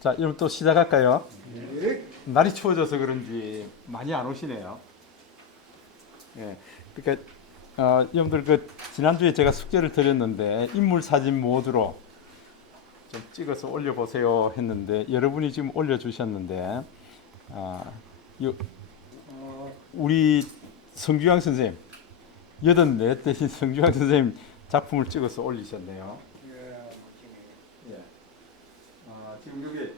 자, 여러분 또 시작할까요? 네. 날이 추워져서 그런지 많이 안 오시네요. 예. 그러니까 여러분들 지난주에 제가 숙제를 드렸는데 인물 사진 모드로 좀 찍어서 올려보세요 했는데 여러분이 지금 올려주셨는데 요, 우리 성규양 선생님 84 대신 성규양 선생님 작품을 찍어서 올리셨네요. 예. 지금 여기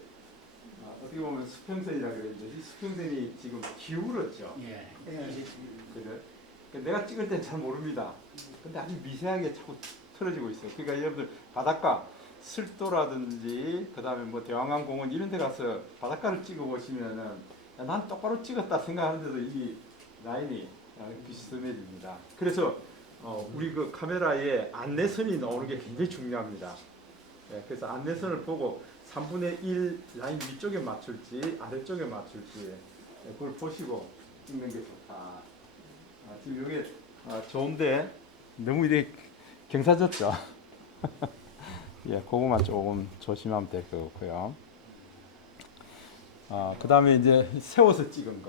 어떻게 보면 수평선이라 그랬는데 이 수평선이 지금 기울었죠. 예. 그래. 내가 찍을 땐 잘 모릅니다. 근데 아주 미세하게 자꾸 틀어지고 있어요. 그러니까 여러분들 바닷가 슬도라든지 그다음에 뭐 대왕강 공원 이런 데 가서 바닷가를 찍어 보시면은 난 똑바로 찍었다 생각하는데도 이 라인이 비스듬해집니다. 그래서 우리 그 카메라에 안내선이 나오는 게 굉장히 중요합니다. 예, 그래서 안내선을 보고 3분의 1 라인 위쪽에 맞출지 아래쪽에 맞출지 그걸 보시고 찍는 게 좋다. 지금 여기 좋은데 너무 이렇게 경사졌죠. 예, 그거만 조금 조심하면 될 것 같고요. 그 다음에 이제 세워서 찍은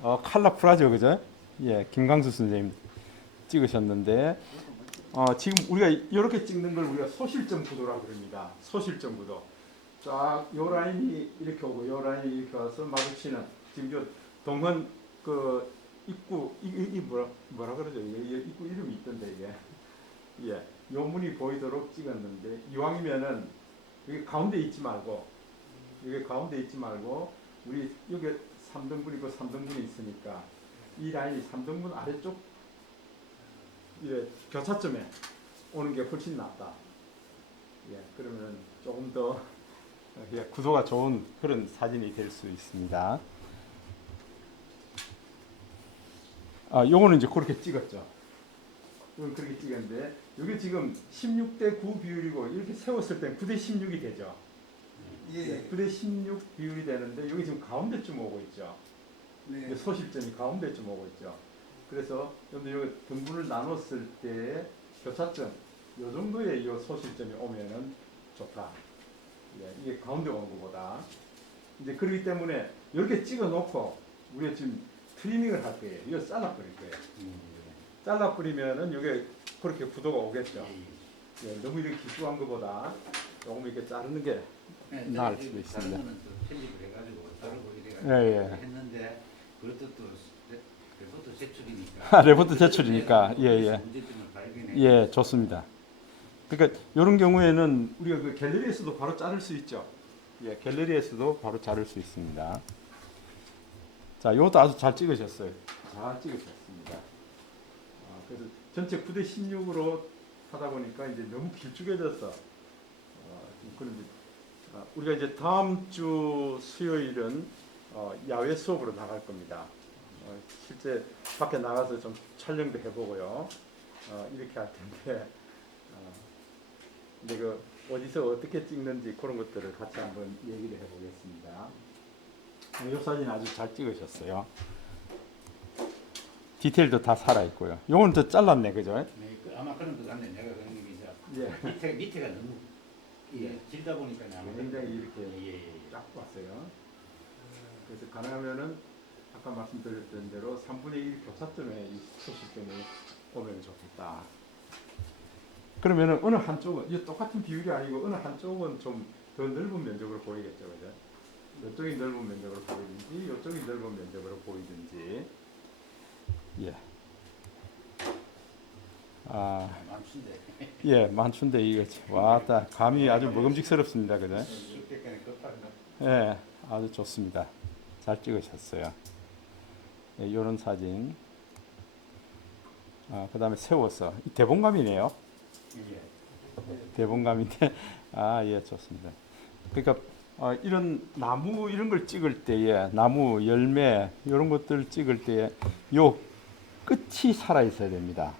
거. 컬러풀하죠, 그죠? 예, 김광수 선생님 찍으셨는데, 지금 우리가 이렇게 찍는 걸 우리가 소실점 구도라고 그럽니다. 소실점 구도. 쫙 요 라인이 이렇게 오고 요 라인이 이렇게 와서 마주치는 지금 저 동헌 그 입구 이 뭐라 그러죠? 이게 입구 이름이 있던데 이게. 예, 요 문이 보이도록 찍었는데 이왕이면은 여기 가운데 있지 말고 우리 여기 3등분 있고 3등분이 있으니까 이 라인이 3등분 아래쪽 이래 교차점에 오는 게 훨씬 낫다. 예, 그러면 조금 더 구도가 좋은 그런 사진이 될 수 있습니다. 요거는 이제 그렇게 찍었죠. 이건 그렇게 찍었는데 여기 지금 16대 9 비율이고 이렇게 세웠을 때 9대 16이 되죠. 예. 9대 16 비율이 되는데 여기 지금 가운데쯤 오고 있죠. 네. 소실점이 가운데쯤 오고 있죠. 그래서 여기 등분을 나눴을 때 교차점 요 정도의 이 소실점이 오면은 좋다. 예, 이게 가운데 오는 것보다 이제 그렇기 때문에 이렇게 찍어 놓고 우리가 지금 트리밍을 할 거예요. 이거 잘라 버릴 거예요. 잘라 버리면은 이게 그렇게 구도가 오겠죠. 예, 너무 이렇게 기수한 것보다 조금 이렇게 자르는 게 나을 수도 있습니다. 다른 거는 또 편집을 해가지고 자르고 이래가지고 예. 했는데 그것도 또 레포트 제출이니까 레포트 제출이니까 예. 문제점을 발견해. 예, 좋습니다. 그러니까 이런 경우에는 우리가 그 갤러리에서도 바로 자를 수 있죠. 예, 갤러리에서도 바로 자를 수 있습니다. 자, 이것도 아주 잘 찍으셨어요. 잘 찍으셨습니다. 그래서 전체 9대 16으로 하다 보니까 이제 너무 길쭉해져서 그런데 우리가 이제 다음 주 수요일은 야외 수업으로 나갈 겁니다. 실제 밖에 나가서 좀 촬영도 해보고요. 이렇게 할 텐데 이제 그 어디서 어떻게 찍는지 그런 것들을 같이 한번 얘기를 해보겠습니다. 이 사진 아주 잘 찍으셨어요. 디테일도 다 살아있고요. 요건 또 잘랐네, 그죠? 네, 아마 그런 것 같네. 내가 그런 게 예. 밑에가 너무 길다 보니까 굉장히 이렇게 예. 쫙 왔어요. 그래서 가능하면은 아까 말씀드렸던 대로 3분의 1 교차점에 이 소실점이 오면 좋겠다. 그러면은 어느 한쪽은 이 똑같은 비율이 아니고 어느 한쪽은 좀 더 넓은 면적으로 보이겠죠, 그죠? 이쪽이 넓은 면적으로 보이든지 이쪽이 넓은 면적으로 보이든지. 예. 많은데 예, 많춘데 이거 왔다 감이 아주 먹음직스럽습니다, 그죠? 수백간에 급한가. 예, 아주 좋습니다. 잘 찍으셨어요. 예, 이런 사진. 그다음에 세워서 이 대봉감이네요. 예. 대봉감인데 예, 좋습니다. 그러니까 이런 나무 이런 걸 찍을 때에 나무 열매 이런 것들 찍을 때에 요 끝이 살아 있어야 됩니다.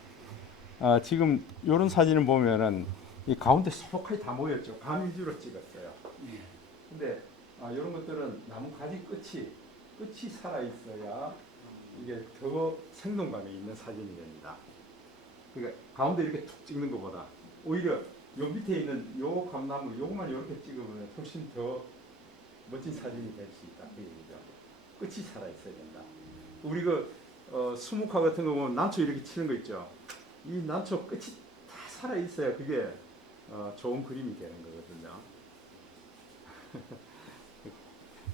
지금 이런 사진을 보면은 이 가운데 소복하게 다 모였죠. 감 위주로 찍었어요. 예. 근데 이런 것들은 나무 가지 끝이 살아 있어야 이게 더 생동감이 있는 사진이 됩니다. 그러니까 가운데 이렇게 툭 찍는 것보다 오히려 요 밑에 있는 요 감나무 요것만 이렇게 찍으면 훨씬 더 멋진 사진이 될 수 있다 그 얘기죠. 끝이 살아 있어야 된다. 우리 수묵화 같은 거 보면 난초 이렇게 치는 거 있죠. 이 난초 끝이 다 살아 있어야 그게 좋은 그림이 되는 거거든요.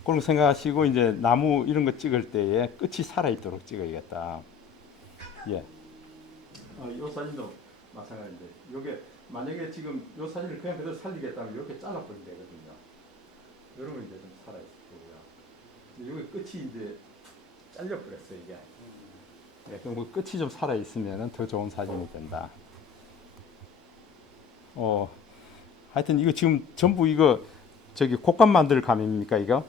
그런 생각하시고 이제 나무 이런 거 찍을 때에 끝이 살아 있도록 찍어야겠다. 예. 이 사진도 마찬가지인데, 요게 만약에 지금 요 사진을 그냥 그대로 살리겠다면 이렇게 잘라버리면 되거든요. 이러면 이제 좀 살아 있을 거고요. 요게 끝이 이제 잘려버렸어요 이게. 네, 그럼 그 끝이 좀 살아 있으면 더 좋은 사진이 된다. 하여튼 이거 지금 전부 이거 저기 곶감 만들 감입니까 이거?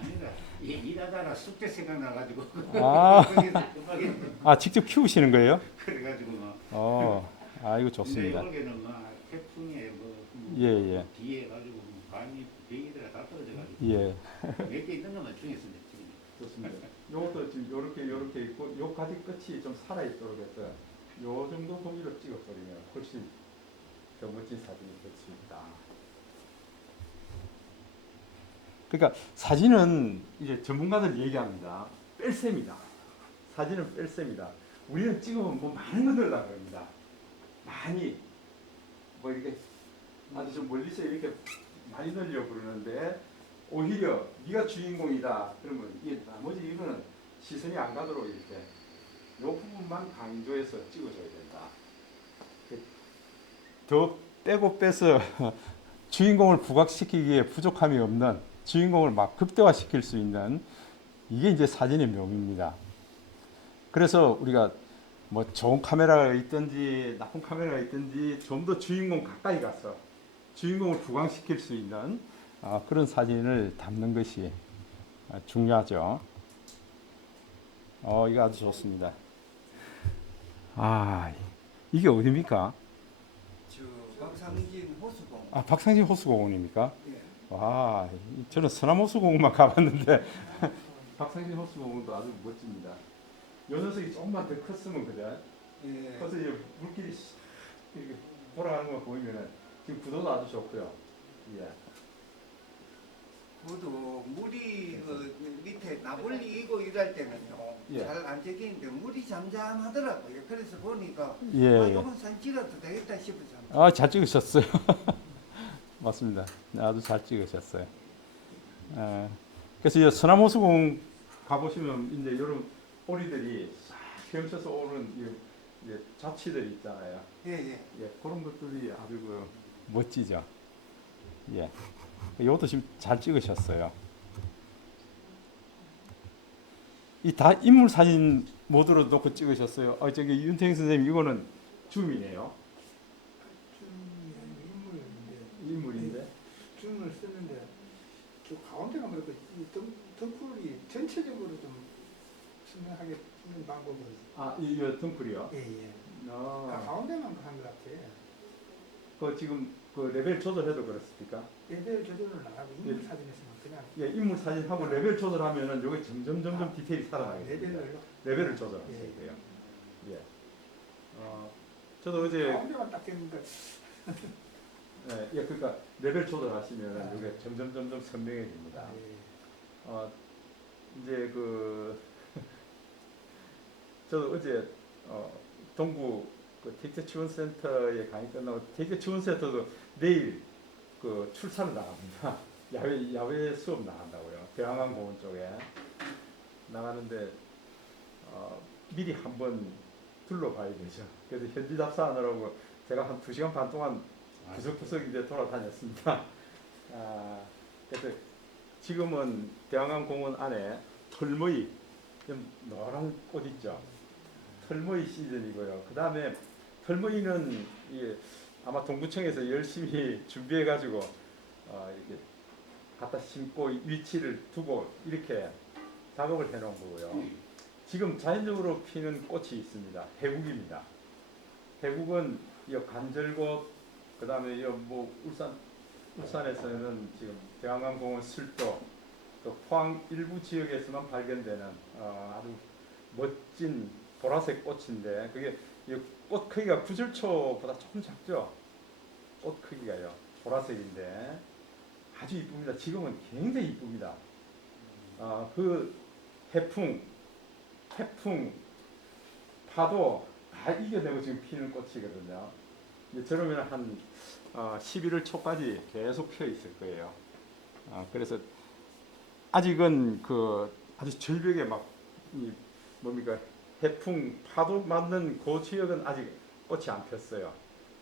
아니다. 이게 일하다가 숙제 생각나가지고. 아. 거기서 급하게 직접 키우시는 거예요? 그래가지고 뭐. 이거 좋습니다. 근데 여기는 뭐 태풍에 예. 뒤에 가지고 뭐 밤이 베이들아 다 떨어져가지고. 예. 몇 개 있는 것만 중에서 지금. 좋습니다. 요것도 지금 요렇게 있고 요 가지 끝이 좀 살아 있도록 해서 요 정도 범위로 찍어버리면 훨씬 더 멋진 사진이 될 수 있다. 그러니까 사진은 이제 전문가들 얘기합니다. 뺄셈이다. 사진은 뺄셈이다. 우리는 찍으면 뭐 많은 거 넣으려고 합니다. 많이 뭐 이렇게 아주 좀 멀리서 이렇게 많이 넣으려고 그러는데, 오히려 네가 주인공이다 그러면 이게 나머지 이거는 시선이 안 가도록 이렇게 요 부분만 강조해서 찍어줘야 된다. 더 빼고 빼서 주인공을 부각시키기에 부족함이 없는, 주인공을 막 극대화시킬 수 있는, 이게 이제 사진의 묘미입니다. 그래서 우리가 뭐 좋은 카메라가 있든지 나쁜 카메라가 있든지 좀 더 주인공 가까이 가서 주인공을 부각시킬 수 있는 그런 사진을 담는 것이 중요하죠. 이거 아주 좋습니다. 이게 어디입니까? 저 박상진 호수공. 박상진 호수공원입니까? 예. 와, 저는 서남호수공원만 가봤는데 박상진 호수공원도 아주 멋집니다. 요 녀석이 조금만 더 컸으면 그죠? 예. 커서 이제 물길이 이렇게 돌아가는 거 보이면은 지금 구도도 아주 좋고요. 예. 그도 물이 밑에 나불리 이고 이럴 때는요 예. 잘 안 찍히는데 물이 잠잠하더라고요. 그래서 보니까 예. 이건 사진 찍어도 되겠다 싶어서. 잘 찍으셨어요. 맞습니다. 아주 잘 찍으셨어요. 그래서 이 서남호수공 가보시면 이제 이런 오리들이 싹 헤엄쳐서 오는 이제 자취들 있잖아요. 예. 예, 그런 것들이 아주 멋지죠. 예. 이것도 지금 잘 찍으셨어요. 이 다 인물 사진 모드로 놓고 찍으셨어요. 저기 윤태영 선생님 이거는 줌이네요. 인물인데. 줌을 쓰는데 저 가운데가 그렇고 이 덩굴이 전체적으로 좀 선명하게 쓰는 방법을 이 등불이요. 예예. 아, 가운데만 한 것 같아. 그 지금 그 레벨 조절해도 그렇습니까? 레벨 조절을 안 하고 인물 예. 사진에서만 그냥 예, 인물 사진하고 레벨 조절하면은 여기 점점 디테일이 살아나게 됩니다. 레벨을 조절하셔야 예. 돼요. 예. 저도 어제 가운데만 딱 되니까 그러니까 레벨 조절하시면 이게 점점 선명해집니다. 예. 이제 저도 어제 동구 데이터 지원센터에 강의 끝나고 데이터 지원센터도 내일 출사를 나갑니다. 야외 수업 나간다고요. 대왕항공원 쪽에 나가는데 미리 한번 둘러봐야 되죠. 그래서 현지 답사하느라고 제가 한 2시간 반 동안 구석구석 이제 돌아다녔습니다. 그래서 지금은 대왕항공원 안에 털머이, 좀 노란 꽃 있죠. 털머이 시즌이고요. 그 다음에 털머이는 아마 동구청에서 열심히 준비해가지고 이렇게 갖다 심고 위치를 두고 이렇게 작업을 해놓은 거고요. 지금 자연적으로 피는 꽃이 있습니다. 해국입니다. 해국은 이 간절곶, 그 다음에 뭐 울산에서는 지금 대왕항공원 술도, 또 포항 일부 지역에서만 발견되는 아주 멋진 보라색 꽃인데, 그게 이 꽃 크기가 구절초보다 조금 작죠. 꽃 크기가요. 보라색인데 아주 이쁩니다. 지금은 굉장히 이쁩니다. 그 해풍, 파도 다 이겨내고 지금 피는 꽃이거든요. 이제 저러면 한 11월 초까지 계속 피어 있을 거예요. 그래서 아직은 그 아주 절벽에 막 뭡니까 해풍 파도 맞는 그 지역은 아직 꽃이 안 폈어요.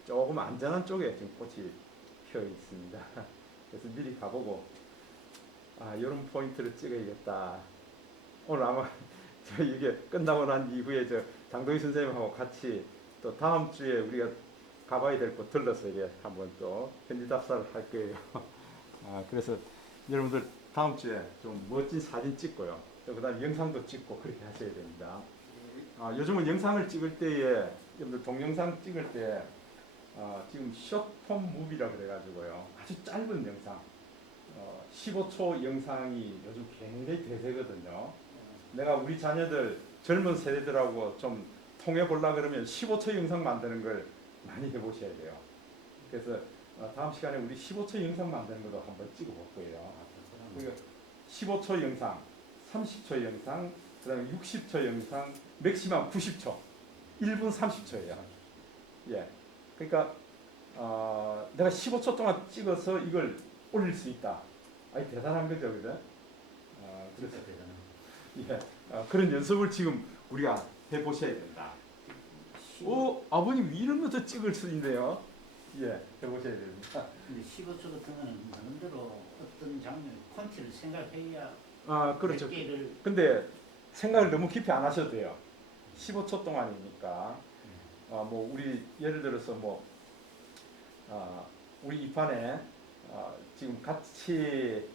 조금 안전한 쪽에 지금 꽃이 피어 있습니다. 그래서 미리 가보고 이런 포인트를 찍어야겠다. 오늘 아마 저 이게 끝나고 난 이후에 저 장동희 선생님하고 같이 또 다음 주에 우리가 가봐야 될 곳 들러서 이게 한번 또 현지 답사를 할 거예요. 그래서 여러분들 다음 주에 좀 멋진 사진 찍고요. 그다음 영상도 찍고 그렇게 하셔야 됩니다. 요즘은 영상을 찍을 때에 여러분들 동영상 찍을 때 지금 숏폼 무비라 그래가지고요. 아주 짧은 영상, 15초 영상이 요즘 굉장히 대세거든요. 내가 우리 자녀들 젊은 세대들하고 좀 통해 보려 그러면 15초 영상 만드는 걸 많이 해보셔야 돼요. 그래서 다음 시간에 우리 15초 영상 만드는 것도 한번 찍어볼 거예요. 그러니까 15초 영상, 30초 영상, 그다음에 60초 영상, 맥시멈 90초, 1분 30초예요. 예, 그러니까 내가 15초 동안 찍어서 이걸 올릴 수 있다. 아니 대단한 거죠, 그죠? 그래서 그런 연습을 지금 우리가 해보셔야 된다. 아버님 이런 것도 찍을 수 있네요. 예, 해보셔야 됩니다. 근데 15초 같은 거는 나름대로 어떤 장면, 콘티를 생각해야 그렇죠. 몇 개를 근데 생각을 너무 깊이 안 하셔도 돼요. 15초 동안이니까. 뭐 우리 예를 들어서 뭐 우리 이판에 지금 같이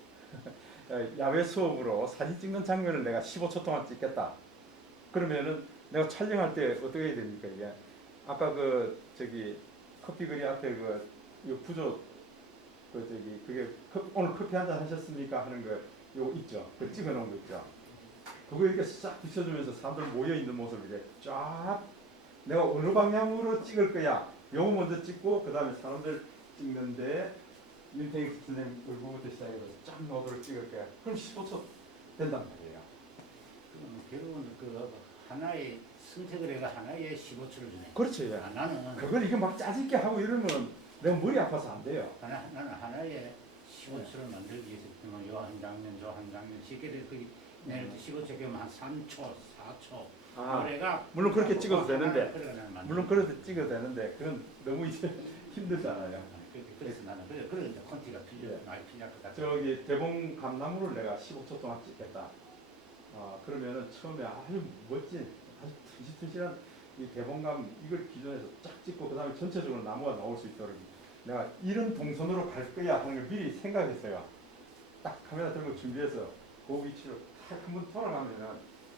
야외 수업으로 사진 찍는 장면을 내가 15초 동안 찍겠다. 그러면은 내가 촬영할 때 어떻게 해야 됩니까 이게? 아까 그 저기 커피거리 앞에 요 부조 그게 오늘 커피 한잔 하셨습니까 하는 거 요 있죠. 그 찍어놓은 거 있죠. 그거 이렇게 싹 비춰주면서 사람들 모여 있는 모습을 이렇게 쫙 내가 어느 방향으로 찍을 거야. 요거 먼저 찍고 그 다음에 사람들 찍는데 윤태익 선생님 얼굴부터 시작해서 쫙 노드를 찍을 거야. 그럼 15초 된단 말이에요. 결국은 그 하나의 선택을 해가 하나의 15초를 주네. 그렇죠. 예. 나는 그걸 이게 막 짜집게 하고 이러면 내가 머리 아파서 안 돼요. 나는 하나의 15초를 만들기 위해서 요한 장면, 저 한 장면 쉽게 그 내일 15초 그러면 한 3초, 4초. 그래가 물론 그렇게 찍어도 되는데, 물론 물론 그렇게 찍어도 되는데 그건 너무 이제 힘들잖아요. 그래서 나는 그래 이제 콘티가 예. 많이 필요할 것 같아. 저기 대봉 감나무를 내가 15초 동안 찍겠다. 그러면은 처음에 아주 멋진, 아주 튼실튼실한 이 대봉감 이걸 기존에서 쫙 찍고 그 다음에 전체적으로 나무가 나올 수 있도록 내가 이런 동선으로 갈 거야 하는 걸 미리 생각했어요. 딱 카메라 들고 준비해서 그 위치로 딱 한번 돌아가면은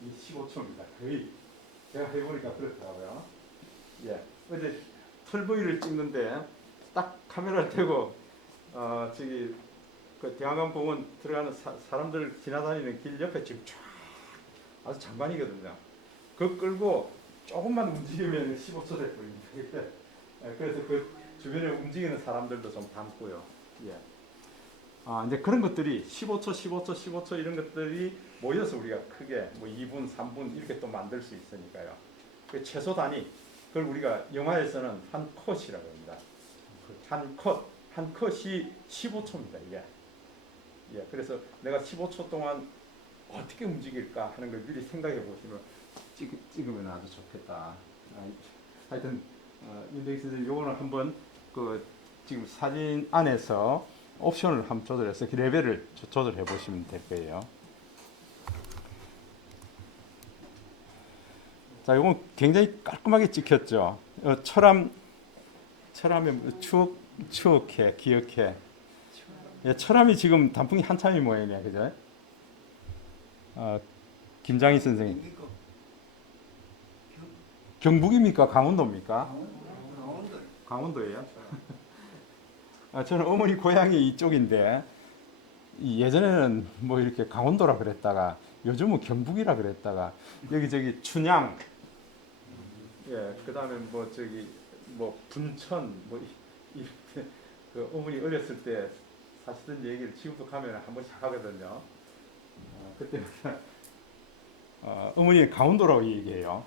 이 15초입니다. 거의 제가 해보니까 그렇더라고요. 예, 어제 털보이를 찍는데 딱 카메라를 대고 저기 그 대왕강 공원 들어가는 사람들 지나다니는 길 옆에 지금 쫙 아주 장관이거든요. 그거 끌고 조금만 움직이면 15초 될 거입니다. 그래서 그 주변에 움직이는 사람들도 좀 담고요. 예. 이제 그런 것들이 15초 이런 것들이 모여서 우리가 크게 뭐 2분, 3분 이렇게 또 만들 수 있으니까요. 그 최소 단위, 그걸 우리가 영화에서는 한 컷이라고 합니다. 한 컷이 15초입니다. 이게. 예, 그래서 내가 15초 동안 어떻게 움직일까 하는 걸 미리 생각해 보시면 찍으면 아주 좋겠다. 하여튼 윤대익 선생님 요거는 한번 그 지금 사진 안에서 옵션을 한번 조절해서 그 레벨을 조절해 보시면 될 거예요. 자, 이건 굉장히 깔끔하게 찍혔죠. 철암에 추억해, 기억해. 예, 철암이 지금 단풍이 한참이 모양이야, 그죠? 김장희 선생님. 뭡니까? 경북입니까? 강원도입니까? 강원도. 강원도예요. 저는 어머니 고향이 이쪽인데 예전에는 뭐 이렇게 강원도라 그랬다가 요즘은 경북이라 그랬다가 여기저기 춘향, 예, 그다음에 뭐 저기 뭐 분천 뭐 그 어머니 어렸을 때 사시던 얘기를 지금도 가면 한 번씩 하거든요. 그때마다 어머니 강원도라고 얘기해요.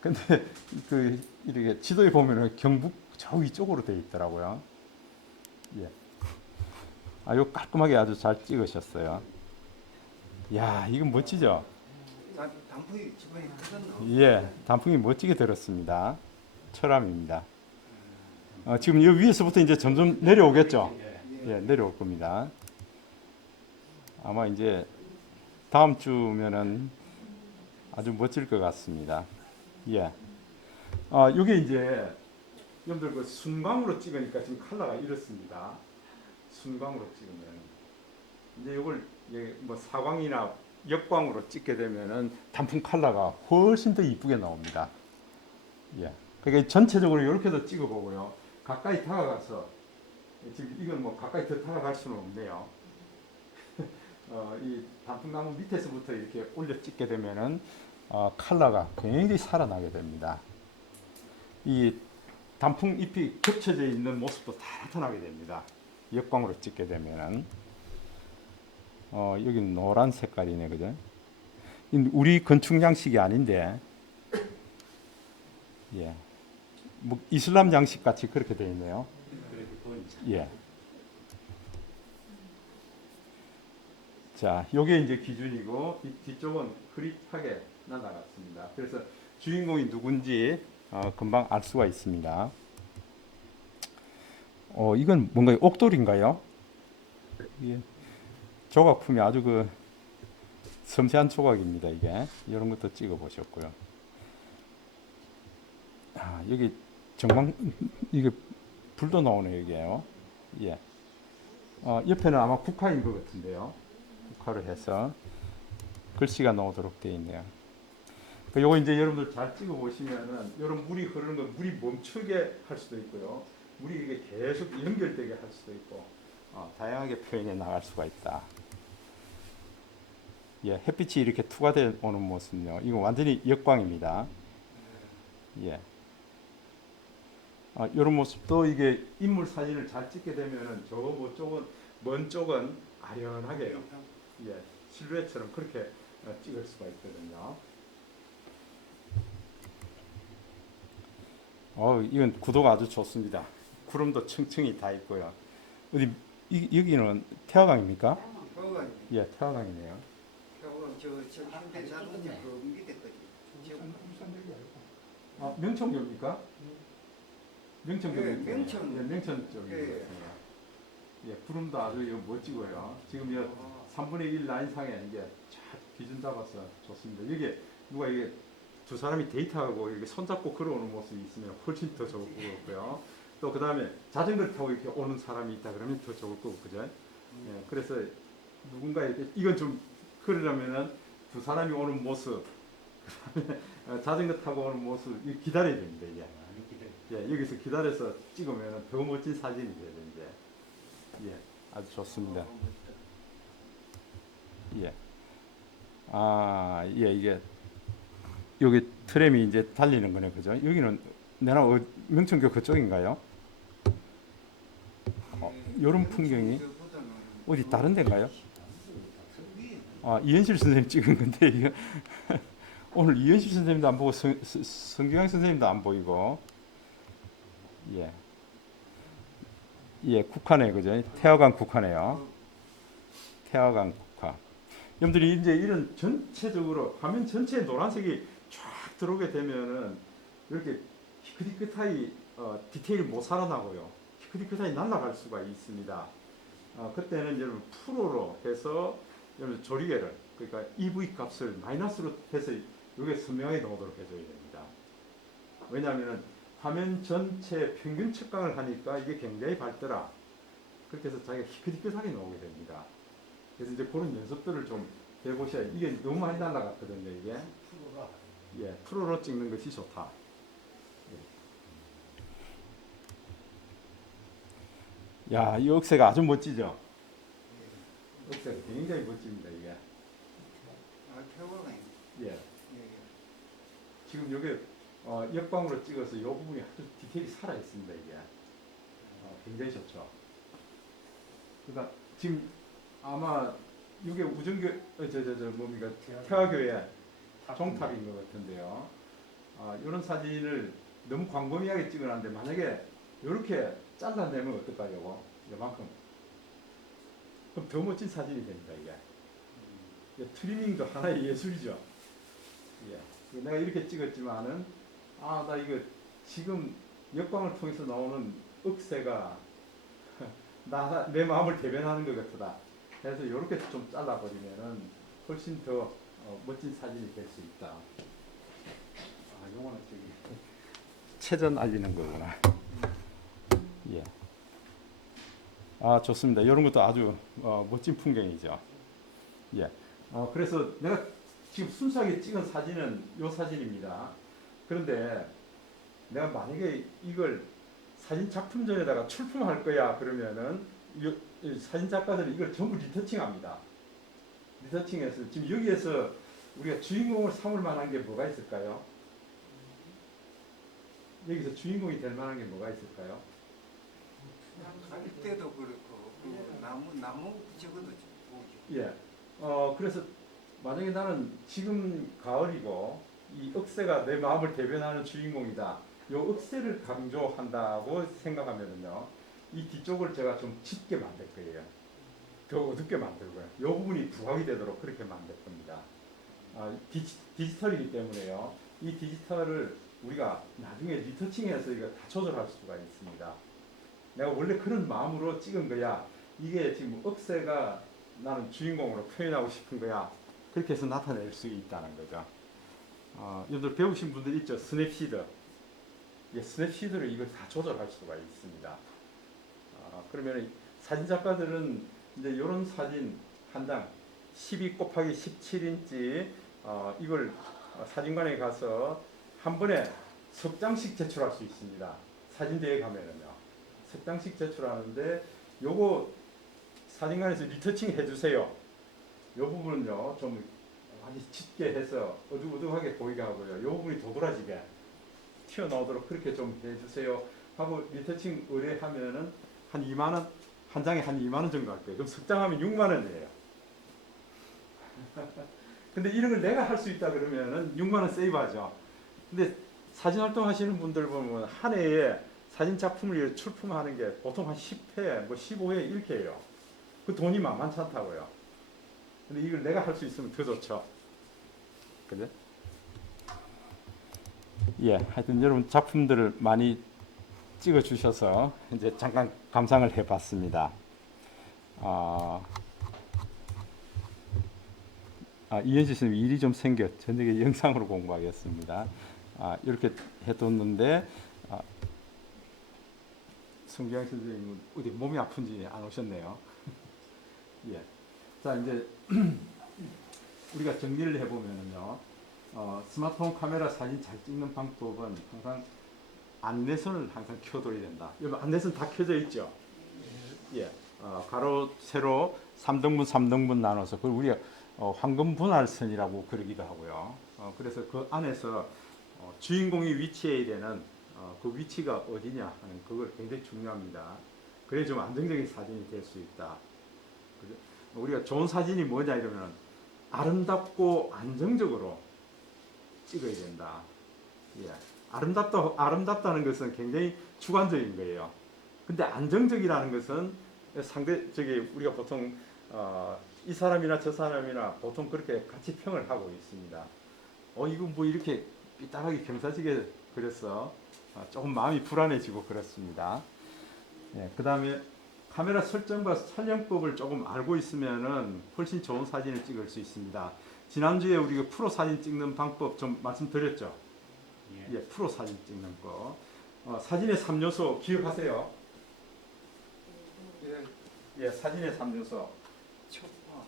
근데 그 이렇게 지도에 보면은 경북 저 위쪽으로 되어 있더라고요. 예. 요 깔끔하게 아주 잘 찍으셨어요. 야, 이건 멋지죠? 단풍이 주변에 크던 예, 단풍이 멋지게 들었습니다. 철암입니다. 지금 이 위에서부터 이제 점점 내려오겠죠? 예, 내려올 겁니다. 아마 이제 다음 주면은 아주 멋질 것 같습니다. 예. 이게 이제 여러분들 그 순광으로 찍으니까 지금 컬러가 이렇습니다. 순광으로 찍으면 이제 이걸 뭐 사광이나 역광으로 찍게 되면은 단풍 컬러가 훨씬 더 이쁘게 나옵니다. 예. 그러니까 전체적으로 이렇게도 찍어보고요. 가까이 다가가서 지금 이건 뭐 가까이 더 다가갈 수는 없네요. 이 단풍나무 밑에서부터 이렇게 올려 찍게 되면은 컬러가 굉장히 살아나게 됩니다. 이 단풍 잎이 겹쳐져 있는 모습도 다 나타나게 됩니다. 역광으로 찍게 되면은 여기 노란 색깔이네, 그죠? 우리 건축 양식이 아닌데, 예, 뭐 이슬람 양식 같이 그렇게 되어 있네요. 예. 자, 요게 이제 기준이고 뒤쪽은 흐릿하게 날아갔습니다. 그래서 주인공이 누군지 금방 알 수가 있습니다. 이건 뭔가 옥돌인가요? 예. 조각품이 아주 그 섬세한 조각입니다. 이게 이런 것도 찍어 보셨고요. 여기 정말 이게 불도 나오네요. 이게요. 예. 옆에는 아마 국화인 것 같은데요. 국화를 해서 글씨가 나오도록 되어 있네요. 요거 이제 여러분들 잘 찍어 보시면은 이런 물이 흐르는 거 물이 멈추게 할 수도 있고요. 물이 이게 계속 연결되게 할 수도 있고 다양하게 표현해 나갈 수가 있다. 예, 햇빛이 이렇게 투과되어 오는 모습은요. 이거 완전히 역광입니다. 예. 이런 모습도 이게 인물 사진을 잘 찍게 되면은 저 뭐 쪽은 먼 쪽은 아련하게요. 예, 실루엣처럼 그렇게 찍을 수가 있거든요. 이건 구도가 아주 좋습니다. 구름도 층층이 다 있고요. 어디 여기는 태화강입니까? 태화강. 예, 태화강이네요. 태화강 저 현대자동차 그 밑에 거지. 명청교입니까? 명청교. 예, 명청. 예, 명천 쪽인 예. 것 같아요. 예, 구름도 아주 멋지고요. 지금 이 3분의 1 라인상에 이게 쫙 기준 잡아서 좋습니다. 여기 누가 이게 두 사람이 데이트하고 이렇게 손잡고 걸어오는 모습이 있으면 훨씬 더 좋을 것 같고요. 또 그 다음에 자전거를 타고 이렇게 오는 사람이 있다 그러면 더 좋을 거고, 그죠? 예, 그래서 누군가 이렇게 이건 좀 그러려면은 두 사람이 오는 모습, 그다음에 자전거 타고 오는 모습 이 기다려야 됩니다. 이게. 예, 여기서 기다려서 찍으면 더 멋진 사진이 돼요, 이제. 예, 아주 좋습니다. 예. 예, 이게 여기 트램이 이제 달리는 거네, 그죠? 여기는 내가 명천교 그쪽인가요? 이런 풍경이 어디 다른 데인가요? 이현실 선생님 찍은 건데 이거 오늘 이현실 선생님도 안 보고 성규양 선생님도 안 보이고. 예. 예, 국화네, 그죠? 태화강 국화네요. 태화강 국화. 여러분들이 이제 이런 전체적으로 화면 전체에 노란색이 쫙 들어오게 되면은 이렇게 희끗희끗하게 디테일이 못 살아나고요. 희끗희끗하게 날아갈 수가 있습니다. 그때는 여러분 프로로 해서 여러분 조리개를 그러니까 EV 값을 마이너스로 해서 이게 선명하게 나오도록 해줘야 됩니다. 왜냐하면은 화면 전체 평균 측강을 하니까 이게 굉장히 밝더라. 그렇게 해서 자기가 희끗희끗하게 나오게 됩니다. 그래서 이제 그런 연습들을 좀 해보셔야 이게 너무 많이 날아갔거든요. 이게 예, 프로로 찍는 것이 좋다. 예. 야, 이 억새가 아주 멋지죠. 억새가 굉장히 멋집니다. 이게. 태화강. 예. 지금 여기 역광으로 찍어서 이 부분이 아주 디테일이 살아 있습니다. 이게. 굉장히 좋죠. 그러니까 지금 아마 이게 우정교 뭡니까 태화교회 종탑인 것 같은데요. 이런 사진을 너무 광범위하게 찍어놨는데 만약에 이렇게 잘라내면 어떨까요? 이만큼. 그럼 더 멋진 사진이 됩니다. 이게 트리밍도 하나의 예술이죠. 예. 내가 이렇게 찍었지만은 나 이거 지금 역광을 통해서 나오는 억새가 내 마음을 대변하는 것 같다. 그래서 이렇게 좀 잘라버리면은 훨씬 더 멋진 사진이 될 수 있다. 요거는 저기 체전 알리는 거구나. 예. 좋습니다. 이런 것도 아주 멋진 풍경이죠. 예. 그래서 내가 지금 순수하게 찍은 사진은 이 사진입니다. 그런데 내가 만약에 이걸 사진 작품전에다가 출품할 거야 그러면은 이 사진 작가들은 이걸 전부 리터칭합니다. 리터칭해서 지금 여기에서 우리가 주인공을 삼을 만한 게 뭐가 있을까요? 여기서 주인공이 될 만한 게 뭐가 있을까요? 갈 때도 그렇고 그 나무 저거도 보죠. 예. 그래서 만약에 나는 지금 가을이고 이 억새가 내 마음을 대변하는 주인공이다. 이 억새를 강조한다고 생각하면은요, 이 뒤쪽을 제가 좀 짙게 만들 거예요. 더 어둡게 만들고요. 이 부분이 부각이 되도록 그렇게 만들 겁니다. 디지털이기 때문에요. 이 디지털을 우리가 나중에 리터칭해서 이거 다 조절할 수가 있습니다. 내가 원래 그런 마음으로 찍은 거야. 이게 지금 억새가 나는 주인공으로 표현하고 싶은 거야. 그렇게 해서 나타낼 수 있다는 거죠. 여러분들 배우신 분들 있죠? 스냅시드. 스냅시드로 이걸 다 조절할 수가 있습니다. 그러면 사진 작가들은 이제 이런 사진 한 장 12 곱하기 17인치 이걸 사진관에 가서 한 번에 석 장씩 제출할 수 있습니다. 사진대에 가면은요. 석 장씩 제출하는데 요거 사진관에서 리터칭 해주세요. 요 부분은요 좀 아주 짙게 해서 어두어두하게 보이게 하고요. 요 부분이 도드라지게 튀어나오도록 그렇게 좀 해주세요 하고 리터칭 의뢰하면은 한 2만 원, 한 장에 한 2만 원 정도 할 거예요. 그럼 석 장 하면 6만 원이에요. 근데 이런 걸 내가 할 수 있다 그러면은 6만 원 세이브하죠. 근데 사진 활동 하시는 분들 보면 한 해에 사진 작품을 출품하는 게 보통 한 10회, 뭐 15회 이렇게 해요. 그 돈이 만만치 않다고요. 근데 이걸 내가 할 수 있으면 더 좋죠. 그죠? 예, 하여튼 여러분 작품들을 많이 찍어 주셔서 이제 잠깐 감상을 해 봤습니다. 이현지 선생님 일이 좀 생겨 저녁에 영상으로 공부하겠습니다. 이렇게 해뒀는데 성기양 선생님은 어디 몸이 아픈지 안 오셨네요. 예. 자 이제 우리가 정리를 해보면은요, 스마트폰 카메라 사진 잘 찍는 방법은 항상 안내선을 항상 켜둬야 된다. 여러분 안내선 다 켜져 있죠? 예. 가로 세로 3등분 3등분 나눠서 그걸 우리가 황금 분할선이라고 그러기도 하고요. 그래서 그 안에서 주인공이 위치해야 되는 그 위치가 어디냐 하는 그걸 굉장히 중요합니다. 그래 좀 안정적인 사진이 될 수 있다. 그죠? 우리가 좋은 사진이 뭐냐 이러면 아름답고 안정적으로 찍어야 된다. 예. 아름답다는 것은 굉장히 주관적인 거예요. 근데 안정적이라는 것은 우리가 보통 이 사람이나 저 사람이나 보통 그렇게 같이 평을 하고 있습니다. 이거 뭐 이렇게 삐딱하게 경사지게 그랬어. 조금 마음이 불안해지고 그렇습니다. 예, 그 다음에 카메라 설정과 촬영법을 조금 알고 있으면은 훨씬 좋은 사진을 찍을 수 있습니다. 지난주에 우리가 프로 사진 찍는 방법 좀 말씀드렸죠? 예, 프로 사진 찍는 거. 사진의 3요소 기억하세요? 예, 사진의 3요소. 촉과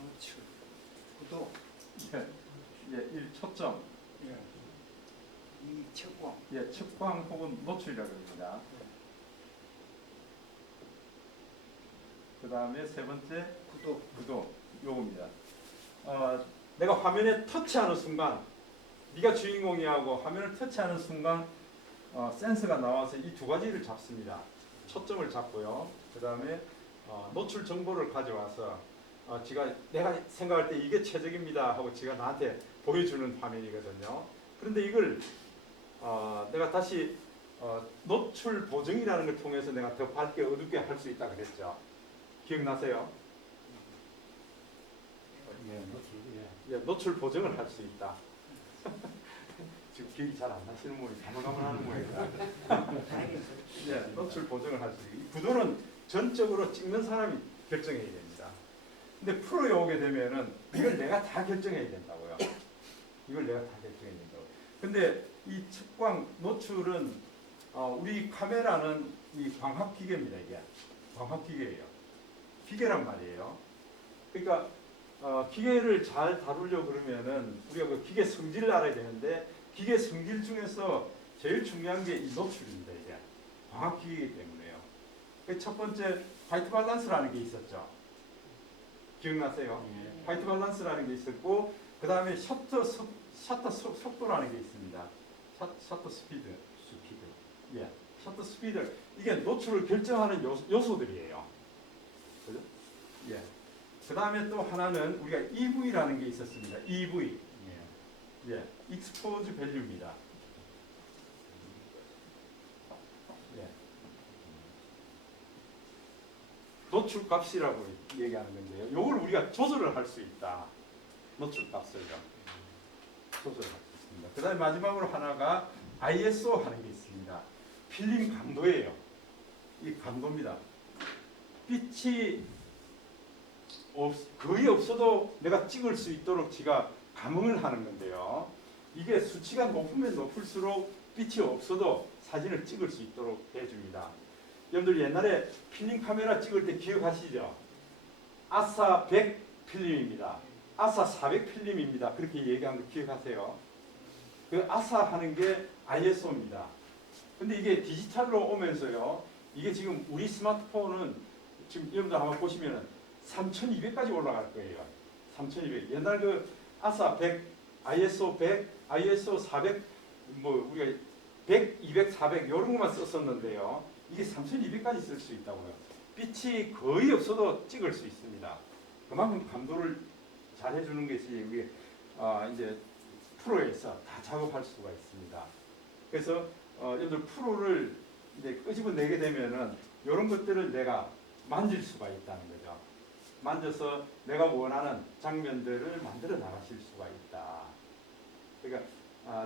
노출, 구도, 예, 1. 초점. 이 촉광. 예, 측광 혹은 노출이라고 합니다. 그 다음에 세 번째 구도 요겁니다. 내가 화면에 터치하는 순간 네가 주인공이 하고 화면을 터치하는 순간 센서가 나와서 이 두 가지를 잡습니다. 초점을 잡고요. 그 다음에 노출 정보를 가져와서 내가 생각할 때 이게 최적입니다 하고 지가 나한테 보여주는 화면이거든요. 그런데 이걸 내가 다시 노출 보정이라는 걸 통해서 내가 더 밝게 어둡게 할 수 있다 그랬죠. 기억나세요? 예, 노출, 예. 예, 노출 보정을 할 수 있다. 지금 기억이 잘 안 나시는 모양이 가물가물하는 모양이다. 예, 노출 보정을 할 수 있다. 이 구도는 전적으로 찍는 사람이 결정해야 됩니다. 근데 프로에 오게 되면은 이걸 내가 다 결정해야 된다고요. 이걸 내가 다 결정해야 된다고. 근데 이 측광 노출은 우리 카메라는 이 광학 기계입니다. 이게 광학 기계예요. 기계란 말이에요. 그러니까 기계를 잘 다루려고 그러면은 우리가 그 기계 성질을 알아야 되는데 기계 성질 중에서 제일 중요한 게 이 노출입니다. 이게 광학 기계이기 때문에요. 그 첫 번째 화이트 밸런스라는 게 있었죠. 기억나세요? 예. 화이트 밸런스라는 게 있었고 그 다음에 셔터 속도라는 게 있습니다. 셔터 스피드. 예, 셔터 스피드. 이게 노출을 결정하는 요소들이에요. 그죠? 예. 그 다음에 또 하나는 우리가 EV라는 게 있었습니다. EV. 예. 예, 익스포즈 밸류입니다. 예. 노출 값이라고 얘기하는 건데요. 이걸 우리가 조절을 할 수 있다. 노출 값을 조절할 수 있습니다. 그 다음에 마지막으로 하나가 ISO 하는 게 있습니다. 필름 감도예요. 이 감도입니다. 빛이 거의 없어도 내가 찍을 수 있도록 지가 감응을 하는 건데요. 이게 수치가 높으면 높을수록 빛이 없어도 사진을 찍을 수 있도록 해줍니다. 여러분들 옛날에 필름 카메라 찍을 때 기억하시죠? 아사 100 필름입니다. 아사 400 필름입니다. 그렇게 얘기한 거 기억하세요? 그 아사 하는 게 ISO입니다. 근데 이게 디지털로 오면서요. 이게 지금 우리 스마트폰은 지금 여러분들 한번 보시면은 3200까지 올라갈 거예요. 3200. 옛날 그 아사 100, ISO 100, ISO 400, 뭐 우리가 100, 200, 400 이런 것만 썼었는데요. 이게 3200까지 쓸 수 있다고요. 빛이 거의 없어도 찍을 수 있습니다. 그만큼 감도를 잘 해주는 것이 우리 이제 프로에서 다 작업할 수가 있습니다. 그래서 여러분들 프로를 이제 끄집어내게 되면은 이런 것들을 내가 만질 수가 있다는 거죠. 만져서 내가 원하는 장면들을 만들어 나가실 수가 있다. 그러니까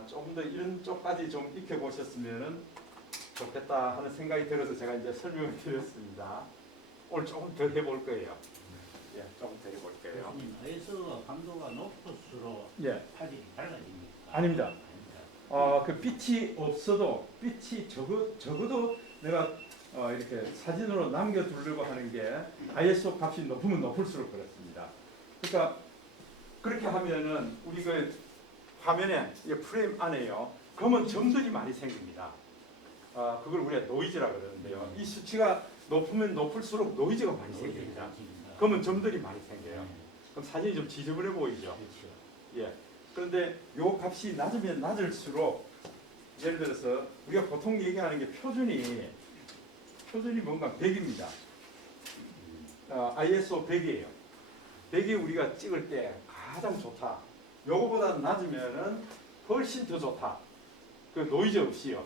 조금 더 이런 쪽까지 좀 익혀보셨으면 좋겠다 하는 생각이 들어서 제가 이제 설명을 드렸습니다. 오늘 조금 더 해볼 거예요. 예, 조금 더 해볼 거예요. 교수님, ISO 감도가 높을수록 예, 사진이 밝아집니까? 아닙니다. 아닙니다. 그 빛이 없어도 빛이 적어도 내가 이렇게 사진으로 남겨두려고 하는 게 ISO 값이 높으면 높을수록 그렇습니다. 그러니까 그렇게 하면은 우리 그 화면에 이 프레임 안에요 검은 점들이 많이 생깁니다. 그걸 우리가 노이즈라 그러는데요. 이 수치가 높으면 높을수록 노이즈가 많이 생깁니다. 검은 점들이 많이 생겨요. 그럼 사진이 좀 지저분해 보이죠. 그렇죠. 예. 그런데 요 값이 낮으면 낮을수록 예를 들어서 우리가 보통 얘기하는 게 표준이 뭔가 100입니다. ISO 100이에요. 100이 우리가 찍을 때 가장 좋다. 요거보다 낮으면은 훨씬 더 좋다. 그 노이즈 없이요.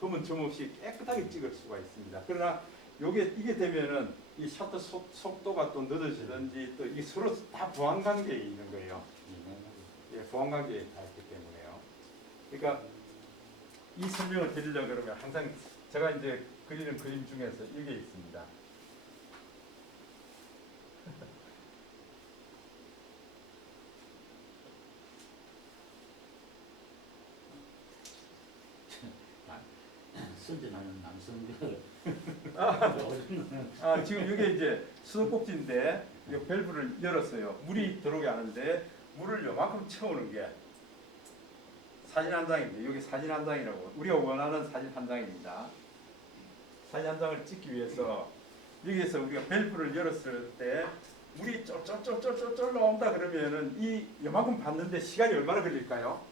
검은 점 없이 깨끗하게 찍을 수가 있습니다. 그러나 이게 되면은 이 셔터 속도가 또 늦어지든지 또 이 서로 다 보완 관계에 있는 거예요. 예, 보완 관계에 다 있기 때문에요. 그러니까 이 설명을 드리려고 그러면 항상 제가 이제 그리는 그림 중에서 이게 있습니다. 선전하는 남성들. 지금 이게 이제 수도꼭지인데 이 밸브를 열었어요. 물이 들어오게 하는데 물을 요만큼 채우는 게 사진 한 장입니다. 여기 사진 한 장이라고 우리가 원하는 사진 한 장입니다. 사진 한 장을 찍기 위해서 여기에서 우리가 밸브를 열었을 때 물이 쫄쫄쫄쫄쫄 나온다 그러면은 이 요만큼 받는데 시간이 얼마나 걸릴까요?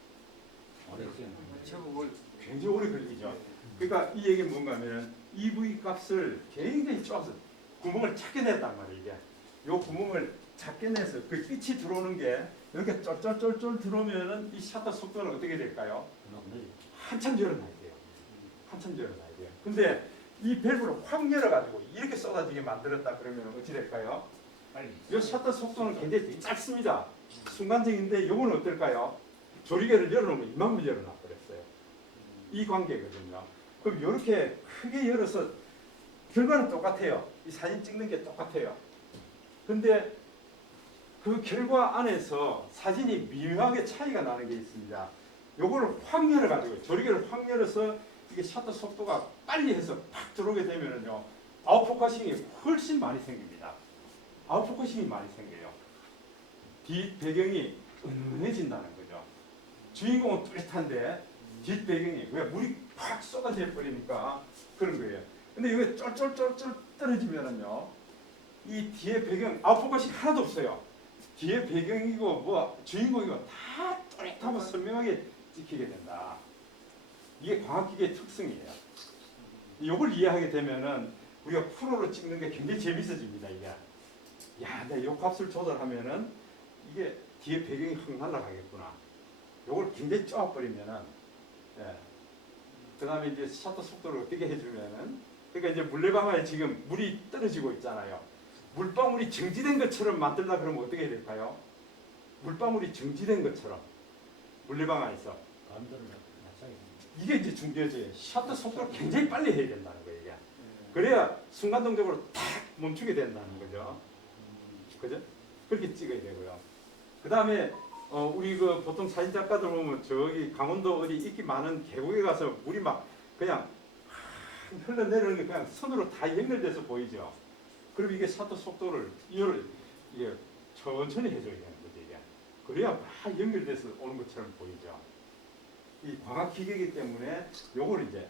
오래 시간. 저거 굉장히 오래 걸리죠. 그러니까 이 얘기는 뭔가 하면 EV 값을 굉장히 쪼아서 구멍을 작게 냈단 말이에요. 이게 요 구멍을 작게 내서 그 빛이 들어오는 게 이렇게 쫄쫄쫄쫄 들어오면은 이 셔터 속도는 어떻게 될까요? 한참 열어놔야 돼요. 한참 열어놔야 돼요. 근데 이 밸브를 확 열어가지고 이렇게 쏟아지게 만들었다 그러면 어찌 될까요? 빨리. 이 셔터 속도는 굉장히 짧습니다. 순간적인데 요거는 어떨까요? 조리개를 열어놓으면 이만큼 열어놔 버렸어요. 이 관계거든요. 그럼 이렇게 크게 열어서 결과는 똑같아요. 이 사진 찍는 게 똑같아요. 근데 그 결과 안에서 사진이 미묘하게 차이가 나는 게 있습니다. 요거를 확 열어가지고 조리개를 확 열어서 이게 셔터 속도가 빨리 해서 팍 들어오게 되면은요 아웃포커싱이 훨씬 많이 생깁니다. 아웃포커싱이 많이 생겨요. 뒷 배경이 은은해진다는 거죠. 주인공은 뚜렷한데 뒷 배경이 왜 물이 팍 쏟아져 버리니까 그런 거예요. 근데 이게 쫄쫄쫄쫄 떨어지면은요 이 뒤에 배경 아웃포커싱 하나도 없어요. 뒤에 배경이고 뭐 주인공이고 다 또렷하고 선명하게 찍히게 된다. 이게 광학기계의 특성이에요. 이걸 이해하게 되면은 우리가 프로로 찍는 게 굉장히 재밌어집니다. 이게 야, 내가 요 값을 조절하면은 이게 뒤에 배경이 확 날아가겠구나. 요걸 굉장히 쪼아버리면은 예. 그 다음에 이제 셔터 속도를 어떻게 해주면은 그러니까 이제 물레방아에 지금 물이 떨어지고 있잖아요. 물방울이 정지된 것처럼 만들다 그러면 어떻게 될까요? 물방울이 정지된 것처럼 물레방아에서 감도를 맞춰야 이게 이제 중요해져요. 셔터 속도를 굉장히 빨리 해야 된다는 거예요. 이게. 그래야 순간동적으로 탁 멈추게 된다는 거죠. 그죠? 그렇게 찍어야 되고요. 그 다음에 우리 그 보통 사진 작가들 보면 저기 강원도 어디 인기 많은 계곡에 가서 물이 막 그냥 흘러내리는 게 그냥 선으로 다 연결돼서 보이죠. 그럼 이게 셔터 속도를 이게 천천히 해줘야 되는 거죠. 이게. 그래야 막 연결돼서 오는 것처럼 보이죠. 이 광학 기계이기 때문에 요걸 이제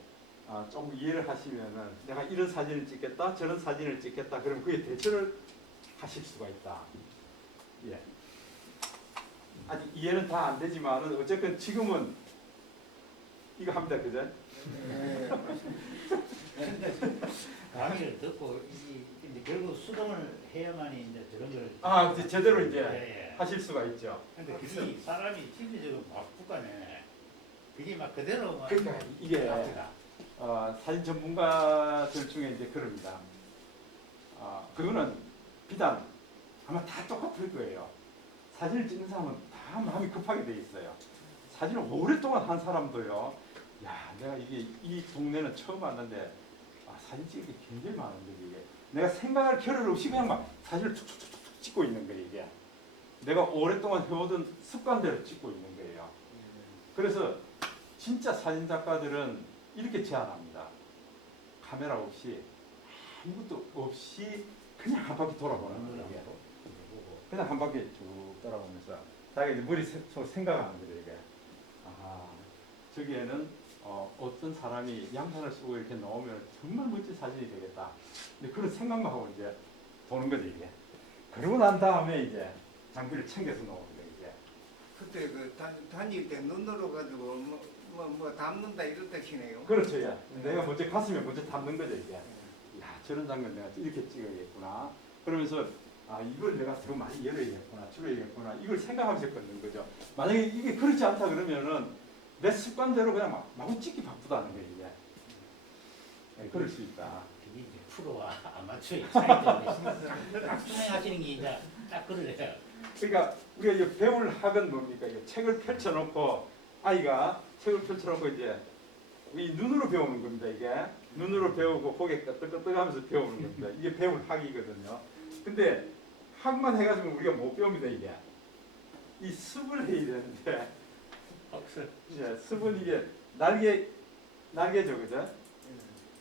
조금 이해를 하시면은 내가 이런 사진을 찍겠다, 저런 사진을 찍겠다, 그러면 그게 대처를 하실 수가 있다. 예. 아직 이해는 다 안 되지만은 어쨌든 지금은 이거 합니다, 그죠? 강의를 듣고 이제 결국 수동을 해야만이 이제 저런 걸 이제 제대로 이제 예. 하실 수가 있죠. 근데 그게 사람이 심리적으로 바쁘가네. 그게 막 그대로 막 그러니까 이게 앞뒤가. 사진 전문가들 중에 이제 그럽니다. 그거는 비단 아마 다 똑같을 거예요. 사진을 찍는 사람은 다 마음이 급하게 돼 있어요. 사진을 오랫동안 한 사람도요. 야, 내가 이게 이 동네는 처음 왔는데 사진 찍을 게 굉장히 많은데 이게 내가 생각할 겨를 없이 그냥 막 사진을 툭툭툭툭 찍고 있는 거예요. 이게 내가 오랫동안 해오던 습관대로 찍고 있는 거예요. 그래서 진짜 사진 작가들은 이렇게 제안합니다. 카메라 없이 아무것도 없이 그냥 한 바퀴 돌아보는 거예요. 그냥 한 바퀴 쭉 돌아보면서 자기가 이제 머릿속으로 생각하는 거죠. 이게 저기에는 어떤 사람이 양산을 쓰고 이렇게 넣으면 정말 멋진 사진이 되겠다. 근데 그런 생각만 하고 이제 도는 거죠. 이게. 그러고 난 다음에 이제 장비를 챙겨서 놓는 거예요. 이제. 그때 그 다닐 때 눈으로 가지고 뭐 담는다 이런 뜻이네요. 그렇죠. 예. 내가 먼저 가슴에 먼저 담는 거죠. 이게. 야, 저런 장면 내가 이렇게 찍어야겠구나. 그러면서 이걸 내가 더 많이 열어야겠구나, 줄여야겠구나. 이걸 생각하면서 걷는 거죠. 만약에 이게 그렇지 않다 그러면은 내 습관대로 그냥 마구 찍기 바쁘다는 거예요. 이게. 네, 그럴 수 있다. 그게 이제 프로와 아마추어의 차이인데 딱 투명하시는 게 이제 딱 그러래요. 그러니까 우리가 이 배울 학은 뭡니까? 이 책을 펼쳐놓고 아이가 책을 펼쳐놓고 이제 이 눈으로 배우는 겁니다. 이게 눈으로 배우고 고개 끄덕끄덕하면서 배우는 겁니다. 이게 배울 학이거든요. 근데 학만 해가지고 우리가 못 배웁니다. 이게 이 습을 해야 되는데 이제 습은 이게 날개죠, 그죠?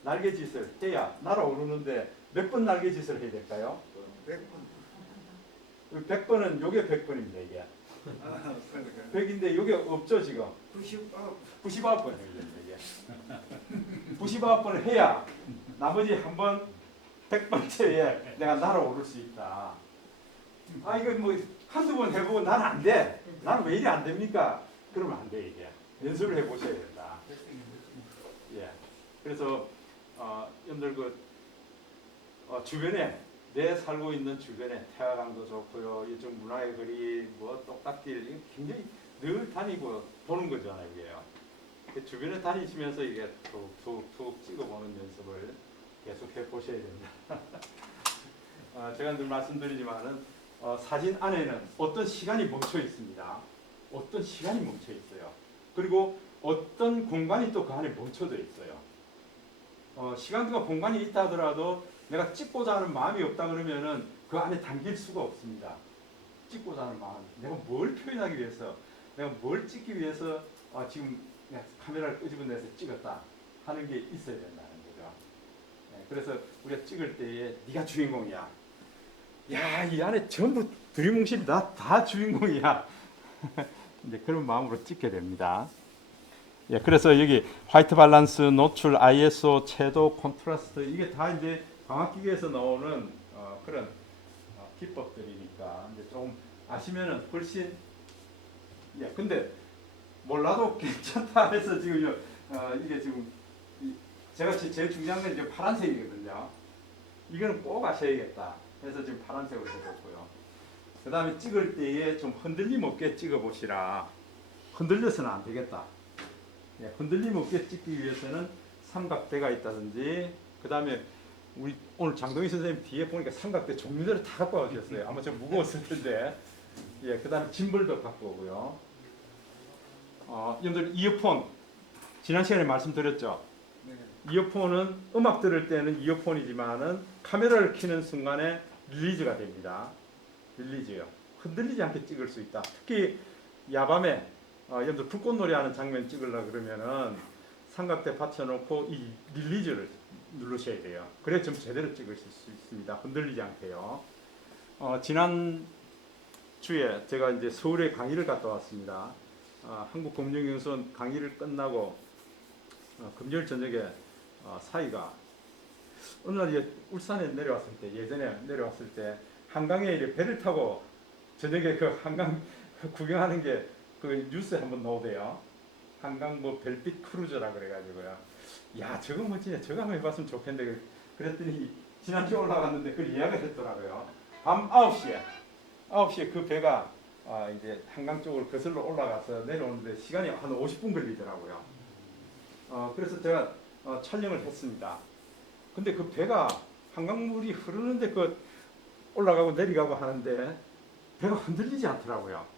날개짓을 해야 날아오르는데 몇 번 날개짓을 해야 될까요? 100번. 100번은 요게 100번입니다. 이게 100인데 요게 없죠 지금. 99번 해야 됩니다. 이게 99번을 해야 나머지 한 번 100번째에 내가 날아오를 수 있다. 이거 뭐 한두 번 해보고 난 안 돼. 나는 왜 이리 안 됩니까? 그러면 안 돼. 이게 연습을 해보셔야 된다. 예. 그래서 여러분들 주변에 내 살고 있는 주변에 태화강도 좋고요. 이쪽 문화의 거리, 뭐 똑딱길 이게 굉장히 늘 다니고 보는 거잖아요, 이게요. 그 주변에 다니시면서 이게 툭툭툭 찍어보는 연습을 계속해 보셔야 됩니다. 제가 늘 말씀드리지만은 사진 안에는 어떤 시간이 멈춰 있습니다. 어떤 시간이 멈춰 있어요. 그리고 어떤 공간이 또 그 안에 멈춰져 있어요. 시간과 공간이 있다 하더라도 내가 찍고자 하는 마음이 없다 그러면은 그 안에 담길 수가 없습니다. 찍고자 하는 마음, 내가 뭘 표현하기 위해서, 내가 뭘 찍기 위해서 지금 내가 카메라를 끄집어내서 찍었다 하는 게 있어야 된다는 거죠. 네, 그래서 우리가 찍을 때에 네가 주인공이야. 야, 이 안에 전부 두리뭉실이 다 주인공이야. 이제 그런 마음으로 찍게 됩니다. 예, 그래서 여기 화이트 밸런스, 노출, ISO, 채도, 콘트라스트 이게 다 이제 광학기계에서 나오는 그런 기법들이니까 이제 좀 아시면은 훨씬 근데 몰라도 괜찮다 해서 지금 이게 지금 제가 제일 중요한 건 이제 파란색이거든요. 이거는 꼭 아셔야겠다. 그래서 지금 파란색으로 해줬고요. 그 다음에 찍을 때에 좀 흔들림 없게 찍어 보시라. 흔들려서는 안 되겠다. 흔들림 없게 찍기 위해서는 삼각대가 있다든지, 그 다음에 우리 오늘 장동희 선생님 뒤에 보니까 삼각대 종류대로 다 갖고 와주셨어요. 아마 좀 무거웠을 텐데. 그 다음에 짐벌도 갖고 오고요. 여러분들 이어폰 지난 시간에 말씀드렸죠. 네. 이어폰은 음악 들을 때는 이어폰이지만은 카메라를 켜는 순간에 릴리즈가 됩니다. 릴리즈요. 흔들리지 않게 찍을 수 있다. 특히 야밤에 여러분들 불꽃놀이 하는 장면 찍으려고 그러면은 삼각대 받쳐놓고 이 릴리즈를 누르셔야 돼요. 그래야 좀 제대로 찍으실 수 있습니다. 흔들리지 않게요. 지난 주에 제가 이제 서울에 강의를 갔다 왔습니다. 한국검정연수원 강의를 끝나고 금요일 저녁에 사이가 어느 날 이제 울산에 내려왔을 때, 예전에 내려왔을 때 한강에 이렇게 배를 타고 저녁에 그 한강 구경하는 게 그 뉴스에 한번 나오대요. 한강 뭐 별빛 크루즈라 그래가지고요. 야, 저거 멋지네. 저거 한번 해봤으면 좋겠는데 그랬더니 지난주에 올라갔는데 그걸 예약을 했더라고요. 밤 9시에 그 배가 이제 한강 쪽으로 거슬러 올라가서 내려오는데 시간이 한 50분 걸리더라고요. 그래서 제가 촬영을 했습니다. 근데 그 배가 한강물이 흐르는데 그 올라가고 내려가고 하는데 배가 흔들리지 않더라고요.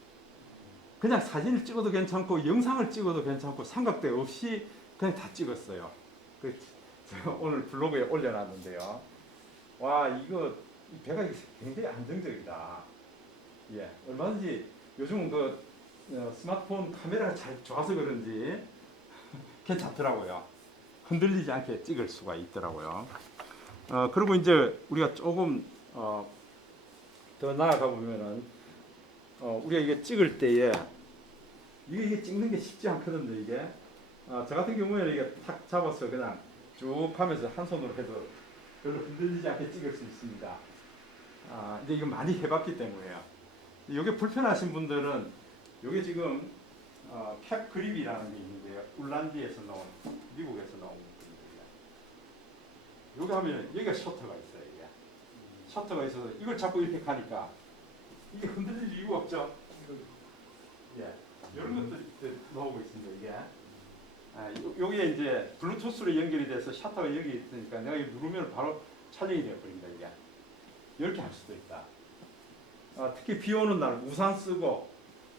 그냥 사진을 찍어도 괜찮고 영상을 찍어도 괜찮고 삼각대 없이 그냥 다 찍었어요. 그 제가 오늘 블로그에 올려놨는데요. 와, 이거 배가 굉장히 안정적이다. 얼마든지 요즘은 그 스마트폰 카메라가 잘 좋아서 그런지 괜찮더라고요. 흔들리지 않게 찍을 수가 있더라고요. 그리고 이제 우리가 조금 더 나아가 보면은 우리가 이게 찍을 때에 이게 찍는 게 쉽지 않거든요. 이게 저 같은 경우에는 이게 탁 잡아서 그냥 쭉 하면서 한 손으로 해도 별로 흔들리지 않게 찍을 수 있습니다. 이제 이거 많이 해봤기 때문에요. 이게 불편하신 분들은 이게 지금 캡 그립이라는 게 있는데요. 울란디에서 나온, 미국에서 나온 그립이에요. 여기 하면 여기가 셔터가 있어요. 이게 셔터가 있어서 이걸 자꾸 이렇게 가니까 이게 흔들릴 이유가 없죠. 이런 것들이 나오고 있습니다. 이게 여기에 이제 블루투스로 연결이 돼서 셔터가 여기 있으니까 내가 이거 누르면 바로 촬영이 되어버립니다. 이게 이렇게 할 수도 있다. 특히 비 오는 날 우산 쓰고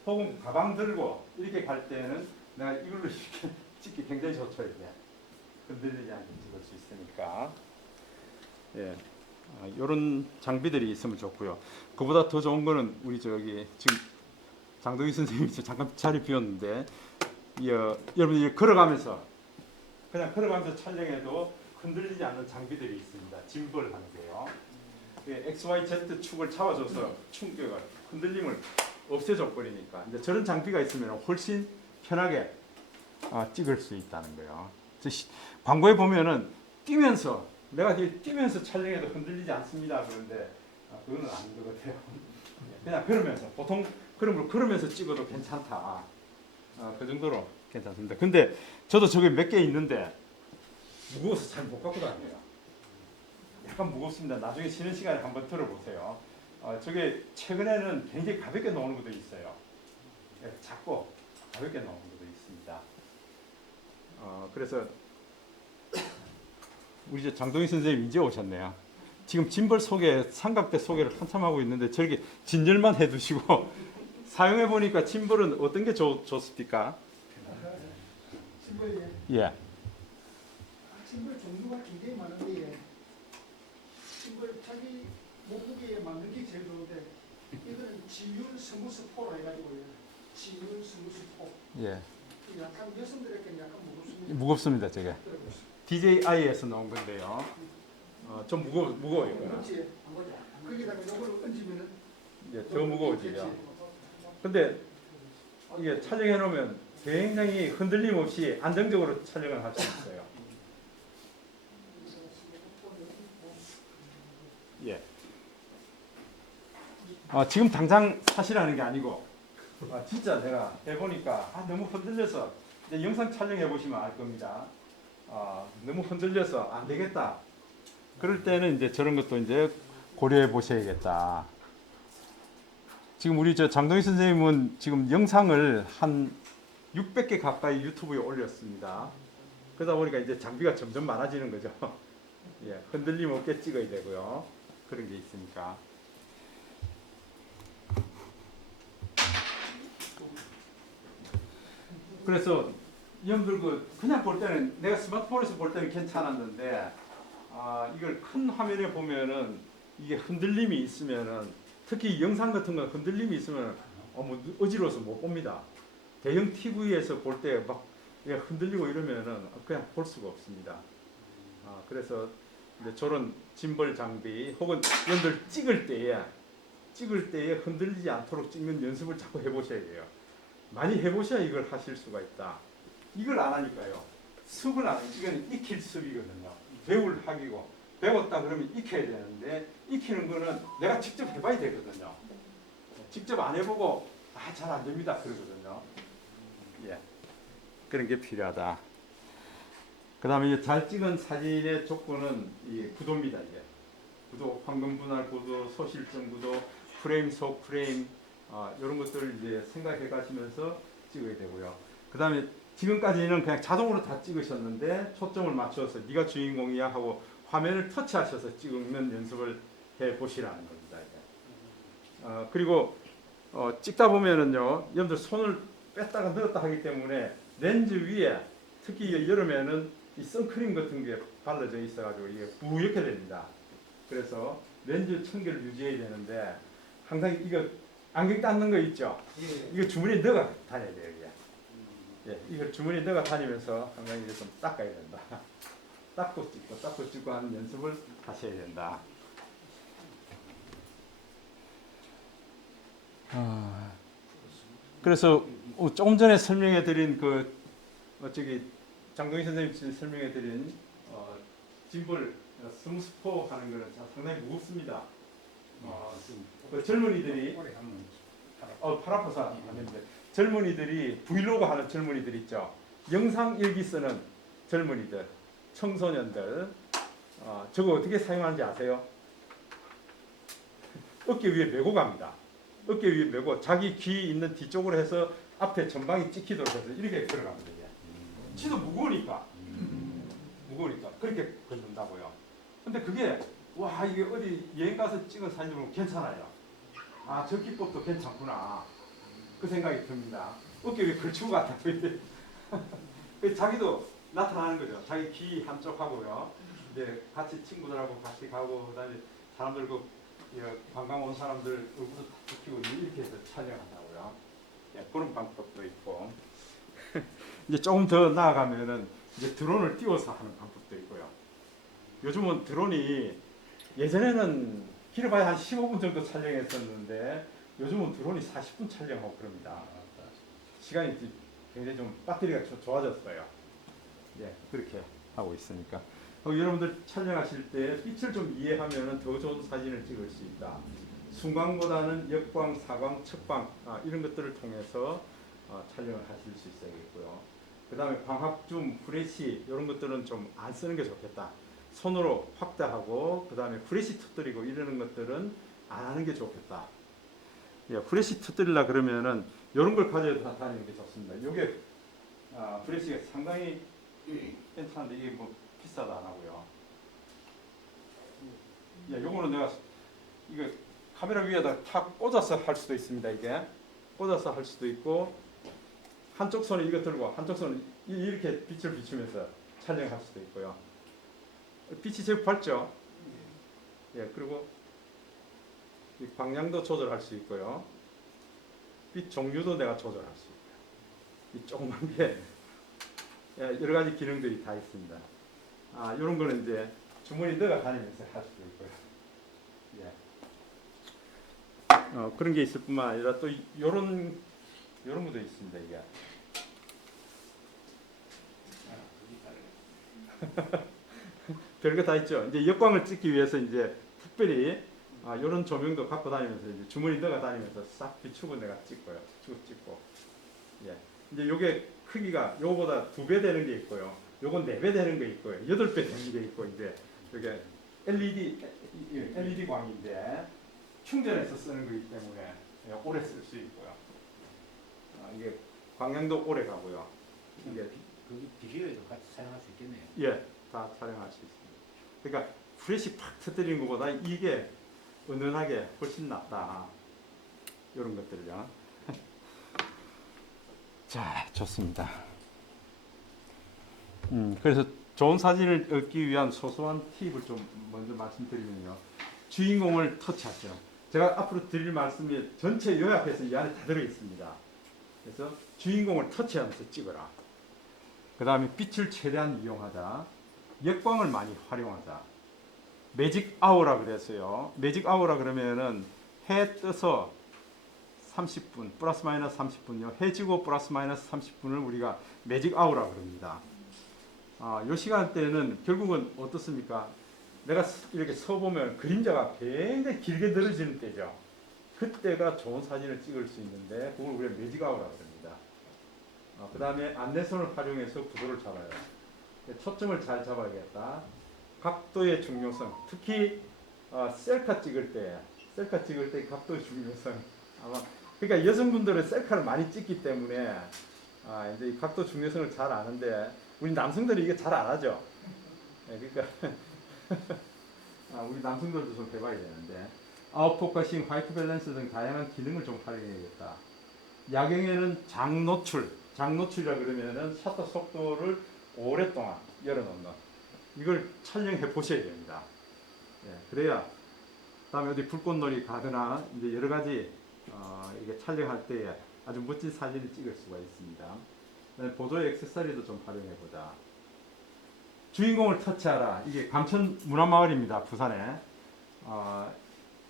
혹은 가방 들고 이렇게 갈 때는 내가 이걸로 이렇게 찍기 굉장히 좋죠. 이게 흔들리지 않게 찍을 수 있으니까. 이런 장비들이 있으면 좋고요. 그보다 더 좋은 거는 우리 저기 지금 장동희 선생님이 잠깐 자리 비웠는데 여러분이 걸어가면서 그냥 걸어가면서 촬영해도 흔들리지 않는 장비들이 있습니다. 짐벌 하는 게요. XYZ 축을 잡아줘서 충격을 흔들림을 없애줘 버리니까 이제 저런 장비가 있으면 훨씬 편하게 찍을 수 있다는 거예요. 광고에 보면은 뛰면서 내가 뛰면서 촬영해도 흔들리지 않습니다. 그런데 그거는 아닌 것 같아요. 그냥 걸으면서 보통 그런 걸 걸으면서 찍어도 괜찮다. 그 정도로 괜찮습니다. 근데 저도 저게 몇 개 있는데 무거워서 잘 못 갖고 다녀요. 약간 무겁습니다. 나중에 쉬는 시간에 한번 들어보세요. 저게 최근에는 굉장히 가볍게 나오는 것도 있어요. 작고 가볍게 나오는 것도 있습니다. 그래서 우리 저 장동희 선생님 이제 오셨네요. 지금 짐벌 소개, 삼각대 소개를 한참 하고 있는데 저렇게 진열만 해두시고 사용해 보니까 짐벌은 어떤 게 좋습니까? 심벌이 예. 심벌 종류가 굉장히 많은데 심벌 자기 몸무게에 맞는 게 제일 좋은데 이거는 지율 스무스포라 해가지고요. 지율 스무스포. 예. 약간 여성들에게는 약간 무겁습니다. 무겁습니다, 저게. DJI에서 나온 건데요. 좀 무거워요. 이거는. 그렇지. 거기다가 이걸 얹으면은 예, 더 무거워지죠. 근데 이게 촬영해 놓으면 굉장히 흔들림 없이 안정적으로 촬영을 할 수 있어요. 예. 지금 당장 사시라는 게 아니고 진짜 내가 해보니까 너무 흔들려서 이제 영상 촬영해 보시면 알 겁니다. 너무 흔들려서 안 되겠다. 그럴 때는 이제 저런 것도 이제 고려해 보셔야겠다. 지금 우리 저 장동희 선생님은 지금 영상을 한 600개 가까이 유튜브에 올렸습니다. 그러다 보니까 이제 장비가 점점 많아지는 거죠. 예, 흔들림 없게 찍어야 되고요. 그런 게 있으니까. 그래서 여러분들 그냥 볼 때는 내가 스마트폰에서 볼 때는 괜찮았는데 이걸 큰 화면에 보면은 이게 흔들림이 있으면은 특히 영상 같은 건 흔들림이 있으면 뭐 어지러워서 못 봅니다. 대형 TV에서 볼 때 막 흔들리고 이러면은 그냥 볼 수가 없습니다. 그래서 이제 저런 짐벌 장비 혹은 여러분들 찍을 때에 흔들리지 않도록 찍는 연습을 자꾸 해보셔야 돼요. 많이 해보셔야 이걸 하실 수가 있다. 이걸 안 하니까요. 습을 안 해요. 이건 익힐 습이거든요. 배울 학이고 배웠다 그러면 익혀야 되는데 익히는 거는 내가 직접 해봐야 되거든요. 직접 안 해보고 잘 안 됩니다 그러거든요. 예, 그런 게 필요하다. 그 다음에 잘 찍은 사진의 조건은 이 구도입니다. 이게 구도, 황금 분할 구도, 소실점 구도, 프레임 속 프레임 이런 것들을 이제 생각해 가시면서 찍어야 되고요. 그 다음에 지금까지는 그냥 자동으로 다 찍으셨는데 초점을 맞춰서 네가 주인공이야 하고 화면을 터치하셔서 찍는 연습을 해 보시라는 겁니다. 이제. 그리고 찍다 보면은요, 여러분들 손을 뺐다가 넣었다 하기 때문에 렌즈 위에 특히 여름에는 이 선크림 같은 게 발라져 있어가지고 이게 부옇게 됩니다. 그래서 렌즈 청결을 유지해야 되는데 항상 이거 안경 닦는 거 있죠? 이거 주머니에 넣어 다녀야 돼요. 이게. 예, 이걸 주머니에 넣어 다니면서 항상 이렇게 좀 닦아야 된다. 닦고 찍고 하는 연습을 하셔야 된다. 그래서 조금 전에 설명해드린 장동희 선생님 설명해드린 짐벌 스무스포 하는 거는 상당히 무겁습니다. 그 젊은이들이 팔 아파서 안 되는데 젊은이들이 브이로그 하는 젊은이들 있죠. 영상 일기 쓰는 젊은이들, 청소년들 저거 어떻게 사용하는지 아세요? 어깨 위에 메고 갑니다. 어깨 위에 메고 자기 귀 있는 뒤쪽으로 해서 앞에 전방이 찍히도록 해서 이렇게 걸어갑니다. 치도 무거우니까 그렇게 걸린다고요. 근데 그게 이게 어디 여행 가서 찍은 사진 보면 괜찮아요. 저 기법도 괜찮구나 그 생각이 듭니다. 어깨 위에 걸치고 갔다 자기도 나타나는 거죠. 자기 귀 한쪽 하고요. 이제 같이 친구들하고 같이 가고 그다음에 사람들 관광 온 사람들 얼굴도 다 찍히고 이렇게 해서 촬영한다고요. 그런 방법도 있고 이제 조금 더 나아가면은 이제 드론을 띄워서 하는 방법도 있고요. 요즘은 드론이 예전에는 길어봐야 한 15분 정도 촬영했었는데 요즘은 드론이 40분 촬영하고 그럽니다. 시간이 굉장히 좀 배터리가 좋아졌어요. 그렇게 하고 있으니까 여러분들 촬영하실 때 빛을 좀 이해하면 더 좋은 사진을 찍을 수 있다. 순광보다는 역광, 사광, 측광 이런 것들을 통해서 촬영을 하실 수 있어야겠고요. 그 다음에 광학줌, 후레쉬 이런 것들은 좀 안 쓰는 게 좋겠다. 손으로 확대하고 그 다음에 후레쉬 터뜨리고 이러는 것들은 안 하는 게 좋겠다. 예, 후레쉬 터뜨리려 그러면은 이런 걸 가져다 다니는 게 좋습니다. 요게 후레쉬가 상당히 괜찮은데 이게 뭐 비싸도 안 하고요. 예, 요거는 내가 이거 카메라 위에다 탁 꽂아서 할 수도 있습니다. 이게 꽂아서 할 수도 있고 한쪽 손에 이거 들고 한쪽 손에 이렇게 빛을 비추면서 촬영할 수도 있고요. 빛이 제법 밝죠? 예, 그리고 이 방향도 조절할 수 있고요. 빛 종류도 내가 조절할 수 있고요. 이 조그만 게 예, 여러 가지 기능들이 다 있습니다. 이런 거는 이제 주머니 넣어 다니면서 할 수도 있고요. 예. 그런 게 있을 뿐만 아니라 또 요런 것도 있습니다. 이게. 별거 다 있죠. 이제 역광을 찍기 위해서 이제 특별히 이런 조명도 갖고 다니면서 이제 주머니 넣어 다니면서 싹 비추고 내가 찍고요. 쭉 찍고. 예. 이제 요게 크기가 요거보다 2배 되는 게 있고요. 요건 4배 되는 게 있고요. 8배 되는 게 있고 이제 이게 LED 광인데 충전해서 쓰는 거기 때문에 오래 쓸 수 있고요. 이게 광량도 오래 가고요. 이게 거기 비디오에도 같이 사용할 수 있겠네요. 예, 다 촬영할 수 있습니다. 그러니까 프레시 팍 터뜨리는 것보다 이게 은은하게 훨씬 낫다. 이런 것들요. 자, 좋습니다. 그래서 좋은 사진을 얻기 위한 소소한 팁을 좀 먼저 말씀드리면요. 주인공을 터치하세요. 제가 앞으로 드릴 말씀이 전체 요약해서 이 안에 다 들어 있습니다. 그래서 주인공을 터치하면서 찍어라. 그 다음에 빛을 최대한 이용하자. 역광을 많이 활용하자. 매직 아워라 그랬어요. 매직 아워라 그러면은 해 떠서 30분 플러스 마이너스 30분요. 해 지고 플러스 마이너스 30분을 우리가 매직 아워라 그럽니다. 요 시간대는 결국은 어떻습니까? 내가 이렇게 서 보면 그림자가 굉장히 길게 늘어지는 때죠. 그때가 좋은 사진을 찍을 수 있는데 그걸 우리가 매직 아워라 그럽니다. 그 다음에 안내선을 활용해서 구도를 잡아요. 초점을 잘 잡아야겠다. 각도의 중요성, 특히 셀카 찍을 때 각도의 중요성. 아마 그러니까 여성분들은 셀카를 많이 찍기 때문에 이제 이 각도 중요성을 잘 아는데 우리 남성들이 이게 잘 안 하죠. 그러니까 우리 남성들도 좀 해봐야 되는데 아웃포커싱, 화이트 밸런스 등 다양한 기능을 좀 활용해야겠다. 야경에는 장노출이라 그러면은 셔터 속도를 오랫동안 열어놓는 이걸 촬영해 보셔야 됩니다. 예, 그래야 다음에 어디 불꽃놀이 가거나 이제 여러 가지 이게 촬영할 때에 아주 멋진 사진을 찍을 수가 있습니다. 보조의 액세서리도 좀 활용해 보자. 주인공을 터치하라. 이게 감천 문화마을입니다. 부산에.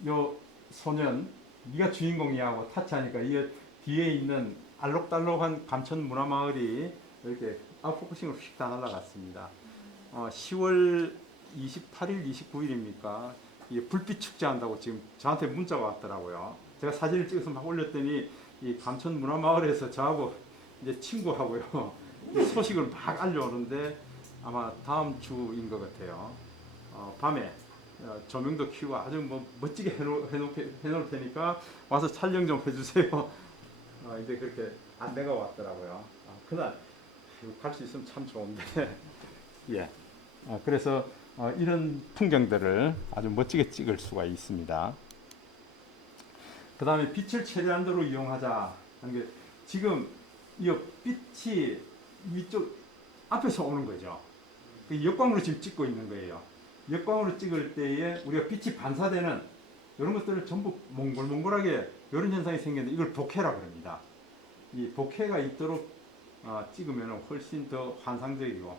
요 소년 네가 주인공이야 하고 터치하니까 이 뒤에 있는 알록달록한 감천 문화마을이 이렇게 아웃포커싱으로 휙 다 날아갔습니다. 10월 28일, 29일입니까? 불빛 축제 한다고 지금 저한테 문자가 왔더라고요. 제가 사진을 찍어서 막 올렸더니 이 감천 문화마을에서 저하고 이제 친구하고요 소식을 막 알려오는데 아마 다음 주인 것 같아요. 밤에 조명도 켜고 아주 뭐 멋지게 해놓을 테니까 와서 촬영 좀 해주세요. 이제 그렇게 안내가 왔더라고요. 그날 갈 수 있으면 참 좋은데 예. 그래서 이런 풍경들을 아주 멋지게 찍을 수가 있습니다. 그 다음에 빛을 최대한도로 이용하자 하는 게 지금 이 빛이 위쪽 앞에서 오는 거죠. 역광으로 지금 찍고 있는 거예요. 역광으로 찍을 때에 우리가 빛이 반사되는 이런 것들을 전부 몽골몽골하게 이런 현상이 생겼는데 이걸 복회라 그럽니다. 이 복회가 있도록 찍으면 훨씬 더 환상적이고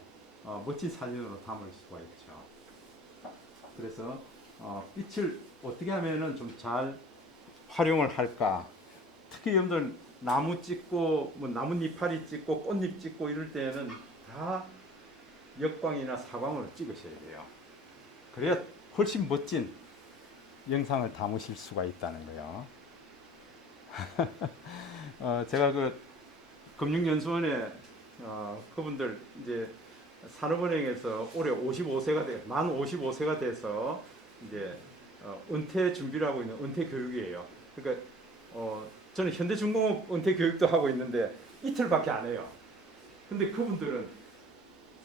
멋진 사진으로 담을 수가 있죠. 그래서 빛을 어떻게 하면은 좀 잘 활용을 할까? 특히 여러분들 나무 찍고 뭐 나뭇잎파리 찍고 꽃잎 찍고 이럴 때는 다 역광이나 사광으로 찍으셔야 돼요. 그래야 훨씬 멋진 영상을 담으실 수가 있다는 거예요. 제가 그 금융연수원에 그분들 이제 산업은행에서 올해 55세가 만 55세가 돼서 이제 은퇴 준비를 하고 있는 은퇴 교육이에요. 그러니까 저는 현대중공업 은퇴 교육도 하고 있는데 이틀밖에 안 해요. 근데 그분들은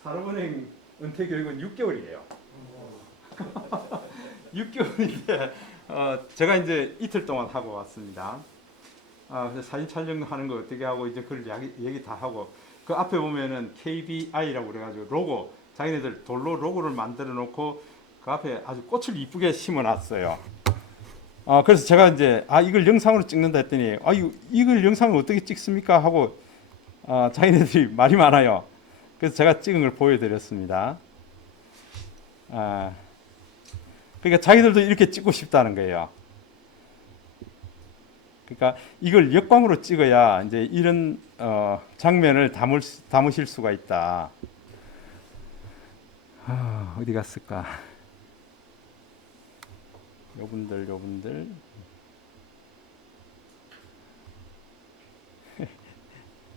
산업은행 은퇴 교육은 6개월이에요. 6개월인데 제가 이제 이틀 동안 하고 왔습니다. 그래서 사진 촬영하는 거 어떻게 하고 이제 그걸 얘기 다 하고 그 앞에 보면은 KBI라고 그래가지고 로고 자기네들 돌로 로고를 만들어 놓고 그 앞에 아주 꽃을 이쁘게 심어놨어요. 그래서 제가 이제 이걸 영상으로 찍는다 했더니 이걸 영상을 어떻게 찍습니까 하고 자기네들이 말이 많아요. 그래서 제가 찍은 걸 보여드렸습니다. 그러니까 자기들도 이렇게 찍고 싶다는 거예요. 그러니까 이걸 역광으로 찍어야 이제 이런 장면을 담으실 수가 있다. 어디 갔을까? 요분들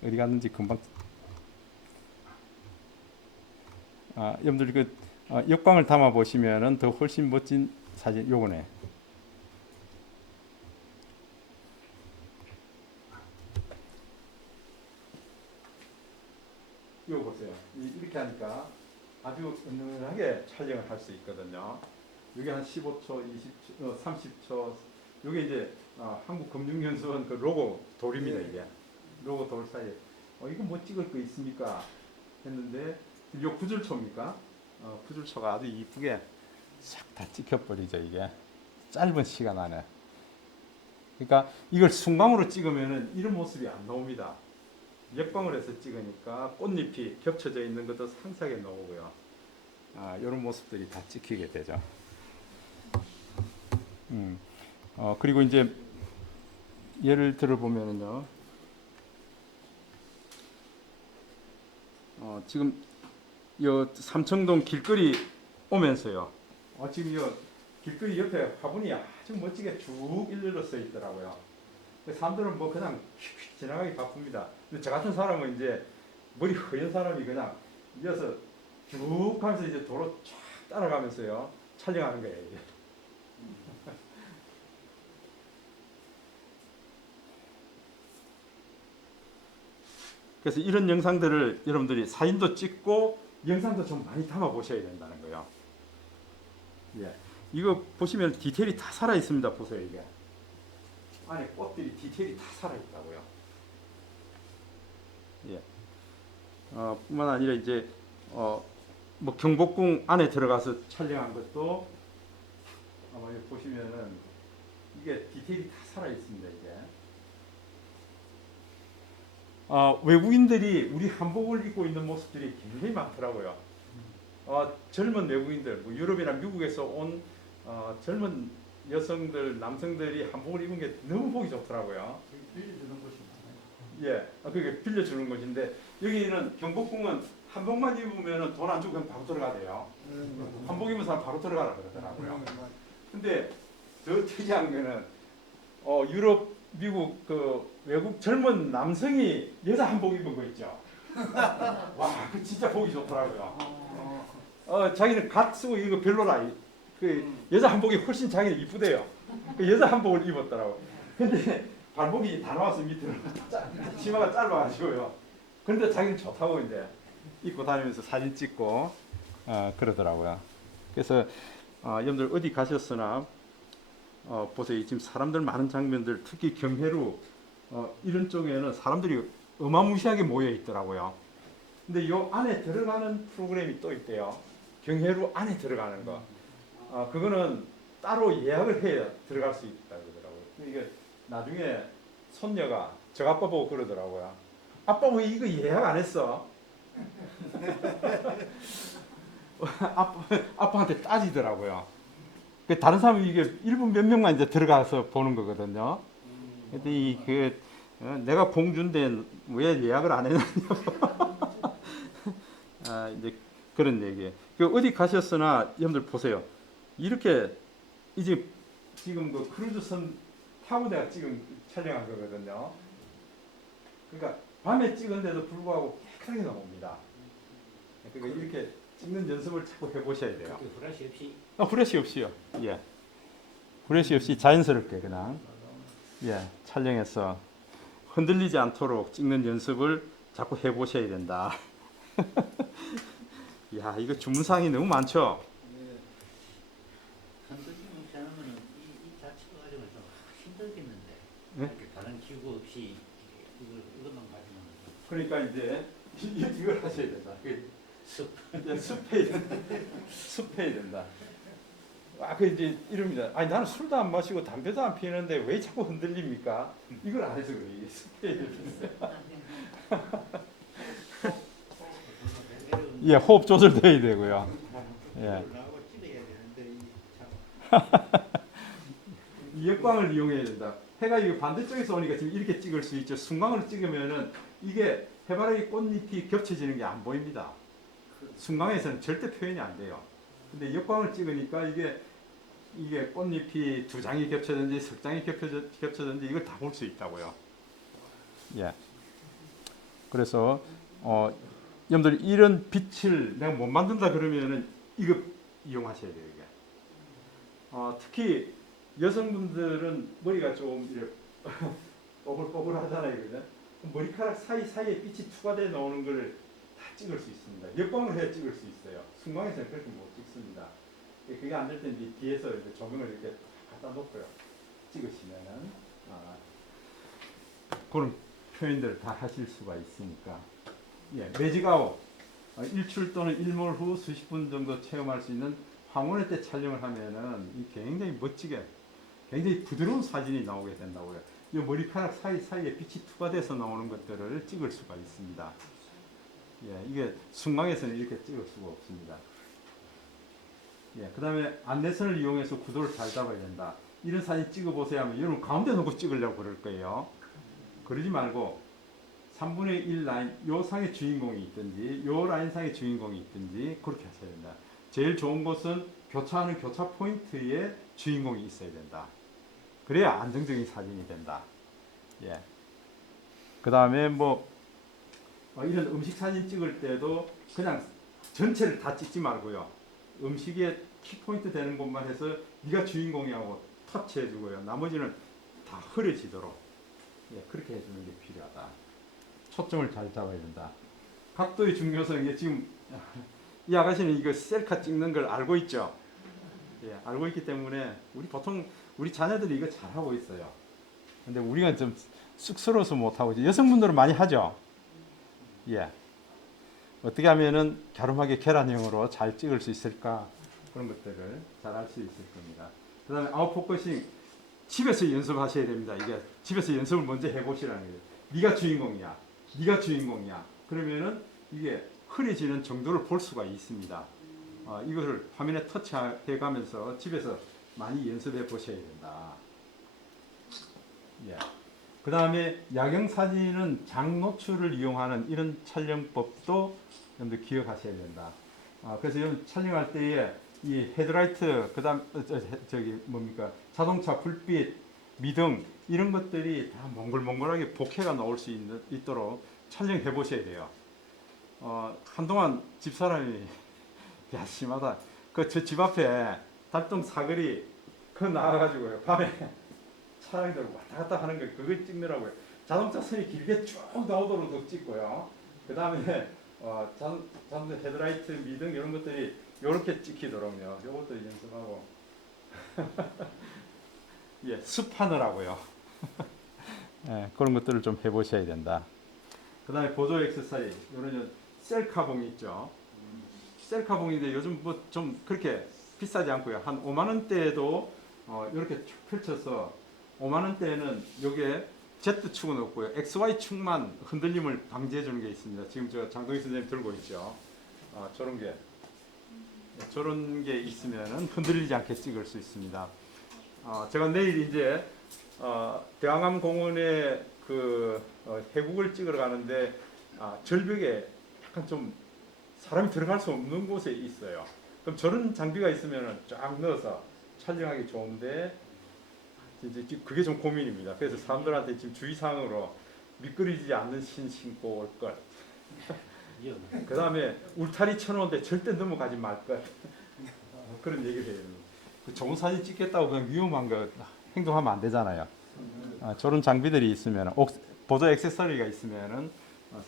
어디 갔는지 금방. 여러분들 그 역광을 담아 보시면은 더 훨씬 멋진 사진 요거네. 이거 보세요. 이렇게 하니까 아주 은은하게 촬영을 할 수 있거든요. 이게 한 15초, 20초, 30초. 이게 이제 한국금융연수원 그 로고 돌입니다. 이게 로고 돌 사이에 이거 뭐 찍을 거 있습니까? 했는데 요 구줄초입니까? 구줄초가 아주 이쁘게 싹 다 찍혀버리죠. 이게 짧은 시간 안에. 그러니까 이걸 순광으로 찍으면은 이런 모습이 안 나옵니다. 역광을 해서 찍으니까 꽃잎이 겹쳐져 있는 것도 상세하게 나오고요. 이런 모습들이 다 찍히게 되죠. 그리고 이제 예를 들어 보면은요. 지금 요 삼청동 길거리 오면서요. 지금 요 길거리 옆에 화분이 아주 멋지게 쭉 일렬로 써 있더라고요. 사람들은 뭐 그냥 휙휙 지나가기 바쁩니다. 근데 저 같은 사람은 이제 머리 허연 사람이 그냥 이어서 쭉 하면서 이제 도로 쫙 따라가면서요 촬영하는 거예요. 이제. 그래서 이런 영상들을 여러분들이 사진도 찍고 영상도 좀 많이 담아 보셔야 된다는 거예요. 예, 이거 보시면 디테일이 다 살아 있습니다. 보세요 이게. 안에 꽃들이 디테일이 다 살아있다고요. 예. 뿐만 아니라 이제 뭐 경복궁 안에 들어가서 촬영한 것도 아마 여기 보시면은 이게 디테일이 다 살아있습니다. 이게. 외국인들이 우리 한복을 입고 있는 모습들이 굉장히 많더라고요. 젊은 외국인들, 뭐 유럽이나 미국에서 온 젊은 여성들, 남성들이 한복을 입은 게 너무 보기 좋더라고요. 빌려주는 곳이 많아요. 예, 그게 빌려주는 곳인데 여기는 경복궁은 한복만 입으면 돈 안 주고 그냥 바로 들어가대요. 한복 입은 사람 바로 들어가라 그러더라고요. 근데 더 특이한 거는 유럽, 미국 그 외국 젊은 남성이 여자 한복 입은 거 있죠. 와, 그 진짜 보기 좋더라고요. 자기는 갓 쓰고 이거 별로라. 그 여자 한복이 훨씬 자기는 이쁘대요. 그 여자 한복을 입었더라고. 근데 발목이 다 나와서 밑으로 치마가 짧아가지고요. 그런데 자기는 좋다고 이제 입고 다니면서 사진 찍고 그러더라고요. 그래서 여러분들 어디 가셨으나 보세요. 지금 사람들 많은 장면들, 특히 경회로 이런 쪽에는 사람들이 어마무시하게 모여 있더라고요. 근데 요 안에 들어가는 프로그램이 또 있대요. 경회로 안에 들어가는 거. 그거는 따로 예약을 해야 들어갈 수 있다 그러더라고요. 이게 나중에 손녀가 저 아빠 보고 그러더라고요. 아빠 왜 이거 예약 안 했어? 아빠한테 따지더라고요. 다른 사람이 이게 일부 몇 명만 이제 들어가서 보는 거거든요. 근데 내가 공주인데 왜 예약을 안 해놨냐고. 이제 그런 얘기예요. 어디 가셨으나 여러분들 보세요. 이렇게 이제 지금 그 크루즈선 타고 내가 지금 촬영한 거거든요. 그러니까 밤에 찍은데도 불구하고 파랗게 나옵니다. 그러니까 이렇게 찍는 연습을 자꾸 해보셔야 돼요. 그렇게 후라시 없이 후레쉬 없이요. 예. 후레쉬 없이 자연스럽게 그냥 촬영해서 흔들리지 않도록 찍는 연습을 자꾸 해보셔야 된다. 야, 이거 주문사항이 너무 많죠? 흔들리면 하면은 이 자체가 가지고 좀 힘들겠는데 네? 이렇게 다른 기구 없이 이것만 가지면 그러니까 이제 이걸 하셔야 된다. 습 습해야 된다. 습해야 된다. 그 이제 이럽니다. 아니 나는 술도 안 마시고 담배도 안 피우는데 왜 자꾸 흔들립니까? 이걸 안 해서 그래. 이게 습해야 된다. 예, 호흡 조절돼야 되고요. 예. 이 역광을 이용해야 된다. 해가 이 반대쪽에서 오니까 지금 이렇게 찍을 수 있죠. 순광으로 찍으면은 이게 해바라기 꽃잎이 겹쳐지는 게 안 보입니다. 순광에서는 절대 표현이 안 돼요. 근데 역광을 찍으니까 이게 꽃잎이 두 장이 겹쳐졌는지 석 장이 겹쳐졌는지 이걸 다 볼 수 있다고요. 예. 그래서 여러분들 이런 빛을 내가 못 만든다 그러면은 이거 이용하셔야 돼요. 이게. 특히 여성분들은 머리가 좀 이렇게 뽀글뽀글하잖아요, 그죠? 머리카락 사이사이에 빛이 투과돼 나오는 걸 다 찍을 수 있습니다. 역광을 해야 찍을 수 있어요. 순광에서는 그렇게 못 찍습니다. 그게 안 될 때 이제 뒤에서 이제 조명을 이렇게 갖다 놓고요. 찍으시면은 그런 표현들을 다 하실 수가 있으니까. 예, 매직아웃 일출 또는 일몰 후 수십 분 정도 체험할 수 있는 황혼의 때 촬영을 하면은 이 굉장히 멋지게, 굉장히 부드러운 사진이 나오게 된다고요. 이 머리카락 사이사이에 빛이 투과돼서 나오는 것들을 찍을 수가 있습니다. 예, 이게 순광에서는 이렇게 찍을 수가 없습니다. 예, 그 다음에 안내선을 이용해서 구도를 잘 잡아야 된다. 이런 사진 찍어보세요 하면 여러분 가운데 놓고 찍으려고 그럴 거예요. 그러지 말고 3분의 1 라인, 요 상의 주인공이 있든지 요 라인 상의 주인공이 있든지 그렇게 하셔야 된다. 제일 좋은 것은 교차하는 교차 포인트에 주인공이 있어야 된다. 그래야 안정적인 사진이 된다. 예. 그 다음에 이런 음식 사진 찍을 때도 그냥 전체를 다 찍지 말고요. 음식에 키포인트 되는 것만 해서 네가 주인공이라고 터치해주고요. 나머지는 다 흐려지도록 그렇게 해주는 게 필요하다. 초점을 잘 잡아야 된다. 각도의 중요성이 지금 이 아가씨는 이거 셀카 찍는 걸 알고 있죠. 예, 알고 있기 때문에 우리 자녀들이 이거 잘 하고 있어요. 근데 우리가 좀 쑥스러워서 못 하고 있죠. 여성분들은 많이 하죠. 예. 어떻게 하면은 갸름하게 계란형으로 잘 찍을 수 있을까? 그런 것들을 잘 알 수 있을 겁니다. 그 다음에 아웃포커싱 집에서 연습하셔야 됩니다. 이게 집에서 연습을 먼저 해보시라는 거예요. 네가 주인공이야. 네가 주인공이야. 그러면은 이게 흐려지는 정도를 볼 수가 있습니다. 이거를 화면에 터치해 가면서 집에서 많이 연습해 보셔야 된다. 예. 그 다음에 야경 사진은 장 노출을 이용하는 이런 촬영법도 여러분들 기억하셔야 된다. 그래서 여러분 촬영할 때에 이 헤드라이트, 그 다음 자동차 불빛, 미등 이런 것들이 다 몽글몽글하게 복해가 나올 수 있도록 촬영해 보셔야 돼요. 한동안 집사람이 야 심하다. 그 저 집 앞에 달동 사거리 그 나와가지고요 밤에 차량들 왔다 갔다 하는 거 그걸 찍느라고요. 자동차 선이 길게 쭉 나오도록 찍고요. 그 다음에 자동차 헤드라이트 미등 이런 것들이 이렇게 찍히도록요. 이것도 연습하고 예, 습하느라고요. 예, 그런 것들을 좀 해보셔야 된다. 그 다음에 보조 엑서사이즈 이런 셀카봉 있죠. 셀카봉인데 요즘 좀 그렇게 비싸지 않고요. 한 5만 원대에도 이렇게 쭉 펼쳐서 5만 원대에는 요게 Z축은 없고요. XY축만 흔들림을 방지해 주는 게 있습니다. 지금 저 장동희 선생님 들고 있죠. 저런 게 있으면은 흔들리지 않게 찍을 수 있습니다. 제가 내일 이제 대왕암 공원에 해국을 찍으러 가는데 절벽에 약간 좀 사람이 들어갈 수 없는 곳에 있어요. 그럼 저런 장비가 있으면 쫙 넣어서 촬영하기 좋은데 이제 그게 좀 고민입니다. 그래서 사람들한테 지금 주의사항으로 미끄러지지 않는 신 신고 올 것. 위험해. 그 다음에 울타리 쳐놓은데 절대 넘어가지 말 것. 그런 얘기를 해요. 그 좋은 사진 찍겠다고 그냥 위험한 거 행동하면 안 되잖아요. 저런 장비들이 있으면 보조 액세서리가 있으면은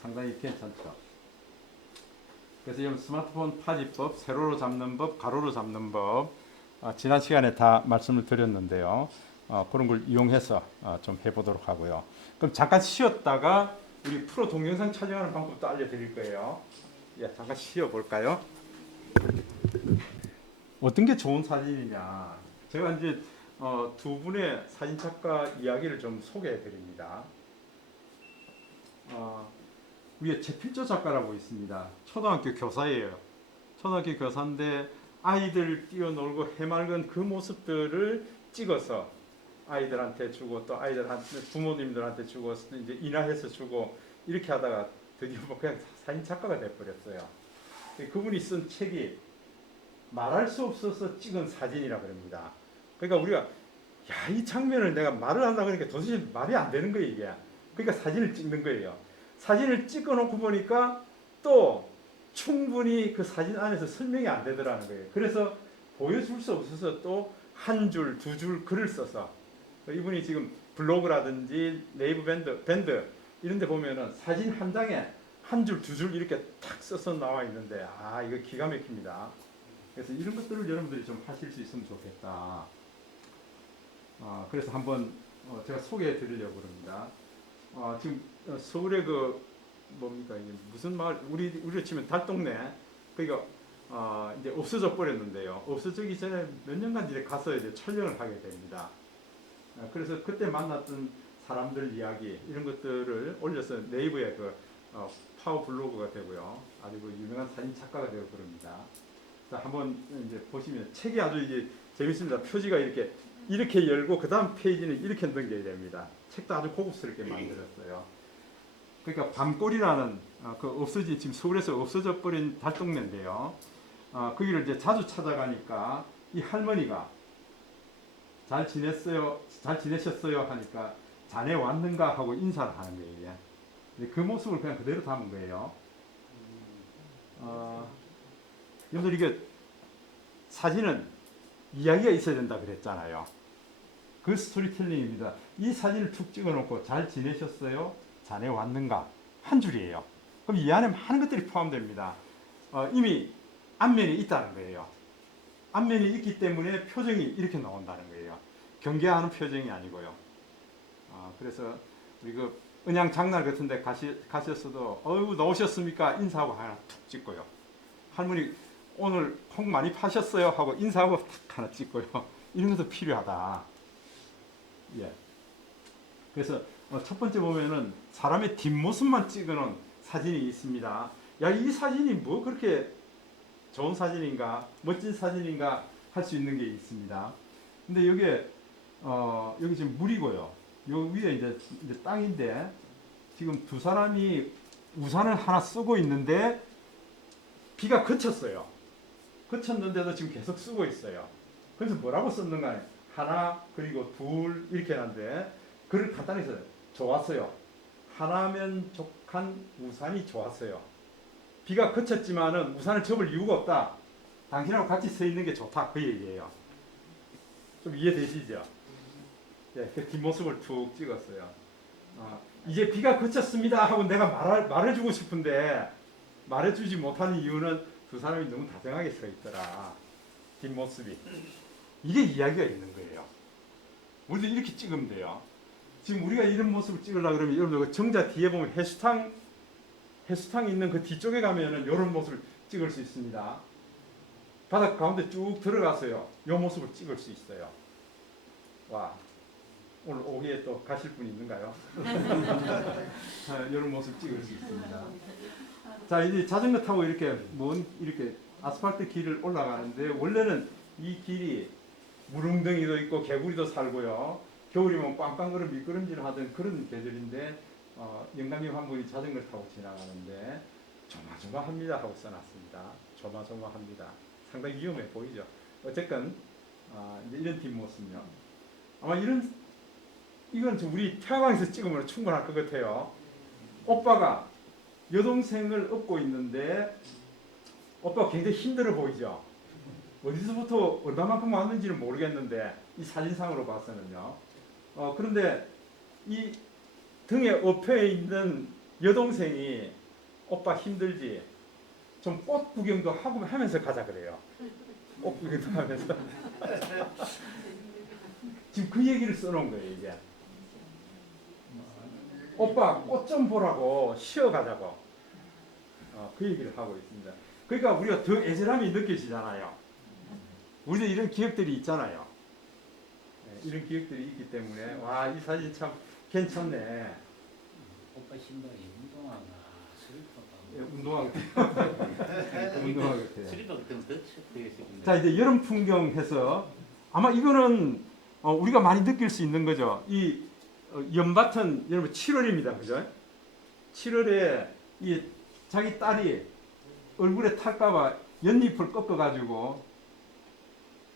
상당히 괜찮죠. 그래서 이 스마트폰 파지법, 세로로 잡는 법, 가로로 잡는 법 지난 시간에 다 말씀을 드렸는데요. 그런 걸 이용해서 좀 해보도록 하고요. 그럼 잠깐 쉬었다가 우리 프로 동영상 촬영하는 방법도 알려드릴 거예요. 예, 잠깐 쉬어볼까요? 어떤 게 좋은 사진이냐? 제가 이제 두 분의 사진 작가 이야기를 좀 소개해 드립니다. 위에 최필조 작가라고 있습니다. 초등학교 교사예요. 초등학교 교사인데 아이들 뛰어놀고 해맑은 그 모습들을 찍어서 아이들한테 주고 또 아이들한테 부모님들한테 주고 이제 인화해서 주고 이렇게 하다가 드디어 뭐 그냥 사진 작가가 돼버렸어요. 그분이 쓴 책이 말할 수 없어서 찍은 사진이라 그럽니다. 그러니까 우리가 야, 이 장면을 내가 말을 한다 그러니까 도대체 말이 안 되는 거예요, 이게. 그러니까 사진을 찍는 거예요. 사진을 찍어 놓고 보니까 또 충분히 그 사진 안에서 설명이 안 되더라는 거예요. 그래서 보여줄 수 없어서 또 한 줄, 두 줄 글을 써서 이분이 지금 블로그라든지 네이버 밴드 이런 데 보면은 사진 한 장에 한 줄, 두 줄 이렇게 탁 써서 나와 있는데 이거 기가 막힙니다. 그래서 이런 것들을 여러분들이 좀 하실 수 있으면 좋겠다. 그래서 한번 제가 소개해 드리려고 합니다. 지금 서울의 그 뭡니까 이게 무슨 마을 우리로 치면 달동네 그러니까 이제 없어져 버렸는데요. 없어지기 전에 몇 년간 이제 가서 이제 촬영을 하게 됩니다. 그래서 그때 만났던 사람들 이야기 이런 것들을 올려서 네이버에 그 파워 블로그가 되고요. 아주 그 유명한 사진 작가가 되고 그럽니다. 자, 한번 이제 보시면 책이 아주 이제 재밌습니다. 표지가 이렇게 열고 그 다음 페이지는 이렇게 넘겨야 됩니다. 책도 아주 고급스럽게 만들었어요. 그러니까 밤골이라는 지금 서울에서 없어져 버린 달동네인데요. 거기를 이제 자주 찾아가니까 이 할머니가 잘 지내셨어요 하니까 자네 왔는가 하고 인사를 하는 거예요. 그 모습을 그냥 그대로 담은 거예요. 여러분들 이게 사진은 이야기가 있어야 된다 그랬잖아요. 그 스토리텔링입니다. 이 사진을 툭 찍어놓고 잘 지내셨어요? 자네 왔는가? 한 줄이에요. 그럼 이 안에 많은 것들이 포함됩니다. 이미 안면이 있다는 거예요. 안면이 있기 때문에 표정이 이렇게 나온다는 거예요. 경계하는 표정이 아니고요. 그래서 우리 그 은양 장날 같은 데 가셨어도 어이구 나오셨습니까? 인사하고 하나 툭 찍고요. 할머니 오늘 콩 많이 파셨어요? 하고 인사하고 탁 하나 찍고요. 이런 것도 필요하다. 예. 그래서 첫 번째 보면은 사람의 뒷모습만 찍어놓은 사진이 있습니다. 야, 이 사진이 뭐 그렇게 좋은 사진인가, 멋진 사진인가 할 수 있는 게 있습니다. 근데 여기에 여기 지금 물이고요. 요 위에 이제 땅인데 지금 두 사람이 우산을 하나 쓰고 있는데 비가 그쳤어요. 그쳤는데도 지금 계속 쓰고 있어요. 그래서 뭐라고 썼는가? 하나 그리고 둘 이렇게 하는데 글을 간단히 써요. 좋았어요. 하나면 족한 우산이 좋았어요. 비가 그쳤지만은 우산을 접을 이유가 없다. 당신하고 같이 서 있는 게 좋다. 그 얘기예요. 좀 이해되시죠? 예, 그 뒷모습을 툭 찍었어요. 이제 비가 그쳤습니다 하고 내가 말해주고 싶은데 말해주지 못하는 이유는 두 사람이 너무 다정하게 서 있더라. 뒷모습이. 이게 이야기가 있는 거예요. 우리도 이렇게 찍으면 돼요. 지금 우리가 이런 모습을 찍으려고 그러면 여러분들 정자 뒤에 보면 해수탕 있는 그 뒤쪽에 가면은 이런 모습을 찍을 수 있습니다. 바닷가 가운데 쭉 들어가서요. 이 모습을 찍을 수 있어요. 와, 오늘 오후에 또 가실 분 있는가요? 이런 모습 찍을 수 있습니다. 자, 이제 자전거 타고 이렇게 이렇게 아스팔트 길을 올라가는데 원래는 이 길이 무릉덩이도 있고 개구리도 살고요. 겨울이면 꽝꽝거려 미끄럼질 하던 그런 계절인데 영감님 한 분이 자전거를 타고 지나가는데 조마조마합니다 하고 써놨습니다. 조마조마합니다. 상당히 위험해 보이죠. 어쨌건 이제 이런 뒷모습요. 아마 이건 우리 태화강에서 찍으면 충분할 것 같아요. 오빠가 여동생을 업고 있는데 오빠가 굉장히 힘들어 보이죠. 어디서부터 얼마만큼 왔는지는 모르겠는데 이 사진상으로 봐서는요. 그런데 이 등에 업혀 있는 여동생이 오빠 힘들지? 좀 꽃 구경도 하고 하면서 가자 그래요. 꽃 구경도 하면서. 지금 그 얘기를 써놓은 거예요 이게. 오빠 꽃 좀 보라고 쉬어가자고. 그 얘기를 하고 있습니다. 그러니까 우리가 더 애절함이 느껴지잖아요. 우리도 이런 기억들이 있잖아요. 이런 기억들이 있기 때문에 와, 이 사진 참 괜찮네. 오빠 신발이 운동화가 슬리퍼가 운동화 운동화 같아요. 슬리퍼 같으면 더 척되겠습니다. 자, 이제 여름 풍경해서 아마 이거는 우리가 많이 느낄 수 있는 거죠. 이 연밭은 여러분 7월입니다, 그죠? 7월에 이 자기 딸이 얼굴에 탈까봐 연잎을 꺾어가지고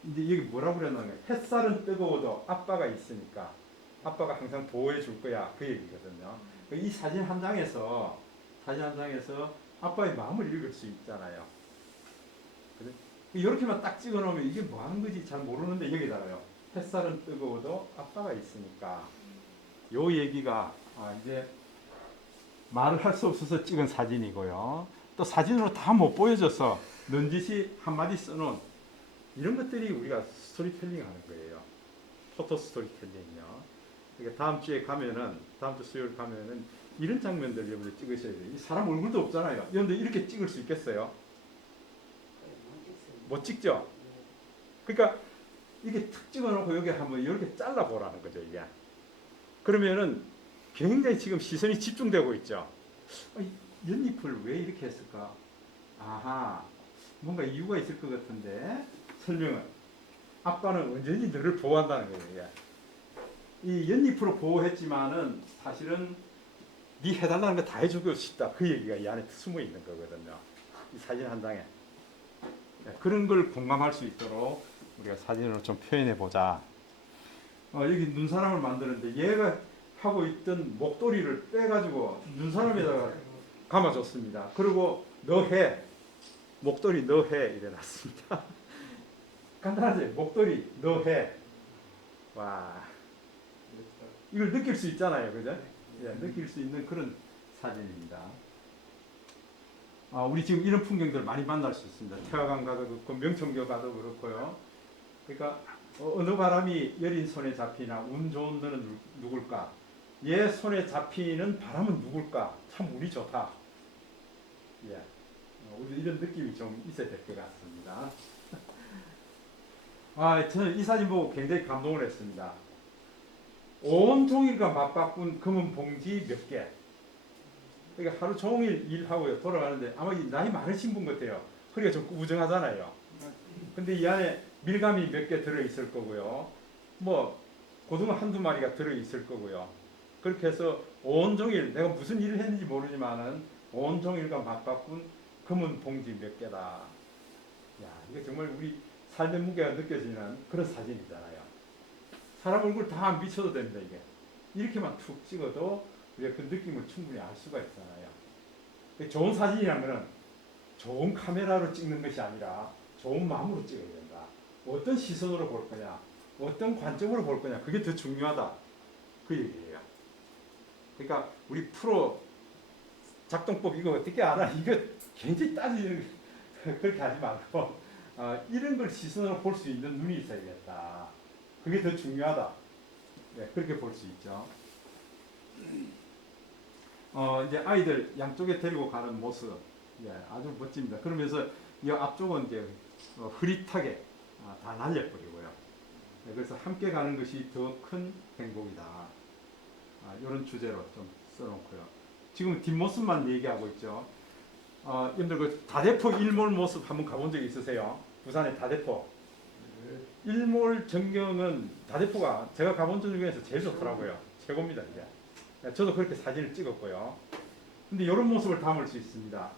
이제 여기 뭐라고 그러냐면 햇살은 뜨거워도 아빠가 있으니까 아빠가 항상 보호해 줄 거야 그 얘기거든요. 이 사진 한 장에서 아빠의 마음을 읽을 수 있잖아요. 그래? 이렇게만 딱 찍어놓으면 이게 뭐 하는 거지 잘 모르는데 여기다가요. 햇살은 뜨거워도 아빠가 있으니까 요 얘기가 이제 말을 할 수 없어서 찍은 사진이고요. 또 사진으로 다 못 보여줘서 넌지시 한마디 써놓은 이런 것들이 우리가 스토리텔링 하는 거예요. 포토 스토리텔링이요. 그러니까 다음 주에 가면은, 다음 주 수요일 가면은 이런 장면들 여러분들 찍으셔야 돼요. 이 사람 얼굴도 없잖아요. 여러분들 이렇게 찍을 수 있겠어요? 못 찍죠? 그러니까 이게 툭 찍어놓고 여기 한번 이렇게 잘라보라는 거죠, 이게. 그러면은 굉장히 지금 시선이 집중되고 있죠. 연잎을 왜 이렇게 했을까? 아하, 뭔가 이유가 있을 것 같은데 설명은 아빠는 언제든지 너를 보호한다는 거예요. 이게. 이 연잎으로 보호했지만은 사실은 네 해달라는 거 다 해주고 싶다. 그 얘기가 이 안에 숨어 있는 거거든요. 이 사진 한 장에. 그런 걸 공감할 수 있도록 우리가 사진으로 좀 표현해 보자. 여기 눈사람을 만드는데 얘가 하고 있던 목도리를 빼가지고 눈사람에다가 감아줬습니다. 그리고 너 해. 목도리 너 해. 이래놨습니다. 간단하지? 목도리 너 해. 와. 이걸 느낄 수 있잖아요. 그죠? 예, 느낄 수 있는 그런 사진입니다. 우리 지금 이런 풍경들 많이 만날 수 있습니다. 태화강 가도 그렇고 명천교 가도 그렇고요. 그러니까 어느 바람이 여린 손에 잡히나 운 좋은 너는 누굴까? 얘 손에 잡히는 바람은 누굴까? 참 운이 좋다. 예, 우리 이런 느낌이 좀 있어야 될 것 같습니다. 저는 이 사진 보고 굉장히 감동을 했습니다. 온종일과 맞바꾼 검은 봉지 몇 개. 그러니까 하루 종일 일하고 돌아가는데 아마 나이 많으신 분 같아요. 허리가 좀 우정하잖아요. 근데 이 안에 밀감이 몇 개 들어있을 거고요. 뭐 고등어 한두 마리가 들어있을 거고요. 그렇게 해서 온종일 내가 무슨 일을 했는지 모르지만은 온종일과 맞바꾼 검은 봉지 몇 개다. 야, 이게 정말 우리 삶의 무게가 느껴지는 그런 사진이잖아요. 사람 얼굴 다 안 비춰도 됩니다. 이게 이렇게만 툭 찍어도 우리가 그 느낌을 충분히 알 수가 있잖아요. 좋은 사진이라는 것은 좋은 카메라로 찍는 것이 아니라 좋은 마음으로 찍어야 된다. 어떤 시선으로 볼 거냐, 어떤 관점으로 볼 거냐, 그게 더 중요하다. 그 얘기예요. 그러니까 우리 프로 작동법 이거 어떻게 알아? 이거 굉장히 따지는 그렇게 하지 말고 이런 걸 시선으로 볼 수 있는 눈이 있어야겠다. 그게 더 중요하다. 네, 그렇게 볼 수 있죠. 이제 아이들 양쪽에 데리고 가는 모습, 예, 아주 멋집니다. 그러면서 이 앞쪽은 이제 흐릿하게 다 날려버리고요. 네, 그래서 함께 가는 것이 더 큰 행복이다. 이런 주제로 좀 써놓고요. 지금 뒷모습만 얘기하고 있죠. 여러분들 그 다대포 일몰 모습 한번 가본 적 있으세요? 부산의 다대포. 일몰 전경은 다대포가 제가 가본 적 중에서 제일 좋더라고요. 최고입니다. 이게. 저도 그렇게 사진을 찍었고요. 근데 이런 모습을 담을 수 있습니다.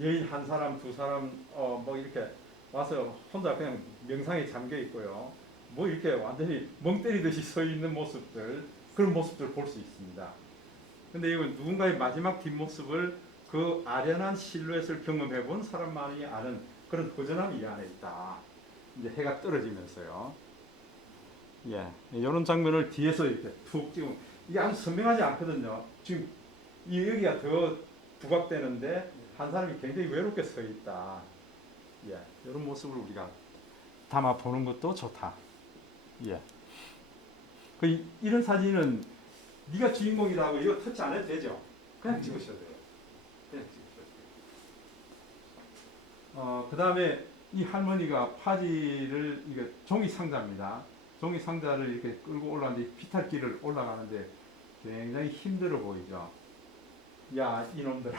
여인 한 사람, 두 사람, 뭐 이렇게 와서 혼자 그냥 명상에 잠겨 있고요. 뭐 이렇게 완전히 멍 때리듯이 서 있는 모습들, 그런 모습들 볼 수 있습니다. 근데 이건 누군가의 마지막 뒷모습을 그 아련한 실루엣을 경험해 본 사람만이 아는 그런 허전함이 이 안에 있다. 이제 해가 떨어지면서요. 예, 이런 장면을 뒤에서 이렇게 툭 찍으면 이게 아주 선명하지 않거든요. 지금 이 여기가 더 부각되는데 한 사람이 굉장히 외롭게 서 있다. 예, 이런 모습을 우리가 담아 보는 것도 좋다. 예. 이런 사진은 네가 주인공이라고 이거 터치 안 해도 되죠. 그냥 찍으셔도 돼요. 그냥 찍으셔도 돼요. 그 다음에 이 할머니가 파지를 이게 종이 상자입니다. 종이 상자를 이렇게 끌고 올라가는데 비탈길을 올라가는데 굉장히 힘들어 보이죠. 야 이놈들아,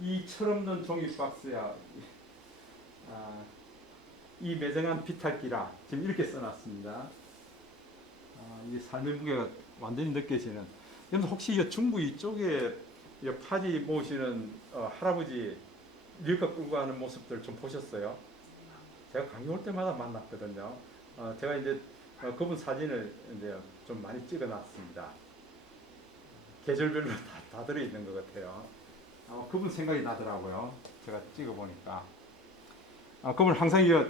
이 철없는 종이 박스야. 이 매정한 비탈길아. 지금 이렇게 써놨습니다. 이 삶의 무게가 완전히 느껴지는. 여러분 혹시 이 중부 이쪽에 이 파지 모시는 할아버지 릴까 끌고 가는 모습들 좀 보셨어요? 제가 강의 올 때마다 만났거든요. 제가 이제 그분 사진을 이제 좀 많이 찍어놨습니다. 계절별로 다 들어있는 것 같아요. 그분 생각이 나더라고요. 제가 찍어보니까. 그분 항상 이거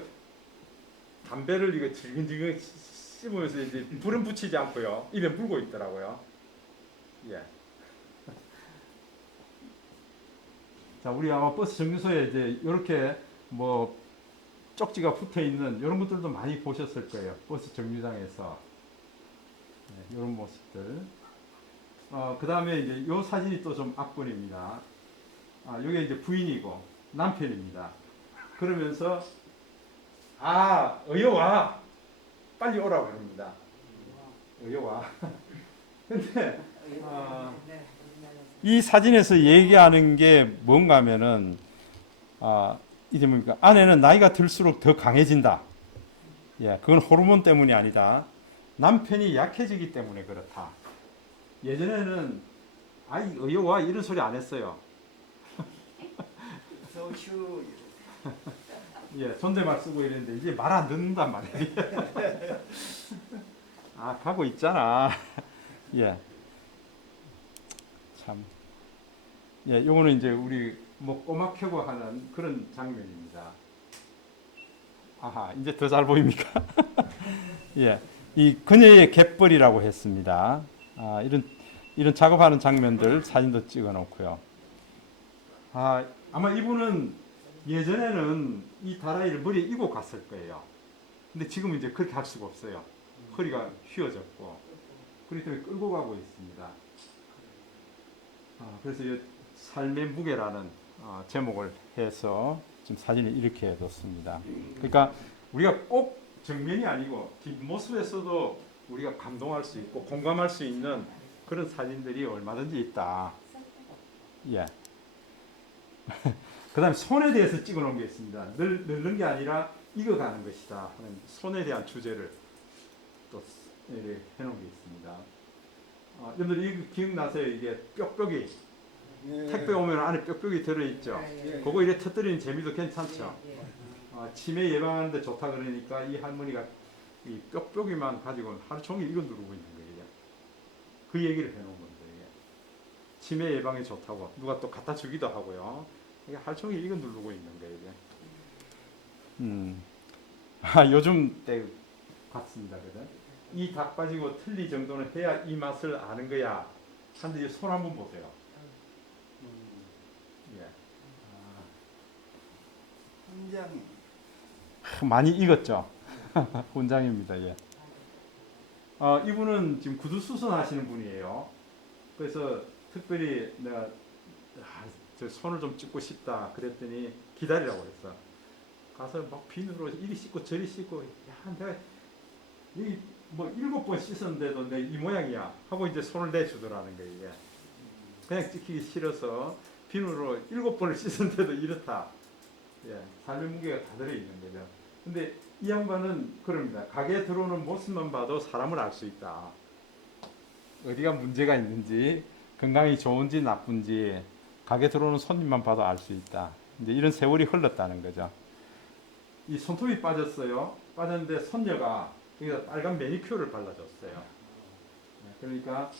담배를 이거 질근질근 씹으면서 이제 불은 붙이지 않고요. 입에 물고 있더라고요. 예. 자, 우리 아마 버스 정류소에 이제 이렇게 뭐 쪽지가 붙어 있는 이런 것들도 많이 보셨을 거예요. 버스 정류장에서. 네, 이런 모습들. 그 다음에 이제 이 사진이 또 좀 앞분입니다. 이게 이제 부인이고 남편입니다. 그러면서 어여와 빨리 오라고 합니다. 어여와. 근데 이 사진에서 얘기하는 게 뭔가 하면은 이게 뭡니까? 아내는 나이가 들수록 더 강해진다. 예, 그건 호르몬 때문이 아니다. 남편이 약해지기 때문에 그렇다. 예전에는 아이 어여와 이런 소리 안 했어요. 소추 예, 존댓말 쓰고 이랬는데 이제 말 안 듣는단 말이에요. 가고 있잖아. 예. 참. 예, 요거는 이제 우리 뭐 꼬막혀고 하는 그런 장면입니다. 이제 더 잘 보입니까? 예. 이 그녀의 갯벌이라고 했습니다. 이런 작업하는 장면들 사진도 찍어 놓고요. 아마 이분은 예전에는 이 다라이를 머리에 이고 갔을 거예요. 근데 지금 이제 그렇게 할 수가 없어요. 허리가 휘어졌고. 그렇기 때문에 끌고 가고 있습니다. 그래서 이 삶의 무게라는 제목을 해서 지금 사진을 이렇게 해뒀습니다. 그러니까 우리가 꼭 정면이 아니고 뒷모습에서도 우리가 감동할 수 있고 공감할 수 있는 그런 사진들이 얼마든지 있다. 예. 그 다음에 손에 대해서 찍어 놓은 게 있습니다. 늙는 게 아니라 익어가는 것이다 하는 손에 대한 주제를 또 이렇게 해놓은 게 있습니다. 여러분들 이거 기억나세요? 이게 뾱뾱이 택배 오면 안에 뾱뾱이 들어있죠. 그거 이렇게 터뜨리는 재미도 괜찮죠. 치매 예방하는 데 좋다 그러니까 이 할머니가 이 뾱뾱이만 가지고 하루 종일 이거 누르고 있는 거예요. 그 얘기를 해놓은 건데 치매 예방에 좋다고 누가 또 갖다 주기도 하고요. 이게 하루 종일 이거 누르고 있는 거예요. 요즘 때 같습니다. 그죠? 이 닭 빠지고 틀리 정도는 해야 이 맛을 아는 거야. 한데 손 한번 보세요. 예. 훈장이 많이 익었죠. 훈장입니다. 예. 이분은 지금 구두 수선하시는 분이에요. 그래서 특별히 내가 저 손을 좀 찍고 싶다 그랬더니 기다리라고 했어. 가서 막 비누로 이리 씻고 저리 씻고 내가 여기 뭐 7번 씻었는데도 내 이 모양이야 하고 이제 손을 내주더라는 거예요. 이게. 그냥 찍히기 싫어서 비누로 7번을 씻었는데도 이렇다. 예, 삶의 무게가 다 들어있는 거죠. 근데 이 양반은 그럽니다. 가게에 들어오는 모습만 봐도 사람을 알 수 있다. 어디가 문제가 있는지, 건강이 좋은지 나쁜지 가게 들어오는 손님만 봐도 알 수 있다. 이제 이런 세월이 흘렀다는 거죠. 이 손톱이 빠졌어요. 빠졌는데 손녀가 여기다 빨간 매니큐어를 발라줬어요. 그러니까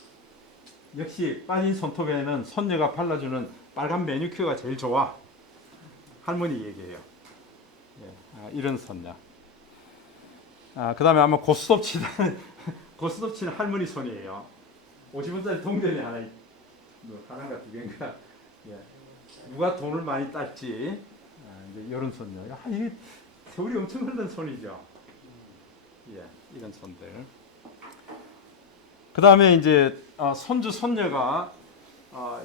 역시 빠진 손톱에는 손녀가 발라주는 빨간 매니큐어가 제일 좋아. 할머니 얘기예요. 예, 이런 손녀. 그 다음에 아마 고스톱 치는 고스톱 치는 할머니 손이에요. 50원짜리 동전이 하나인가 두 개인가. 예. 누가 돈을 많이 딸지 이제 이런 손녀. 이게 세월이 엄청 흐른 손이죠. 예, 이런 손들. 그 다음에 이제 손주 손녀가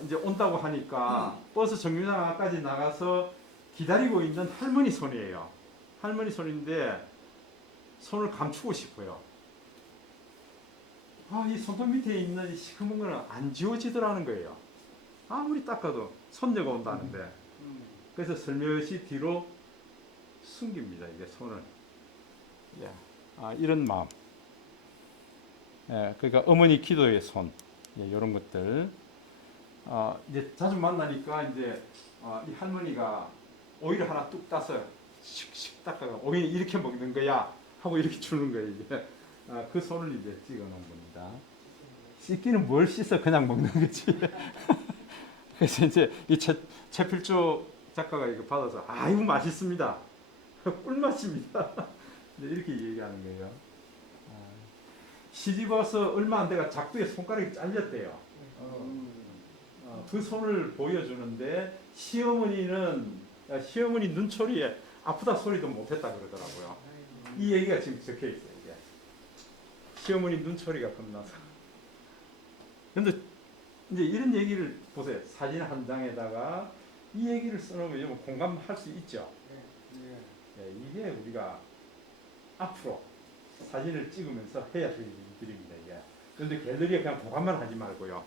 이제 온다고 하니까 버스 정류장까지 나가서 기다리고 있는 할머니 손이에요. 할머니 손인데 손을 감추고 싶어요. 이 손톱 밑에 있는 이 시커먼 거는 안 지워지더라는 거예요. 아무리 닦아도 손녀가 온다는데. 그래서 슬며시 뒤로 숨깁니다. 이게 손을. 예. 이런 마음. 예, 그러니까 어머니 기도의 손. 예, 이런 것들. 이제 자주 만나니까 이제 이 할머니가 오이를 하나 뚝 따서 슉슉 닦아가 오이 이렇게 먹는 거야 하고 이렇게 주는 거예요. 이제. 그 손을 이제 찍어 놓은 겁니다. 씻기는 뭘 씻어 그냥 먹는 거지. 그래서 이제 이 최필조 작가가 이거 받아서 이거 맛있습니다. 꿀맛입니다. 이렇게 얘기하는 거예요. 시집 와서 얼마 안 돼가 작두에 손가락이 잘렸대요. 그 손을 보여주는데 시어머니 눈초리에 아프다 소리도 못했다 그러더라고요. 이 얘기가 지금 적혀 있어요. 이게. 시어머니 눈초리가 겁나서. 근데 이제 이런 얘기를 보세요. 사진 한 장에다가 이 얘기를 써놓으면 공감할 수 있죠. 네, 이게 우리가 앞으로 사진을 찍으면서 해야 될 일들입니다. 이게. 그런데 갤러리에 그냥 보관만 하지 말고요.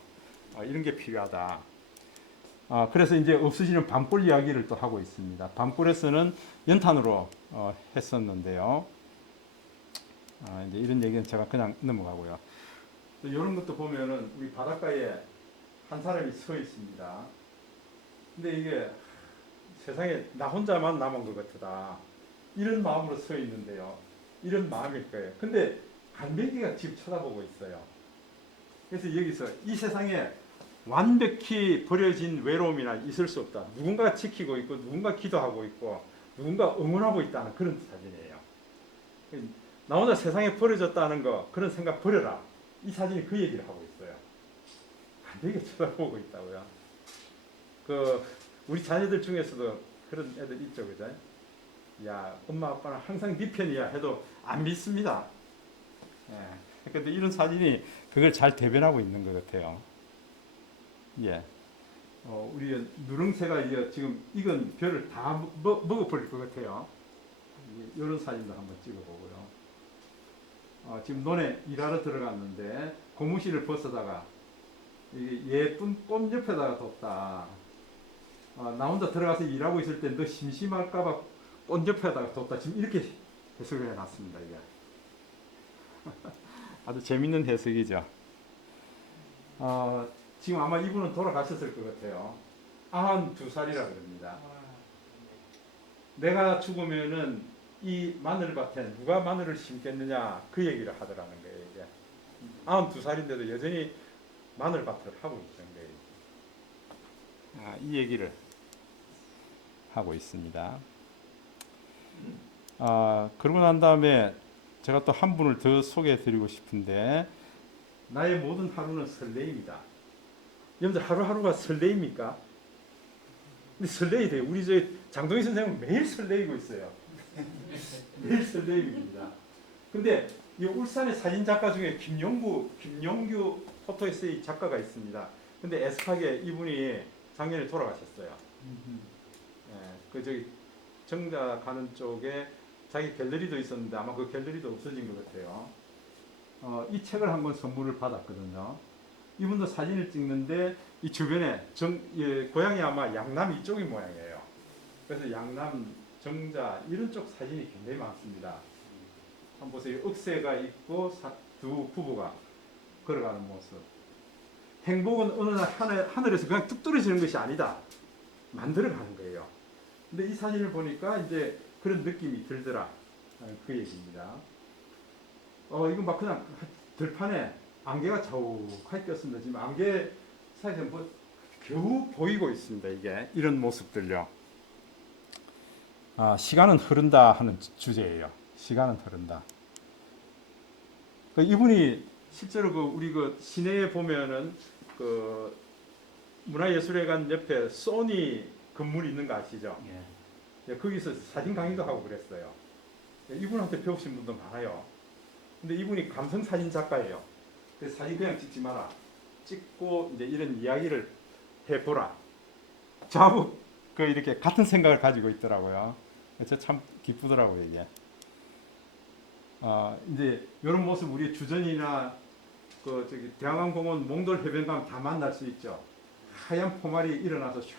이런 게 필요하다. 그래서 이제 없어지는 밤골 이야기를 또 하고 있습니다. 밤골에서는 연탄으로 했었는데요. 이제 이런 얘기는 제가 그냥 넘어가고요. 또 이런 것도 보면은 우리 바닷가에 한 사람이 서 있습니다. 근데 이게 세상에 나 혼자만 남은 것 같다. 이런 마음으로 서 있는데요. 이런 마음일 거예요. 근데 갈매기가 지금 쳐다보고 있어요. 그래서 여기서 이 세상에 완벽히 버려진 외로움이나 있을 수 없다. 누군가가 지키고 있고 누군가 기도하고 있고 누군가 응원하고 있다는 그런 사진이에요. 나 혼자 세상에 버려졌다는 거 그런 생각 버려라. 이 사진이 그 얘기를 하고 있어요. 갈매기가 쳐다보고 있다고요. 우리 자녀들 중에서도 그런 애들 있죠, 그죠? 야, 엄마 아빠는 항상 네 편이야 해도 안 믿습니다. 예. 근데 이런 사진이 그걸 잘 대변하고 있는 것 같아요. 예. 우리 누렁새가 지금 익은 벼를 다 먹어버릴 것 같아요. 이런 사진도 한번 찍어보고요. 지금 논에 일하러 들어갔는데 고무실을 벗어다가 예쁜 꽃 옆에다가 뒀다. 나 혼자 들어가서 일하고 있을 때 너 심심할까봐 꽃 옆에다가 뒀다. 지금 이렇게 해석을 해놨습니다. 이게. 아주 재밌는 해석이죠. 지금 아마 이분은 돌아가셨을 것 같아요. 92살이라 그럽니다. 내가 죽으면은 이 마늘밭에 누가 마늘을 심겠느냐 그 얘기를 하더라는 거예요. 이게. 92살인데도 여전히 마늘밭을 하고 있는 거예요. 이 얘기를 하고 있습니다. 그러고 난 다음에 제가 또 한 분을 더 소개해 드리고 싶은데 나의 모든 하루는 설레임이다. 여러분들 하루하루가 설레입니까? 근데 설레야 돼요. 우리 장동희 선생님은 매일 설레이고 있어요. 매일 설레입니다. 근데 이 울산의 사진 작가 중에 김용규 포토에세이 작가가 있습니다. 근데 애석하게 이분이 작년에 돌아가셨어요. 정자 가는 쪽에 자기 갤러리도 있었는데 아마 그 갤러리도 없어진 것 같아요. 이 책을 한번 선물을 받았거든요. 이분도 사진을 찍는데 이 주변에 고향이 아마 양남 이쪽이 모양이에요. 그래서 양남, 정자 이런 쪽 사진이 굉장히 많습니다. 한번 보세요. 억새가 있고 두 부부가 걸어가는 모습. 행복은 어느 날 하늘에서 그냥 뚝 떨어지는 것이 아니다. 만들어가는 거예요. 근데 이 사진을 보니까 이제 그런 느낌이 들더라. 그 얘기입니다. 이건 막 그냥 들판에 안개가 자욱하게 꼈습니다. 지금 안개 사이에서 뭐 겨우 보이고 있습니다. 이게 이런 모습들요. 시간은 흐른다 하는 주제예요. 시간은 흐른다. 이분이 실제로 우리 시내에 보면은 문화예술회관 옆에 소니 건물이 있는 거 아시죠? 예. 거기서 사진 강의도 하고 그랬어요. 이분한테 배우신 분도 많아요. 근데 이분이 감성 사진 작가예요. 그래서 사진 그냥 찍지 마라. 찍고 이제 이런 이야기를 해보라. 자부 이렇게 같은 생각을 가지고 있더라고요. 그래서 참 기쁘더라고요 이게. 이제 이런 모습 우리 주전이나 대한강공원 몽돌 해변가면 다 만날 수 있죠. 하얀 포말이 일어나서 슉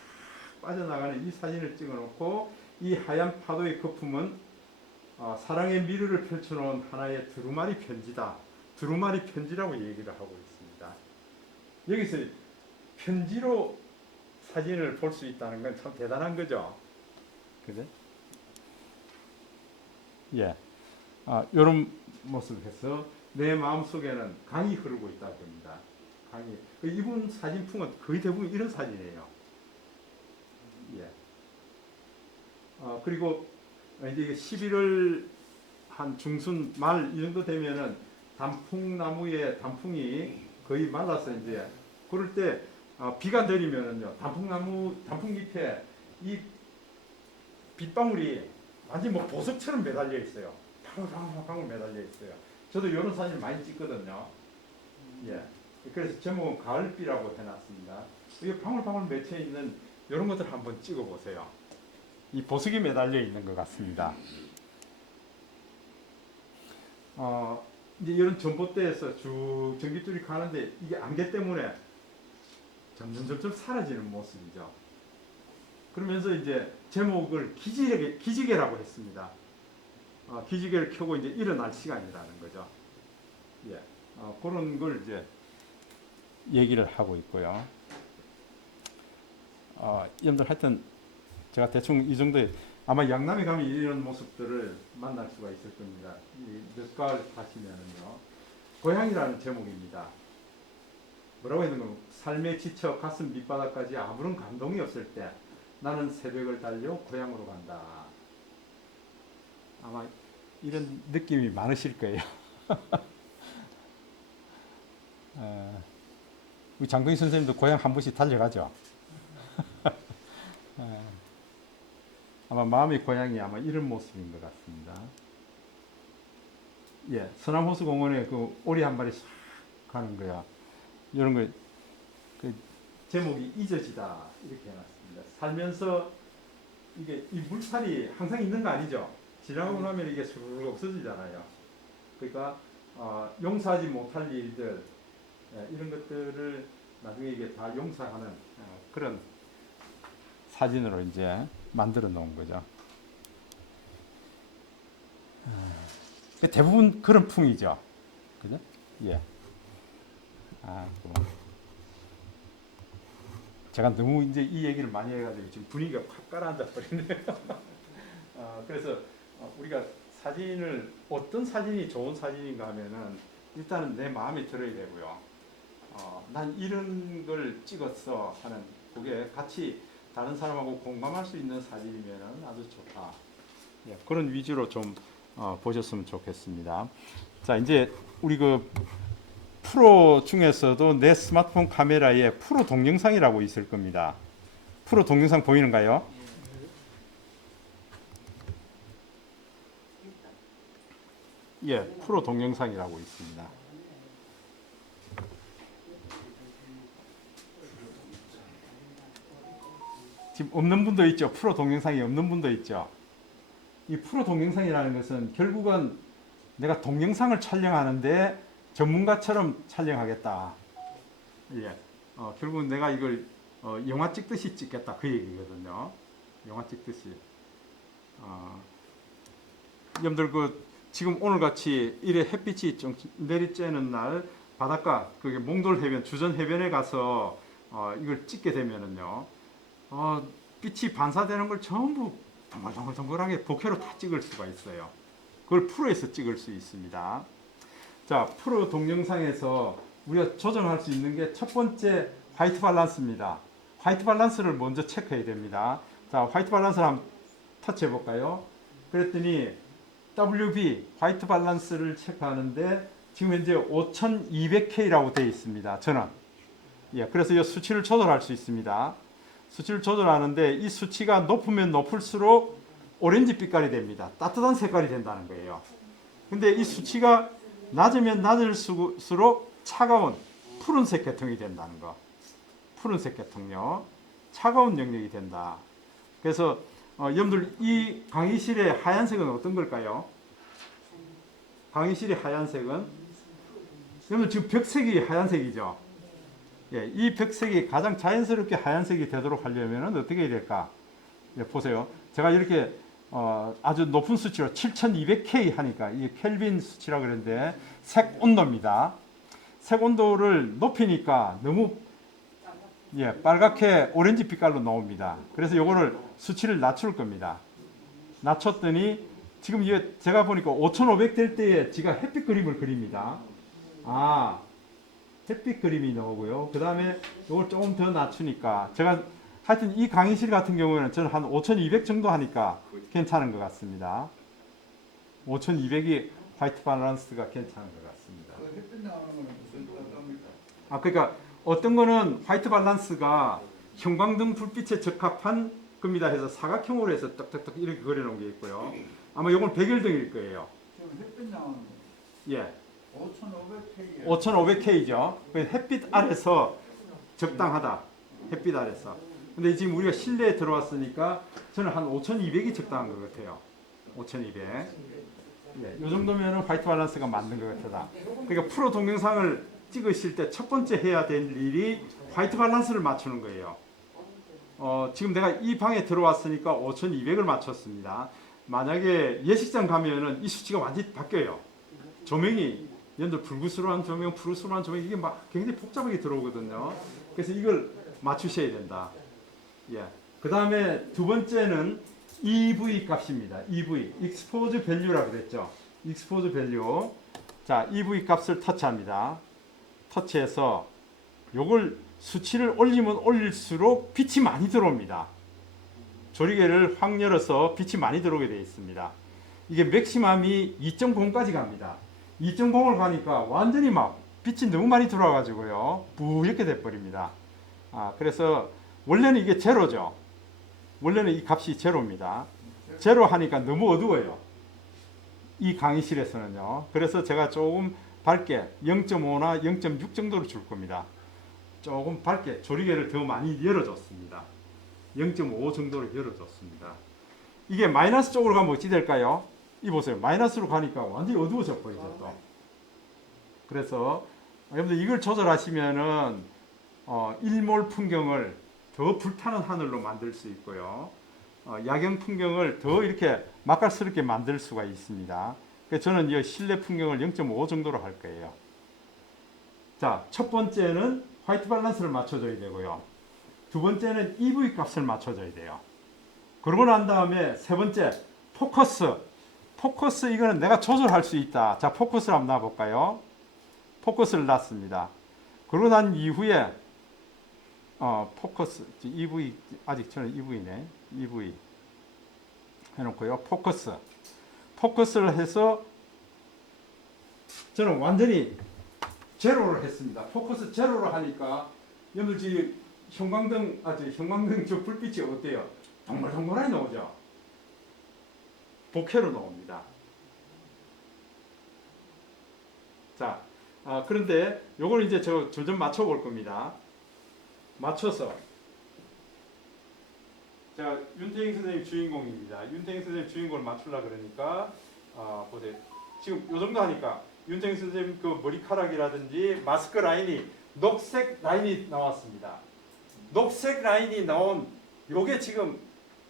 빠져나가는 이 사진을 찍어놓고 이 하얀 파도의 거품은 사랑의 미르를 펼쳐놓은 하나의 두루마리 편지다. 두루마리 편지라고 얘기를 하고 있습니다. 여기서 편지로 사진을 볼 수 있다는 건 참 대단한 거죠. 그죠? 예. 이런 모습을 해서 내 마음속에는 강이 흐르고 있다고 합니다. 강이. 이분 사진풍은 거의 대부분 이런 사진이에요. 예. 그리고 이제 11월 한 중순 말 이 정도 되면은 단풍나무의 단풍이 거의 말라서 이제 그럴 때 비가 내리면은요 단풍잎에 이 빗방울이 완전 뭐 보석처럼 매달려 있어요. 방울 매달려 있어요. 저도 이런 사진 많이 찍거든요. 예. 그래서 제목은 가을비라고 해놨습니다. 이 방울방울 맺혀 있는 이런 것들 한번 찍어보세요. 이 보석이 매달려 있는 것 같습니다. 이제 이런 전봇대에서 쭉 전깃줄이 가는데 이게 안개 때문에 점점 사라지는 모습이죠. 그러면서 이제 제목을 기지개라고 했습니다. 기지개를 켜고 이제 일어날 시간이라는 거죠. 예, 그런 걸 이제 얘기를 하고 있고요. 여러분들 하여튼 제가 대충 이 정도에 아마 양남에 가면 이런 모습들을 만날 수가 있을 겁니다. 늦가을 가시면은요. 고향이라는 제목입니다. 뭐라고 했는 건 삶에 지쳐 가슴 밑바닥까지 아무런 감동이 없을 때 나는 새벽을 달려 고향으로 간다. 아마 이런 느낌이 많으실 거예요. 우리 장동희 선생님도 고향 한 번씩 달려가죠. 아마 마음의 고향이 아마 이런 모습인 것 같습니다. 예, 서남호수공원에 오리 한 마리 싹 가는 거야. 이런 거 제목이 잊어지다 이렇게 해놨습니다. 살면서 이게 이 물살이 항상 있는 거 아니죠? 지나가고 나면 이게 스르르 없어지잖아요. 그러니까 용서하지 못할 일들 이런 것들을 나중에 이게 다 용서하는 그런 사진으로 이제 만들어 놓은 거죠. 대부분 그런 풍이죠. 그죠? 예. 제가 너무 이제 이 얘기를 많이 해가지고 지금 분위기가 확 가라앉아 버리네요. 그래서 우리가 사진을 어떤 사진이 좋은 사진인가 하면은 일단은 내 마음에 들어야 되고요. 난 이런 걸 찍었어 하는 그게 같이 다른 사람하고 공감할 수 있는 사진이면은 아주 좋다. 예, 그런 위주로 좀 보셨으면 좋겠습니다. 자, 이제 우리 프로 중에서도 내 스마트폰 카메라에 프로 동영상이라고 있을 겁니다. 프로 동영상 보이는가요? 예, 프로 동영상이라고 있습니다. 지금 없는 분도 있죠. 프로 동영상이 없는 분도 있죠. 이 프로 동영상이라는 것은 결국은 내가 동영상을 촬영하는데 전문가처럼 촬영하겠다. 예, 결국은 내가 이걸 영화 찍듯이 찍겠다 그 얘기거든요. 영화 찍듯이. 여러분들 지금 오늘 같이 이래 햇빛이 좀 내리쬐는 날 바닷가 그게 몽돌 해변 주전 해변에 가서 이걸 찍게 되면은요. 빛이 반사되는 걸 전부 동글동글동글하게 bokeh로 다 찍을 수가 있어요. 그걸 프로에서 찍을 수 있습니다. 자, 프로 동영상에서 우리가 조정할 수 있는 게 첫 번째 화이트 밸런스입니다. 화이트 밸런스를 먼저 체크해야 됩니다. 자, 화이트 밸런스를 한번 터치해 볼까요? 그랬더니 WB 화이트 밸런스를 체크하는데 지금 현재 5200K라고 되어 있습니다. 저는. 예, 그래서 이 수치를 조절할 수 있습니다. 수치를 조절하는데 이 수치가 높으면 높을수록 오렌지 빛깔이 됩니다. 따뜻한 색깔이 된다는 거예요. 근데 이 수치가 낮으면 낮을수록 차가운 푸른색 계통이 된다는 거. 푸른색 계통요. 차가운 영역이 된다. 그래서 여러분들 이 강의실의 하얀색은 어떤 걸까요? 강의실의 하얀색은 여러분 지금 벽색이 하얀색이죠. 예, 이 벽색이 가장 자연스럽게 하얀색이 되도록 하려면 어떻게 해야 될까? 예, 보세요. 제가 이렇게 아주 높은 수치로 7200K 하니까 이 켈빈 수치라고 그러는데 색 온도입니다. 색 온도를 높이니까 너무 빨갛게 오렌지 빛깔로 나옵니다. 그래서 요거를 수치를 낮출 겁니다. 낮췄더니 지금 이게 제가 보니까 5500 될 때에 제가 햇빛 그림을 그립니다. 아, 햇빛 그림이 나오고요. 그 다음에 이걸 조금 더 낮추니까 제가 하여튼 이 강의실 같은 경우에는 저는 한 5200 정도 하니까 괜찮은 것 같습니다. 5200이 화이트 밸런스가 괜찮은 것 같습니다. 그 햇빛 나오는 거는 무슨 뜻입니까? 아, 그러니까 어떤 거는 화이트 밸런스가 형광등 불빛에 적합한 겁니다 해서 사각형으로 해서 딱딱딱 이렇게 그려놓은 게 있고요. 아마 이건 백열등일 거예요. 지금 햇빛 나오는 거. 예. 5500K. 5500K죠. 햇빛 아래서 적당하다. 햇빛 아래서. 근데 지금 우리가 실내에 들어왔으니까 저는 한 5200이 적당한 것 같아요. 5200. 예, 이 정도면 화이트 밸런스가 맞는 것 같다. 그러니까 프로 동영상을 찍으실 때 첫 번째 해야 될 일이 화이트 밸런스를 맞추는 거예요. 지금 내가 이 방에 들어왔으니까 5200을 맞췄습니다. 만약에 예식장 가면은 이 수치가 완전히 바뀌어요. 조명이 얘들 불구스러운 조명, 푸르스러운 조명 이게 막 굉장히 복잡하게 들어오거든요. 그래서 이걸 맞추셔야 된다. 예. 그 다음에 두 번째는 EV 값입니다. EV, Expose Value라고 그랬죠. Expose Value. 자, EV 값을 터치합니다. 터치해서 요걸 수치를 올리면 올릴수록 빛이 많이 들어옵니다. 조리개를 확 열어서 빛이 많이 들어오게 되어 있습니다. 이게 맥시멈이 2.0까지 갑니다. 2.0을 가니까 완전히 막 빛이 너무 많이 들어와가지고요. 뿌옇게 돼버립니다. 그래서 원래는 이게 제로죠. 원래는 이 값이 제로입니다. 제로 하니까 너무 어두워요. 이 강의실에서는요. 그래서 제가 조금 밝게 0.5나 0.6 정도로 줄 겁니다. 조금 밝게 조리개를 더 많이 열어줬습니다. 0.5 정도로 열어줬습니다. 이게 마이너스 쪽으로 가면 어찌 될까요? 이 보세요. 마이너스로 가니까 완전히 어두워져 버리죠. 또. 그래서 여러분들 이걸 조절하시면은 1몰 풍경을 더 불타는 하늘로 만들 수 있고요. 야경 풍경을 더 이렇게 맛깔스럽게 만들 수가 있습니다. 그래서 저는 이 실내 풍경을 0.5 정도로 할 거예요. 자, 첫 번째는 화이트 밸런스를 맞춰줘야 되고요. 두 번째는 EV 값을 맞춰줘야 돼요. 그러고 난 다음에 세 번째 포커스. 포커스 이거는 내가 조절할 수 있다. 자, 포커스를 한번 놔볼까요? 포커스를 놨습니다. 그러고 난 이후에 포커스, EV, 아직 저는 EV네. EV 해놓고요. 포커스를 해서 저는 완전히 제로를 했습니다. 포커스 제로를 하니까 여러분 지금 형광등 저 불빛이 어때요? 동글동글하게 나오죠? 복회로 나옵니다. 자, 그런데 요걸 이제 저 점점 맞춰볼 겁니다. 맞춰서 자, 윤태익 선생님 주인공입니다. 윤태익 선생님 주인공을 맞추려고 그러니까 보세요. 지금 요 정도 하니까 윤태익 선생님 그 머리카락이라든지 마스크 라인이 녹색 라인이 나왔습니다. 녹색 라인이 나온 요게 지금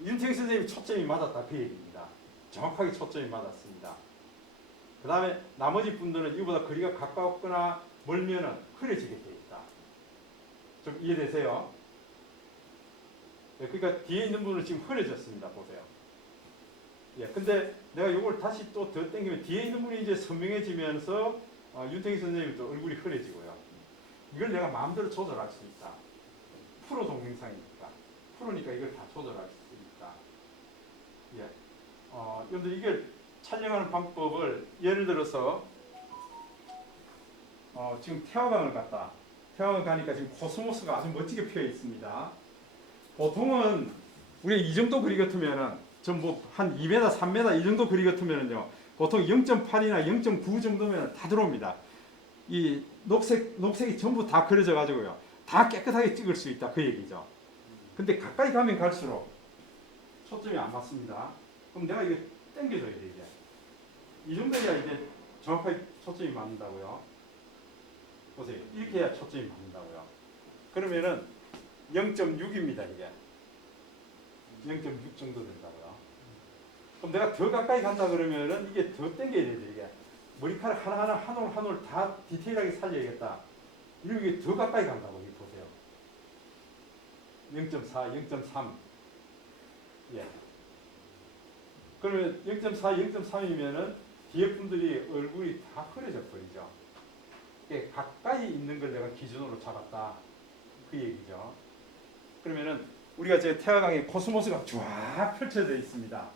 윤태익 선생님 초점이 맞았다 그 얘기입니다. 정확하게 초점이 맞았습니다. 그 다음에 나머지 분들은 이보다 거리가 가깝거나 멀면은 흐려지게 되어 있다. 좀 이해되세요? 네, 그러니까 뒤에 있는 분은 지금 흐려졌습니다. 보세요. 예, 근데 내가 이걸 다시 또 더 당기면 뒤에 있는 분이 이제 선명해지면서 윤태기 선생님도 얼굴이 흐려지고요. 이걸 내가 마음대로 조절할 수 있다. 프로 동영상이니까. 프로니까 이걸 다 조절할 수 있다. 예. 여러분들 이걸 촬영하는 방법을 예를 들어서 지금 태화강을 갔다. 태화강 가니까 지금 코스모스가 아주 멋지게 피어 있습니다. 보통은 우리가 이 정도 거리 같으면은 전부 한 2m, 3m 이 정도 거리 같으면은요. 보통 0.8이나 0.9 정도면 다 들어옵니다. 이 녹색이 전부 다 그려져 가지고요. 다 깨끗하게 찍을 수 있다 그 얘기죠. 근데 가까이 가면 갈수록 초점이 안 맞습니다. 그럼 내가 이거 당겨줘야 돼 이게. 이 정도야 이제 정확하게 초점이 맞는다고요. 보세요. 이렇게 해야 초점이 맞는다고요. 그러면은 0.6입니다 이게. 0.6 정도 된다고요. 그럼 내가 더 가까이 간다 그러면은 이게 더 당겨야 돼 이게. 머리카락 하나하나 한 올 한 올 다 디테일하게 살려야겠다. 이러면 이게 더 가까이 간다고 이거 보세요. 0.4, 0.3. 예. 그러면 0.4, 0.3이면은 뒤에 분들이 얼굴이 다 흐려져 버리죠. 이게 가까이 있는 걸 내가 기준으로 잡았다. 그 얘기죠. 그러면은 우리가 제 태화강에 코스모스가 쫙 펼쳐져 있습니다.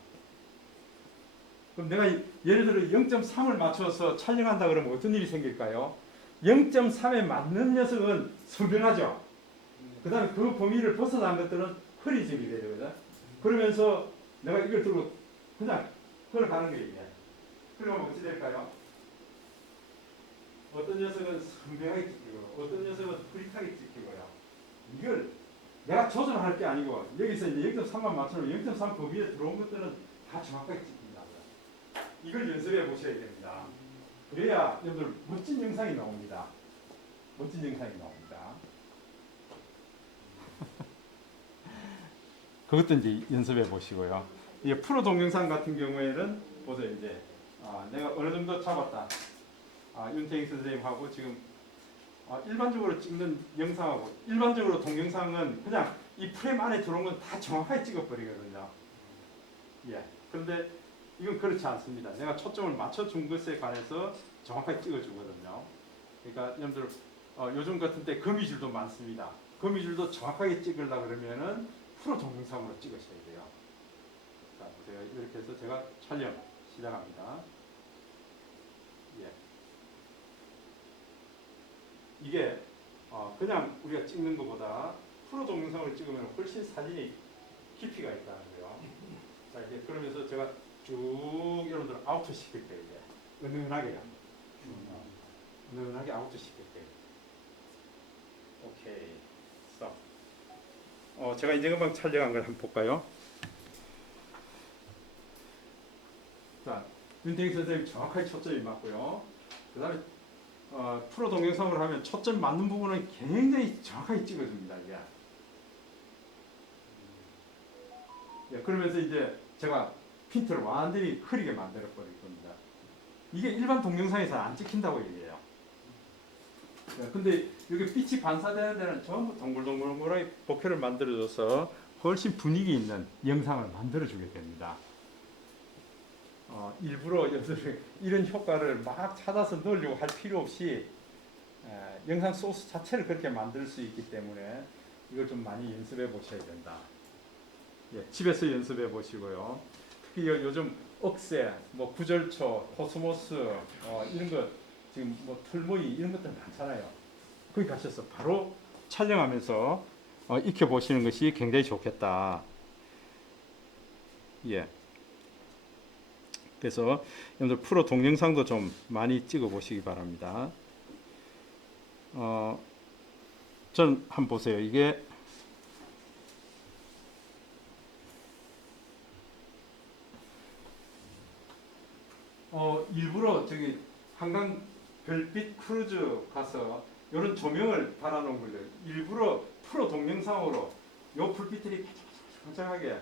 그럼 내가 예를 들어 0.3을 맞춰서 촬영한다 그러면 어떤 일이 생길까요? 0.3에 맞는 녀석은 선명하죠. 그 다음에 그 범위를 벗어난 것들은 흐리짐이 되거든. 그러면서 내가 이걸 들고 그냥 걸어가는 거예요. 그러면 어찌 될까요? 어떤 녀석은 선명하게 찍히고 어떤 녀석은 흐릿하게 찍히고요. 이걸 내가 조절할 게 아니고 여기서 이제 0.3만 맞추면 0.3 범위에 들어온 것들은 다 정확하게 찍힌다고요. 이걸 연습해 보셔야 됩니다. 그래야 여러분들 멋진 영상이 나옵니다. 멋진 영상이 나옵니다. 그것도 이제 연습해 보시고요. 이 프로 동영상 같은 경우에는 보세요. 이제 내가 어느 정도 잡았다. 윤태익 선생님하고 지금 일반적으로 찍는 영상하고 일반적으로 동영상은 그냥 이 프레임 안에 들어온 건 다 정확하게 찍어버리거든요. 예. 그런데 이건 그렇지 않습니다. 내가 초점을 맞춰준 것에 관해서 정확하게 찍어주거든요. 그러니까 여러분들 요즘 같은 때 거미줄도 많습니다. 거미줄도 정확하게 찍으려고 그러면은 프로 동영상으로 찍으셔야 돼요. 자, 보세요. 이렇게 해서 제가 촬영 시작합니다. 예. 이게 그냥 우리가 찍는 것보다 프로 동영상을 찍으면 훨씬 사진이 깊이가 있다는 거예요. 자, 이제 그러면서 제가 쭉 여러분들 아웃 시킬 때 이제 은은하게요. 은은하게 아웃 시킬 때. 오케이. 스톱. 제가 이제 금방 촬영한 걸 한번 볼까요? 자, 윤태익 선생님 정확하게 초점이 맞고요. 그 다음에 프로 동영상을 하면 초점 맞는 부분은 굉장히 정확하게 찍어줍니다. 이게. 예, 그러면서 이제 제가 핀트를 완전히 흐리게 만들어 버릴 겁니다. 이게 일반 동영상에서 안 찍힌다고 얘기해요. 예, 근데 여기 빛이 반사되는 데는 전부 동글동글동글하게 bokeh를 만들어줘서 훨씬 분위기 있는 영상을 만들어주게 됩니다. 일부러 이런 효과를 막 찾아서 넣으려고 할 필요 없이 영상 소스 자체를 그렇게 만들 수 있기 때문에 이걸 좀 많이 연습해 보셔야 된다. 예, 집에서 연습해 보시고요. 특히 요즘 억새, 뭐 구절초, 코스모스 이런 거 지금 뭐 털모이 이런 것들 많잖아요. 거기 가셔서 바로 촬영하면서 익혀 보시는 것이 굉장히 좋겠다. 예. 그래서 여러분들 프로 동영상도 좀 많이 찍어 보시기 바랍니다. 전 한번 보세요. 이게 일부러 저기 한강 별빛 크루즈 가서 이런 조명을 달아놓은 거예요. 일부러 프로 동영상으로 요 불빛들이 반짝반짝하게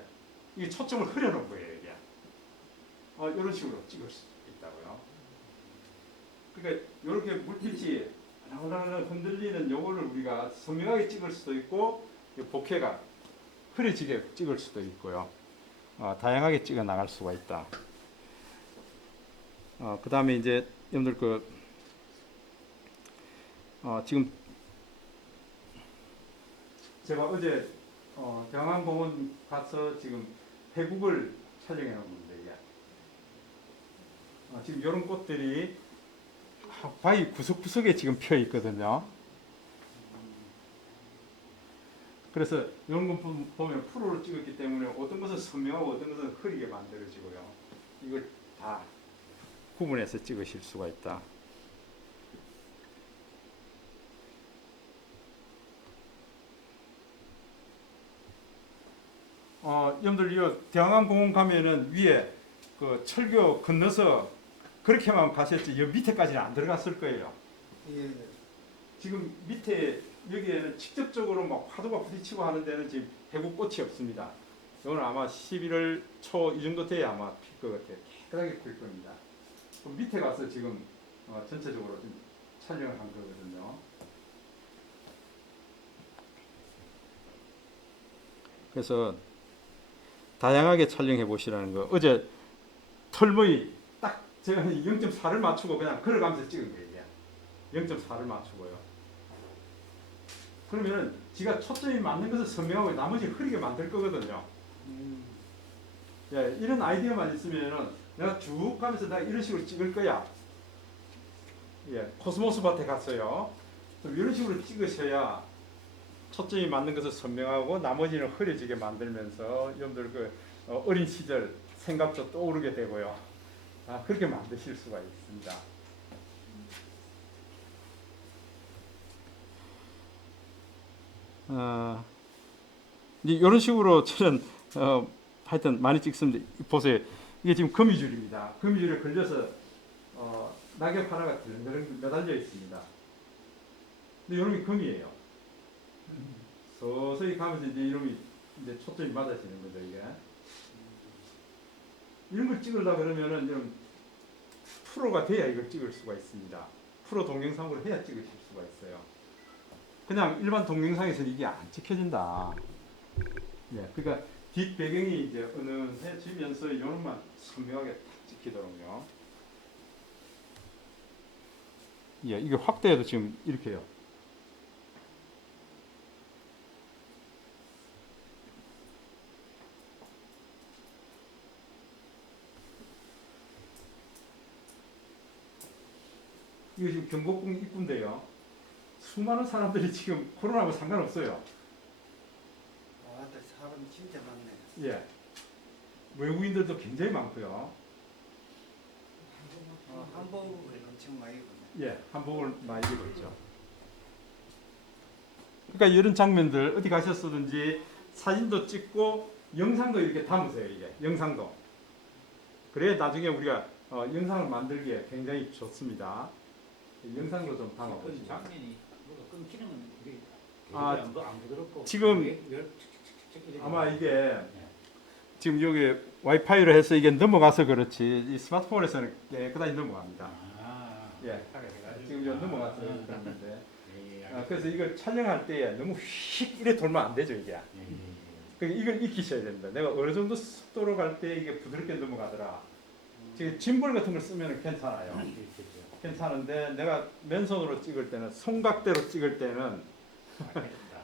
이게 초점을 흐려놓은 거예요. 이게 이런 식으로 찍을 수 있다고요. 그러니까 이렇게 물빛이 하나하나 흔들리는 요거를 우리가 선명하게 찍을 수도 있고 bokeh가 흐려지게 찍을 수도 있고요. 다양하게 찍어 나갈 수가 있다. 그 다음에 이제 여러분들 지금 제가 어제 대왕항공원 가서 지금 태국을 촬영해 놓은 건데 이게 지금 이런 꽃들이 바위 구석구석에 지금 펴 있거든요. 그래서 이런 거 보면 프로로 찍었기 때문에 어떤 것은 선명하고 어떤 것은 흐리게 만들어지고요. 이걸 다 구분해서 찍으실 수가 있다. 여러분들 이 대왕항공원 가면은 위에 그 철교 건너서 그렇게만 가셨지 여 밑에까지는 안 들어갔을 거예요. 예. 지금 밑에 여기에는 직접적으로 막 파도가 부딪히고 하는 데는 지금 대구 꽃이 없습니다. 이건 아마 11월 초 이 정도 돼야 아마 필 것 같아요. 깨끗하게 필 겁니다. 그럼 밑에 가서 지금 전체적으로 좀 촬영을 한 거거든요. 그래서 다양하게 촬영해 보시라는 거. 어제 털머리 딱 제가 0.4를 맞추고 그냥 걸어가면서 찍은 거예요. 0.4를 맞추고요. 그러면은 지가 초점이 맞는 것을 선명하고 나머지 흐리게 만들 거거든요. 예, 이런 아이디어만 있으면은 내가 쭉 가면서 내가 이런 식으로 찍을 거야. 예, 코스모스 밭에 갔어요. 좀 이런 식으로 찍으셔야 초점이 맞는 것을 선명하고 나머지는 흐려지게 만들면서 여러분들 그 어린 시절 생각도 떠오르게 되고요. 그렇게 만드실 수가 있습니다. 이제 이런 식으로 저는 하여튼 많이 찍습니다. 보세요. 이게 지금 거미줄입니다. 거미줄에 걸려서 낙엽 하나가 들렁들렁 매달려 있습니다. 근데 이런 게 거미예요. 서서히 가면서 이제 이놈이 이제 초점이 맞아지는 거죠, 이게. 이런 걸 찍으려고 그러면은 좀 프로가 돼야 이걸 찍을 수가 있습니다. 프로 동영상으로 해야 찍으실 수가 있어요. 그냥 일반 동영상에서는 이게 안 찍혀진다. 예, 그러니까 뒷 배경이 이제 은은해지면서 이놈만 선명하게 딱 찍히도록요. 예, 이게 확대해도 지금 이렇게요. 이거 지금 경복궁 입구인데요. 수많은 사람들이 지금 코로나하고 상관없어요. 사람 진짜 많네. 예. 외국인들도 굉장히 많고요. 한복을 엄청 많이 입네. 예, 한복을 많이 입었죠. 그러니까 이런 장면들 어디 가셨든지 사진도 찍고 영상도 이렇게 담으세요. 이게 영상도. 그래야 나중에 우리가 영상을 만들기에 굉장히 좋습니다. 영상으로 좀 담아보시죠. 장면이 뭐가 끊기는 건 이게 아, 안 부드럽고 지금 아마 이게 지금 여기 와이파이로 해서 이게 넘어가서 그렇지 이 스마트폰에서는 깨끗하게 넘어갑니다. 예, 지금 이제 넘어갔어요. 그랬는데 그래서 이걸 촬영할 때 너무 휙 이래 돌면 안 되죠 이게. 그러니까 이걸 익히셔야 됩니다. 내가 어느 정도 속도로 갈 때 이게 부드럽게 넘어가더라. 지금 짐볼 같은 걸 쓰면 괜찮아요. 괜찮은데 내가 맨손으로 찍을 때는 손각대로 찍을 때는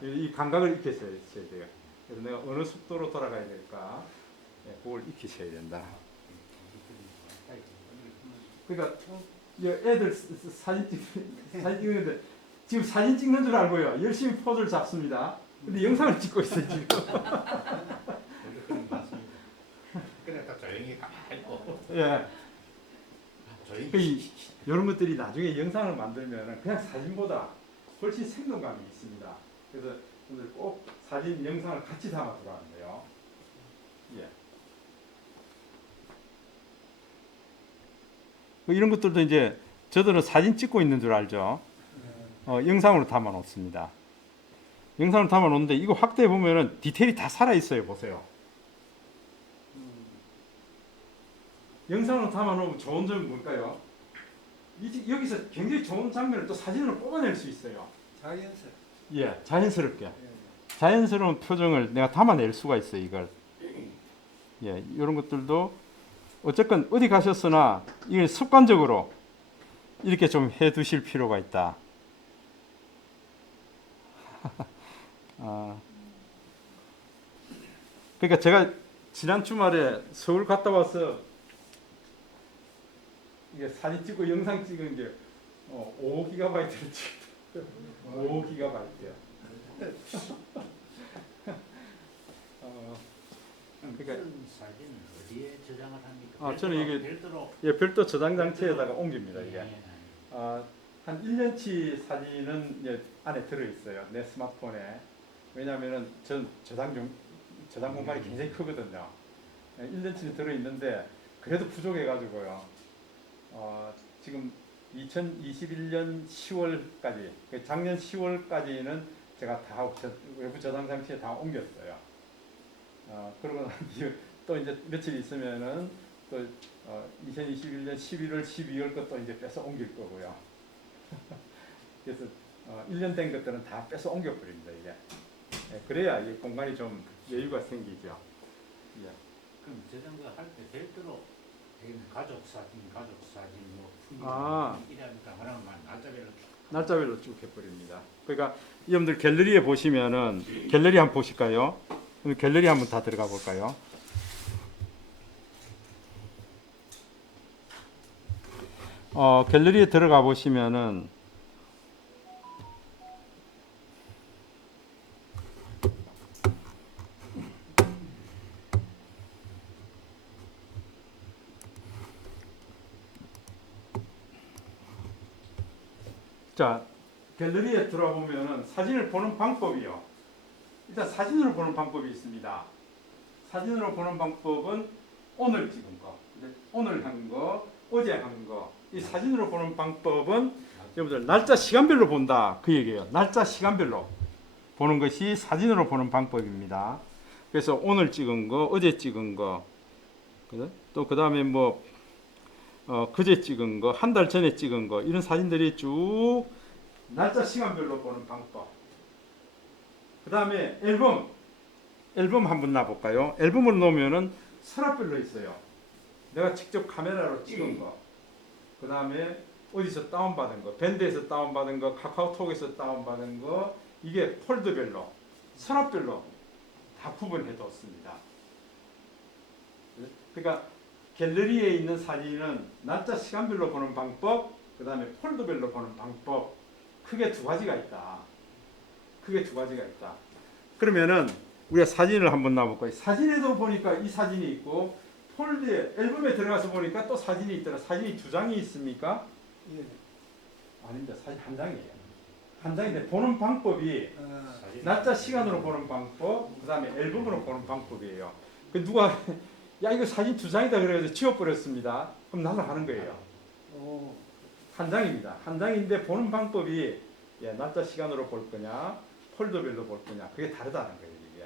이 감각을 익히셔야 돼요. 그래서 내가 어느 속도로 돌아가야 될까, 그걸 익히셔야 된다. 그러니까 애들 사진 찍는데 지금 사진 찍는 줄 알고요. 열심히 포즈를 잡습니다. 근데 영상을 찍고 있어요 지금. 그냥 딱 조용히 가만히 있고 예. 조용히 이런 것들이 나중에 영상을 만들면 그냥 사진보다 훨씬 생동감이 있습니다. 그래서 오늘 꼭 사진, 영상을 같이 담아서 가는데요. 예. 이런 것들도 이제 저들은 사진 찍고 있는 줄 알죠. 영상으로 담아 놓습니다. 영상을 담아 놓는데 이거 확대해 보면은 디테일이 다 살아 있어요. 보세요. 영상으로 담아 놓으면 좋은 점은 뭘까요? 여기서 굉장히 좋은 장면을 또 사진으로 뽑아낼 수 있어요. 자연스럽. 예, 자연스럽게. 자연스러운 표정을 내가 담아낼 수가 있어요, 이걸. 예, 이런 것들도 어쨌건 어디 가셨으나 이걸 습관적으로 이렇게 좀 해 두실 필요가 있다. 그러니까 제가 지난 주말에 서울 갔다 와서 이게 사진 찍고 영상 찍은 게 5GB를 찍었어요. 5GB요. 그러니까 그런 사진은 어디에 저장을 합니까? 저는 이게 별도로 별도 저장 장치에다가 옮깁니다. 이게 예. 한 1년치 사진은 이제 안에 들어 있어요. 내 스마트폰에. 왜냐하면은 전 저장 공간이 굉장히 크거든요. 1년치 들어 있는데 그래도 부족해 가지고요. 지금 2021년 10월까지, 작년 10월까지는 제가 다 외부 저장 장치에 다 옮겼어요. 그러고 난 뒤에 또 이제 며칠 있으면은 또 2021년 11월, 12월 것도 이제 뺏어 옮길 거고요. 그래서 1년 된 것들은 다 뺏어 옮겨 버립니다. 이게. 그래야 이 공간이 좀 여유가 생기죠. 예. 그럼 저런 거 할 때 별도로 여기는 가족 사진 뭐 이라니까 그러면 날짜별로 날짜별로 쭉 해버립니다. 그러니까 여러분들 갤러리에 보시면은 갤러리 한번 보실까요? 그럼 갤러리 한번 다 들어가 볼까요? 갤러리에 들어가 보시면은 자, 갤러리에 들어와 보면은 사진을 보는 방법이요. 일단 사진으로 보는 방법이 있습니다. 사진으로 보는 방법은 오늘 찍은 거, 오늘 한 거, 어제 한 거. 이 사진으로 보는 방법은 여러분들 날짜 시간별로 본다 그 얘기예요. 날짜 시간별로 보는 것이 사진으로 보는 방법입니다. 그래서 오늘 찍은 거, 어제 찍은 거, 또 그 다음에 뭐 그제 찍은 거, 한 달 전에 찍은 거 이런 사진들이 쭉 날짜 시간별로 보는 방법. 그 다음에 앨범 한번 놔볼까요? 앨범을 놓으면은 서랍별로 있어요. 내가 직접 카메라로 찍은 거, 그 다음에 어디서 다운받은 거, 밴드에서 다운받은 거, 카카오톡에서 다운받은 거, 이게 폴더별로, 서랍별로 다 구분해 뒀습니다. 그러니까 갤러리에 있는 사진은 날짜 시간별로 보는 방법, 그 다음에 폴더별로 보는 방법, 크게 두 가지가 있다. 그러면은 우리가 사진을 한번 놔볼까요? 사진에도 보니까 이 사진이 있고 폴더에 앨범에 들어가서 보니까 또 사진이 있더라. 사진이 두 장이 있습니까? 예. 아닙니다. 사진 한 장이에요. 한 장인데 보는 방법이 날짜 시간으로 보는 방법, 그 다음에 앨범으로 보는 방법이에요. 그 누가 야 이거 사진 두 장이다 그래서 지워버렸습니다. 그럼 나도 하는 거예요. 한 장입니다. 한 장인데 보는 방법이 날짜 시간으로 볼 거냐, 폴더별로 볼 거냐, 그게 다르다는 거예요. 이게.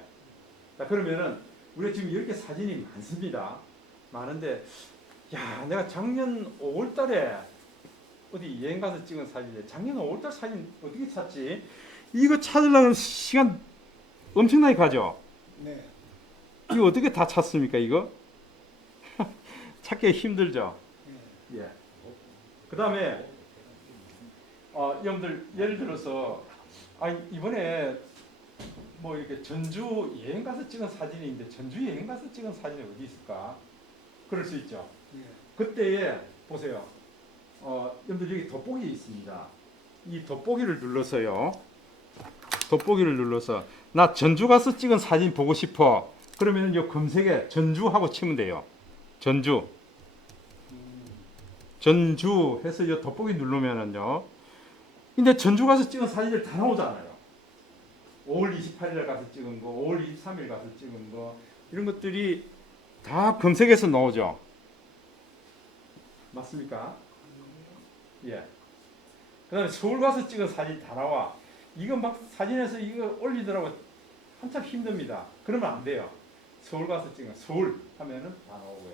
자 그러면은 우리가 지금 이렇게 사진이 많습니다. 많은데 야 내가 작년 5월달에 어디 여행 가서 찍은 사진인데 작년 5월달 사진 어떻게 찾지? 이거 찾으려면 시간 엄청나게 가죠. 네. 이거 어떻게 다 찾습니까 이거? 찾기 힘들죠. 예. 예. 그 다음에 여러분들 예를 들어서 이번에 뭐 이렇게 전주 여행 가서 찍은 사진이 있는데 전주 여행 가서 찍은 사진이 어디 있을까? 그럴 수 있죠. 예. 그때에 보세요. 여러분들 여기 돋보기 있습니다. 이 돋보기를 눌러서요. 돋보기를 눌러서 나 전주 가서 찍은 사진 보고 싶어. 그러면 이 검색에 전주하고 치면 돼요. 전주 해서 이 돋보기 누르면은요. 근데 전주 가서 찍은 사진들 다 나오잖아요. 5월 28일 가서 찍은 거, 5월 23일 가서 찍은 거 이런 것들이 다 검색해서 나오죠. 맞습니까? 예. 그다음에 서울 가서 찍은 사진 다 나와. 이거 막 사진에서 이거 올리더라고 한참 힘듭니다. 그러면 안 돼요. 서울 가서 찍은 서울 하면은 다 나오고요.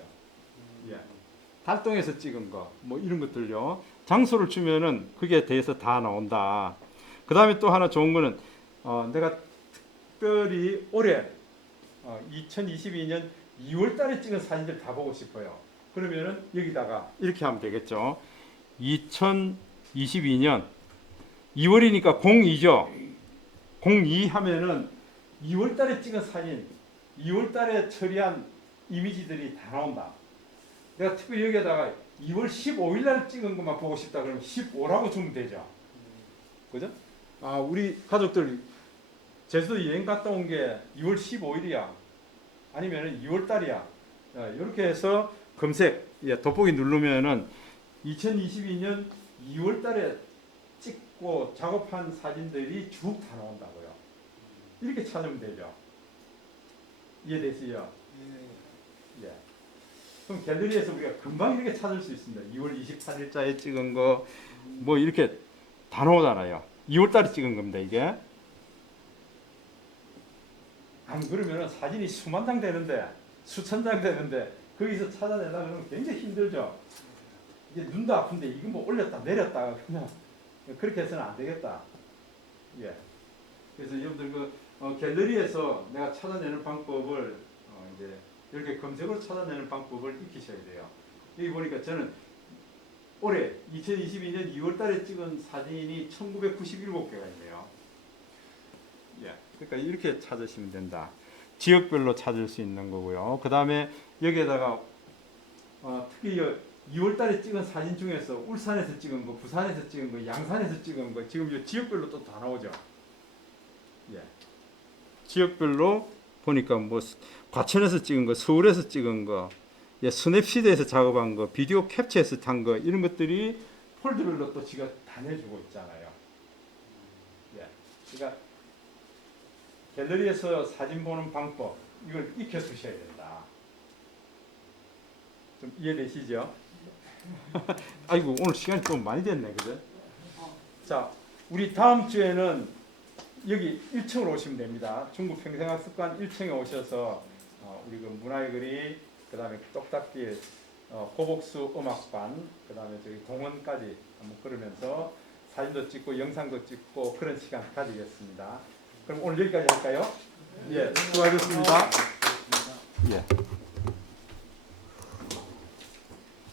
예. 달동에서 찍은 거 뭐 이런 것들요. 장소를 주면은 그게 대해서 다 나온다. 그다음에 또 하나 좋은 거는 내가 특별히 올해 2022년 2월 달에 찍은 사진들 다 보고 싶어요. 그러면은 여기다가 이렇게 하면 되겠죠. 2022년 2월이니까 02죠. 02 하면은 2월 달에 찍은 사진 2월 달에 처리한 이미지들이 다 나온다. 내가 특별히 여기에다가 2월 15일 날 찍은 것만 보고 싶다 그러면 15라고 주면 되죠. 그죠? 아, 우리 가족들 제주도 여행 갔다 온 게 2월 15일이야. 아니면 2월 달이야. 이렇게 해서 검색, 돋보기 누르면은 2022년 2월 달에 찍고 작업한 사진들이 쭉 다 나온다고요. 이렇게 찾으면 되죠. 이해되시죠? 예. 그럼 갤러리에서 우리가 금방 이렇게 찾을 수 있습니다. 2월 28일자에 찍은 거 뭐 이렇게 다 나오잖아요. 2월 달에 찍은 겁니다, 이게. 안 그러면 사진이 수만 장 되는데, 수천 장 되는데 거기서 찾아내려고 하면 굉장히 힘들죠. 이게 눈도 아픈데 이거 뭐 올렸다 내렸다 그냥 그렇게 해서는 안 되겠다. 예. 그래서 여러분들 갤러리에서 내가 찾아내는 방법을 이제 이렇게 검색으로 찾아내는 방법을 익히셔야 돼요. 여기 보니까 저는 올해 2022년 2월 달에 찍은 사진이 1997개가 있네요. 예. 그러니까 이렇게 찾으시면 된다. 지역별로 찾을 수 있는 거고요. 그 다음에 여기에다가 특히 2월 달에 찍은 사진 중에서 울산에서 찍은 거, 부산에서 찍은 거, 양산에서 찍은 거 지금 이 지역별로 또 다 나오죠. 예. 지역별로 보니까 뭐 과천에서 찍은 거, 서울에서 찍은 거, 예, 스냅시드에서 작업한 거, 비디오 캡처해서 한 거 이런 것들이 폴더별로 또 지가 다 내주고 있잖아요. 예. 그러니까 갤러리에서 사진 보는 방법 이걸 익혀 두셔야 된다. 좀 이해되시죠? 아이고 오늘 시간이 좀 많이 됐네, 그죠? 자, 우리 다음 주에는 여기 1층으로 오시면 됩니다. 중국 평생학습관 1층에 오셔서 우리 그 문화의 거리, 그 다음에 똑딱길, 고복수 음악관, 그 다음에 저기 동원까지 한번 걸으면서 사진도 찍고 영상도 찍고 그런 시간 가지겠습니다. 그럼 오늘 여기까지 할까요? 예, 수고하셨습니다. 예.